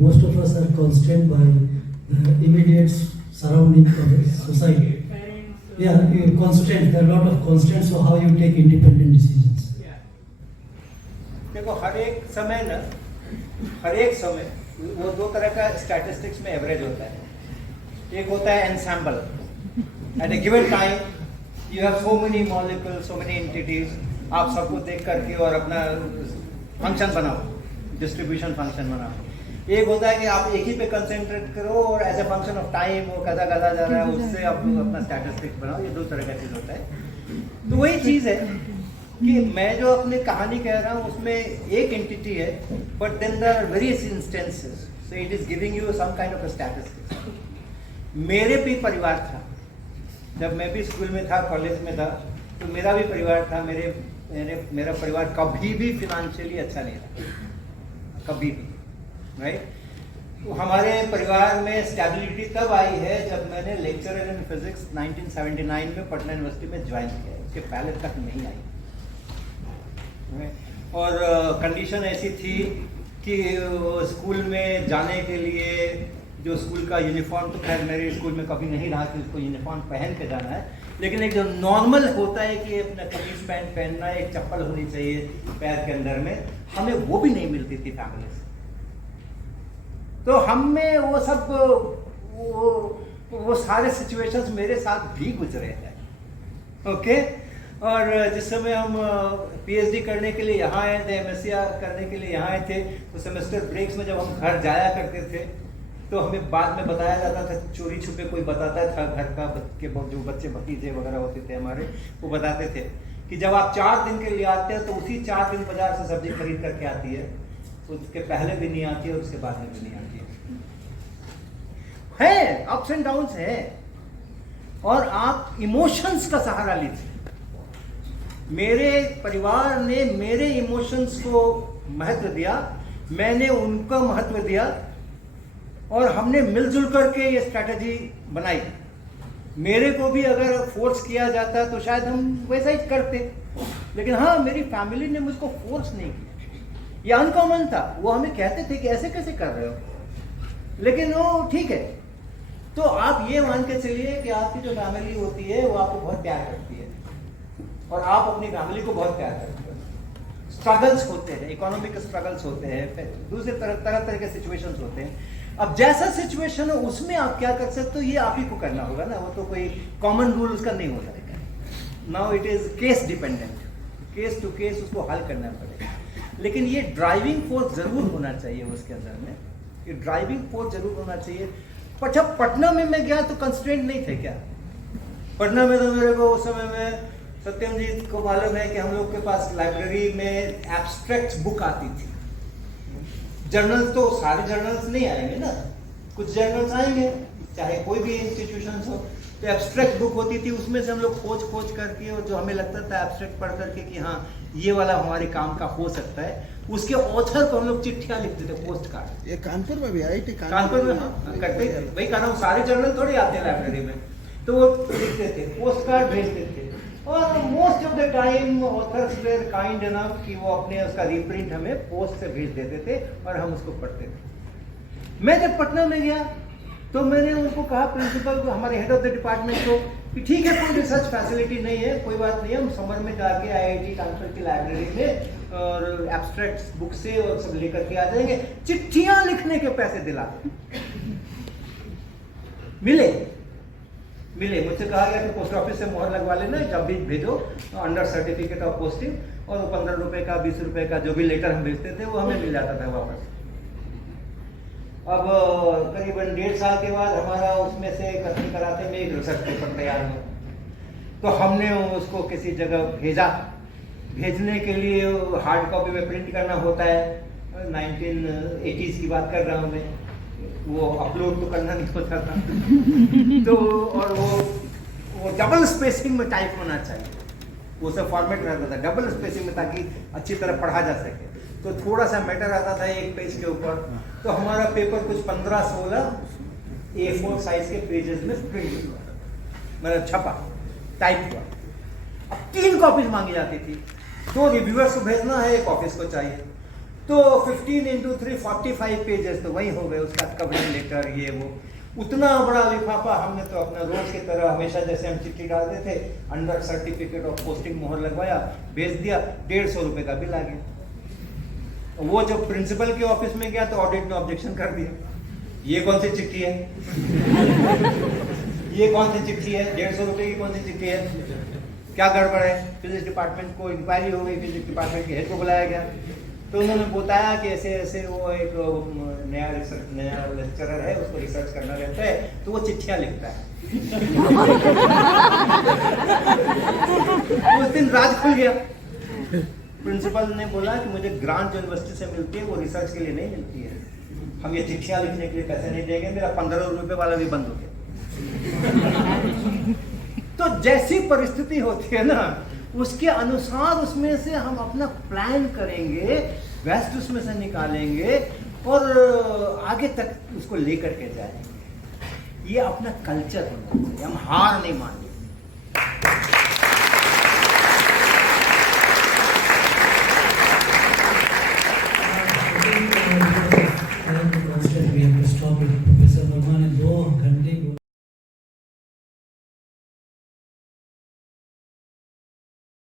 most of us are constant by immediate surrounding society. Yeah, constant. There are a lot of constants. So how you take independent decisions? देखो हर एक समय वो दो तरह का स्टैटिस्टिक्स में एवरेज होता है। एक होता है ensemble. At a given time you have so many molecules, so many entities, आप सबको देख करके और अपना फंक्शन बनाओ, डिस्ट्रीब्यूशन फंक्शन बनाओ। एक होता है कि आप एक ही पे कंसेंट्रेट करो और as a function of time वो कदा जा रहा है, उससे आप अपना स्टैटिस्टिक्स बनाओ। ये दो तरह का चीज होता है। तो वही चीज है कि मैं जो अपनी कहानी कह रहा हूँ उसमें एक एंटिटी है, but then there are various instances, so it is giving you some kind of a statistics. मेरे भी परिवार था, जब मैं भी स्कूल में था, कॉलेज में था, तो मेरा भी परिवार था। मेरा परिवार कभी भी फिनेंशियली अच्छा नहीं रहा, कभी भी, राइट। तो हमारे परिवार में स्टेबिलिटी तब आई है जब मैंने लेक्चरर इन फिजिक्स 1979 में पटना यूनिवर्सिटी में ज्वाइन किया। उसके पहले तक नहीं आई। और कंडीशन ऐसी थी कि स्कूल में जाने के लिए जो स्कूल का यूनिफॉर्म, तो खैर मेरे स्कूल में कभी नहीं रहा कि उसको यूनिफॉर्म पहन के जाना है, लेकिन एक जो नॉर्मल होता है कि अपना कमीज पैंट पहनना है, एक चप्पल होनी चाहिए पैर के अंदर में, हमें वो भी नहीं मिलती थी फैमिली से। तो हम में वो सब वो सारे सिचुएशंस मेरे साथ भी गुजरे हैं। ओके। और जिस समय हम पीएचडी करने के लिए यहाँ आए थे, एमएससी करने के लिए यहाँ आए थे, तो सेमेस्टर ब्रेक्स में जब हम घर जाया करते थे तो हमें बाद में बताया जाता था, चोरी छुपे कोई बताता था घर का के जो बच्चे भतीजे वगैरह होते थे हमारे, वो बताते थे कि जब आप 4 दिन के लिए आते हैं तो उसी 4 दिन बाजार से सब्जी खरीद करके आती है, उसके पहले भी नहीं आती है और उसके बाद में भी नहीं आती है। अप्स एंड डाउन्स है और आप इमोशंस का सहारा लीजिए। मेरे परिवार ने मेरे इमोशंस को महत्व दिया, मैंने उनका महत्व दिया और हमने मिलजुल करके ये स्ट्रैटेजी बनाई। मेरे को भी अगर फोर्स किया जाता तो शायद हम वैसा ही करते, लेकिन हाँ, मेरी फैमिली ने मुझको फोर्स नहीं किया। ये अनकॉमन था। वो हमें कहते थे कि ऐसे कैसे कर रहे हो, लेकिन वो ठीक है। तो आप ये मान के चलिए कि आपकी जो फैमिली होती है वो आपको बहुत प्यार करती है और आप अपनी फैमिली को बहुत प्यार करते हो। स्ट्रगल्स होते हैं, इकोनॉमिक स्ट्रगल्स होते हैं, दूसरे तरह के सिचुएशंस होते हैं। अब जैसा सिचुएशन हो उसमें आप क्या कर सकते हो, ये आप ही को करना होगा ना, वो तो कोई कॉमन रूल उसका नहीं हो सकता। Now it is case dependent, case to case उसको हल करना पड़ेगा। लेकिन ये ड्राइविंग फोर्स जरूर होना चाहिए उसके अंदर में, ये ड्राइविंग फोर्स जरूर होना चाहिए। पर जब पटना में मैं गया तो कंस्ट्रेंट नहीं थे क्या? पटना में तो मेरे को उस समय में सत्यम जी को मालूम है कि हम लोग के पास लाइब्रेरी में एब्स्ट्रैक्ट बुक आती थी। जर्नल्स तो सारे जर्नल्स नहीं आएंगे ना, कुछ जर्नल्स आएंगे चाहे कोई भी इंस्टीट्यूशन हो, तो एब्स्ट्रैक्ट बुक होती थी, उसमें से हम लोग खोज करके, और जो हमें लगता था एब्स्ट्रैक्ट पढ़ करके कि हाँ ये वाला हमारे काम का हो सकता है, उसके ऑथर को हम लोग चिट्ठियां लिखते थे, पोस्ट कार्ड। ये कानपुर में भी IIT कानपुर में हाँ करते थे, वही कहा हूँ, सारे जर्नल थोड़ी आते हैं लाइब्रेरी में, तो वो लिखते थे, पोस्ट कार्ड भेजते थे। और most of the time authors were kind enough कि वो अपने उसका रीप्रिंट हमें पोस्ट से भेज देते थे और हम उसको पढ़ते थे। मैं जब पटना में गया तो मैंने उनको कहा, प्रिंसिपल को, हमारे हेड ऑफ द डिपार्टमेंट को, कि ठीक है कोई रिसर्च फैसिलिटी नहीं है, कोई बात नहीं है, हम समर में जाके IIT कानपुर की लाइब्रेरी में और एब्स्ट्रैक्ट बुक से और सब लेकर के आ जाएंगे, चिट्ठियां लिखने के पैसे दिला मिले। मुझसे कहा गया कि पोस्ट ऑफिस से मोहर लगवा लेना, जब भी भेजो अंडर सर्टिफिकेट ऑफ पोस्टिंग, और वो 15 रुपए का 20 रुपए का जो भी लेटर हम भेजते थे वो हमें मिल जाता था वापस। अब करीबन 1.5 साल के बाद हमारा उसमें से कथन कराते में एक रिसर्च पेपर तैयार हुआ, तो हमने उसको किसी जगह भेजा। भेजने के लिए हार्ड कॉपी में प्रिंट करना होता है, 1980s की बात कर रहा हूँ मैं, वो अपलोड तो करना नहीं होता था तो, और वो डबल स्पेसिंग में टाइप होना चाहिए, वो सब फॉर्मेट रहता था डबल स्पेसिंग में, ताकि अच्छी तरह पढ़ा जा सके। तो थोड़ा सा मैटर आता था एक पेज के ऊपर, तो हमारा पेपर कुछ 15-16 A4 साइज के पेजेस में प्रिंट हुआ, मतलब छपा, टाइप हुआ। अब 3 कॉपीज मांगी जाती थी, 2 रिव्यूअर्स को भेजना है, 1 ऑफिस को चाहिए, तो 15 × 3 45 पेजेस तो वही हो गए, उसका कवरिंग लेटर ये वो, उतना बड़ा लिफाफा। हमने तो अपना रोज की तरह हमेशा जैसे हम चिट्ठी डालते थे, अंडर सर्टिफिकेट ऑफ पोस्टिंग मोहर लगवाया, भेज दिया, 150 रुपए का बिल आ गया। वो जो प्रिंसिपल के ऑफिस में गया तो ऑडिट ने ऑब्जेक्शन कर दिया, ये कौन सी चिट्ठी है ये कौन सी चिट्ठी है, 150 रुपए की कौन सी चिट्ठी है, क्या गड़बड़ है। फिजिक्स डिपार्टमेंट को इंक्वायरी हो गई, फिजिक्स डिपार्टमेंट के हेड को बुलाया गया, तो उन्होंने बताया कि ऐसे ऐसे वो एक नया लेक्चरर है, उसको रिसर्च करना रहता है, तो वो चिट्ठियां लिखता है उस दिन राज खुल गया। प्रिंसिपल ने बोला कि मुझे ग्रांट यूनिवर्सिटी से मिलती है, वो रिसर्च के लिए नहीं मिलती है, हम ये चिट्ठियां लिखने के लिए पैसे नहीं देंगे। मेरा 15 रुपए वाला भी बंद हो गया तो जैसी परिस्थिति होती है ना, उसके अनुसार उसमें से हम अपना प्लान करेंगे, बेस्ट उसमें से निकालेंगे और आगे तक उसको लेकर के जाएंगे। ये अपना कल्चर होना चाहिए, हम हार नहीं मानेंगे। We have to stop it. Professor Verma ने 2 घंटे